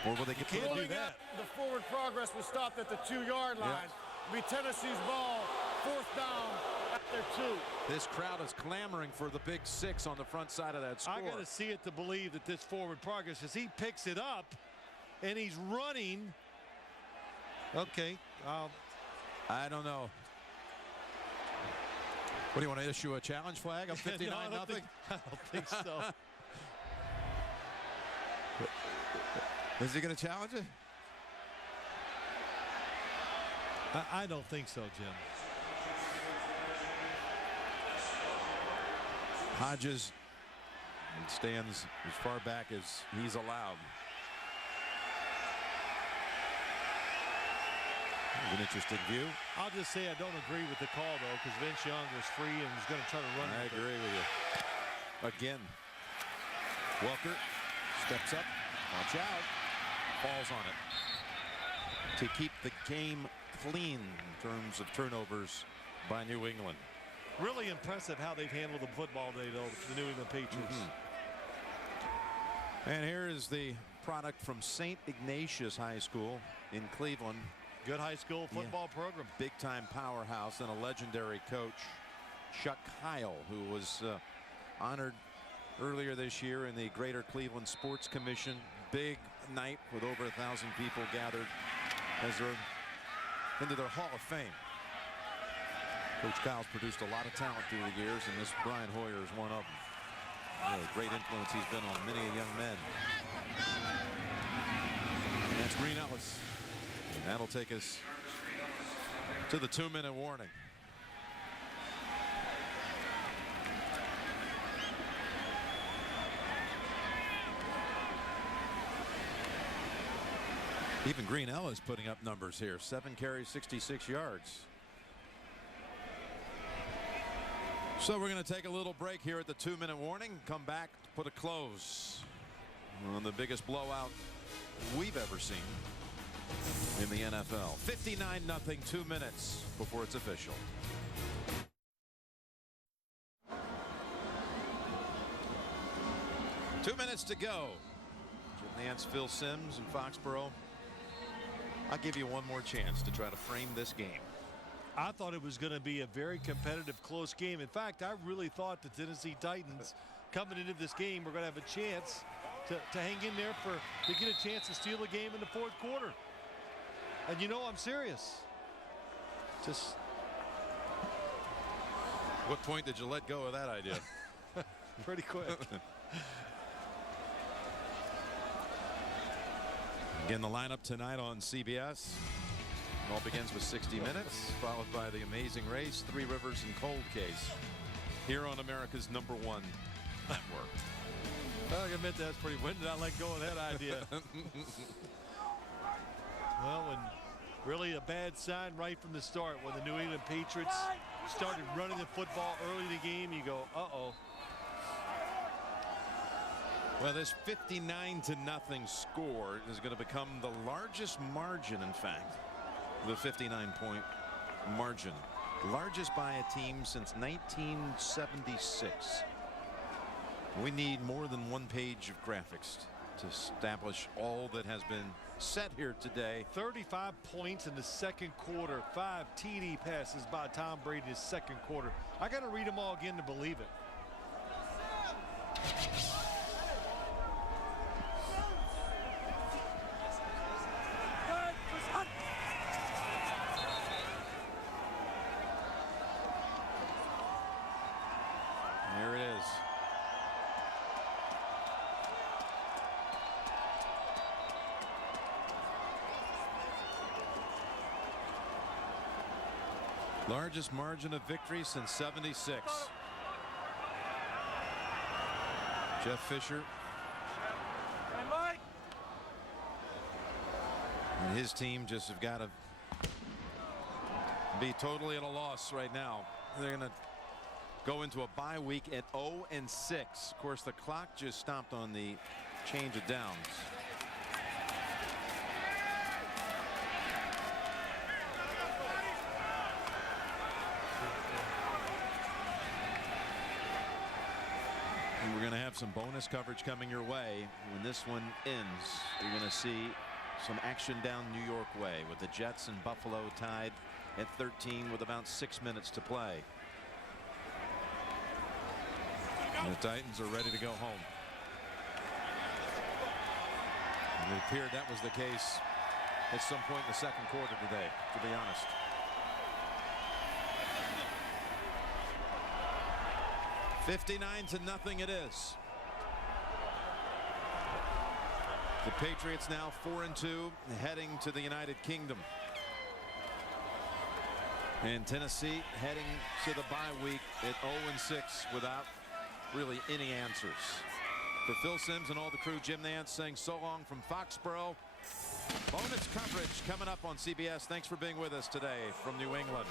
Or will they get can't do that? The forward progress was stopped at the 2-yard line. It'll be Tennessee's ball, 4th down at their 2. This crowd is clamoring for the big 6 on the front side of that score. I got to see it to believe that this forward progress, as he picks it up and he's running. Okay. I don't know. What do you want to issue a challenge flag of 59-0? I don't think so. Is he going to challenge it? I don't think so, Jim. Hodges stands as far back as he's allowed. An interesting view. I'll just say I don't agree with the call, though, because Vince Young was free and was going to try to run. I agree with you. Again, Welker steps up. Watch out. Falls on it. To keep the game clean in terms of turnovers by New England. Really impressive how they've handled the football today, though, the New England Patriots. And here is the product from St. Ignatius High School in Cleveland. Good high school football program. Big-time powerhouse and a legendary coach, Chuck Heil, who was honored earlier this year in the Greater Cleveland Sports Commission. Big night with over 1,000 people gathered as they're into their Hall of Fame. Coach Kyle's produced a lot of talent through the years, and this Brian Hoyer is one of them. What a great influence he's been on many young men. And that's Green Ellis. And that'll take us to the 2-minute warning. Even Green Ellis putting up numbers here. 7 carries, 66 yards. So we're going to take a little break here at the 2-minute warning. Come back to put a close on the biggest blowout we've ever seen in the NFL. 59-0, 2 minutes before it's official. Two minutes to go. Jim Nance, Phil Simms, and Foxborough. I'll give you one more chance to try to frame this game. I thought it was going to be a very competitive, close game. In fact, I really thought the Tennessee Titans coming into this game were going to have a chance to hang in there to get a chance to steal the game in the 4th quarter. And you know I'm serious. Just. What point did you let go of that idea? Pretty quick. Again, the lineup tonight on CBS. It all begins with 60 Minutes, followed by The Amazing Race, Three Rivers, and Cold Case. Here on America's #1 network. I admit that's pretty. When did I let go of that idea? Well, when really a bad sign right from the start. When the New England Patriots started running the football early in the game, you go, uh-oh. Well, this 59-0 score is going to become the largest margin, in fact. The 59-point margin. Largest by a team since 1976. We need more than one page of graphics to establish all that has been said here today. 35 points in the 2nd quarter. 5 TD passes by Tom Brady in his 2nd quarter. I got to read them all again to believe it. There it is. Largest margin of victory since '76. Jeff Fisher and his team just have got to be totally at a loss right now. They're going to go into a bye week at 0-6. Of course, the clock just stopped on the change of downs. And we're going to have some bonus coverage coming your way when this one ends. You're going to see some action down New York way with the Jets and Buffalo tied at 13 with about 6 minutes to play. And the Titans are ready to go home. And it appeared that was the case at some point in the second quarter today, to be honest. $59-0 it is. The Patriots now 4-2, heading to the United Kingdom. And Tennessee heading to the bye week at 0-6 without really any answers. For Phil Simms and all the crew, Jim Nantz saying so long from Foxborough. Bonus coverage coming up on CBS. Thanks for being with us today from New England.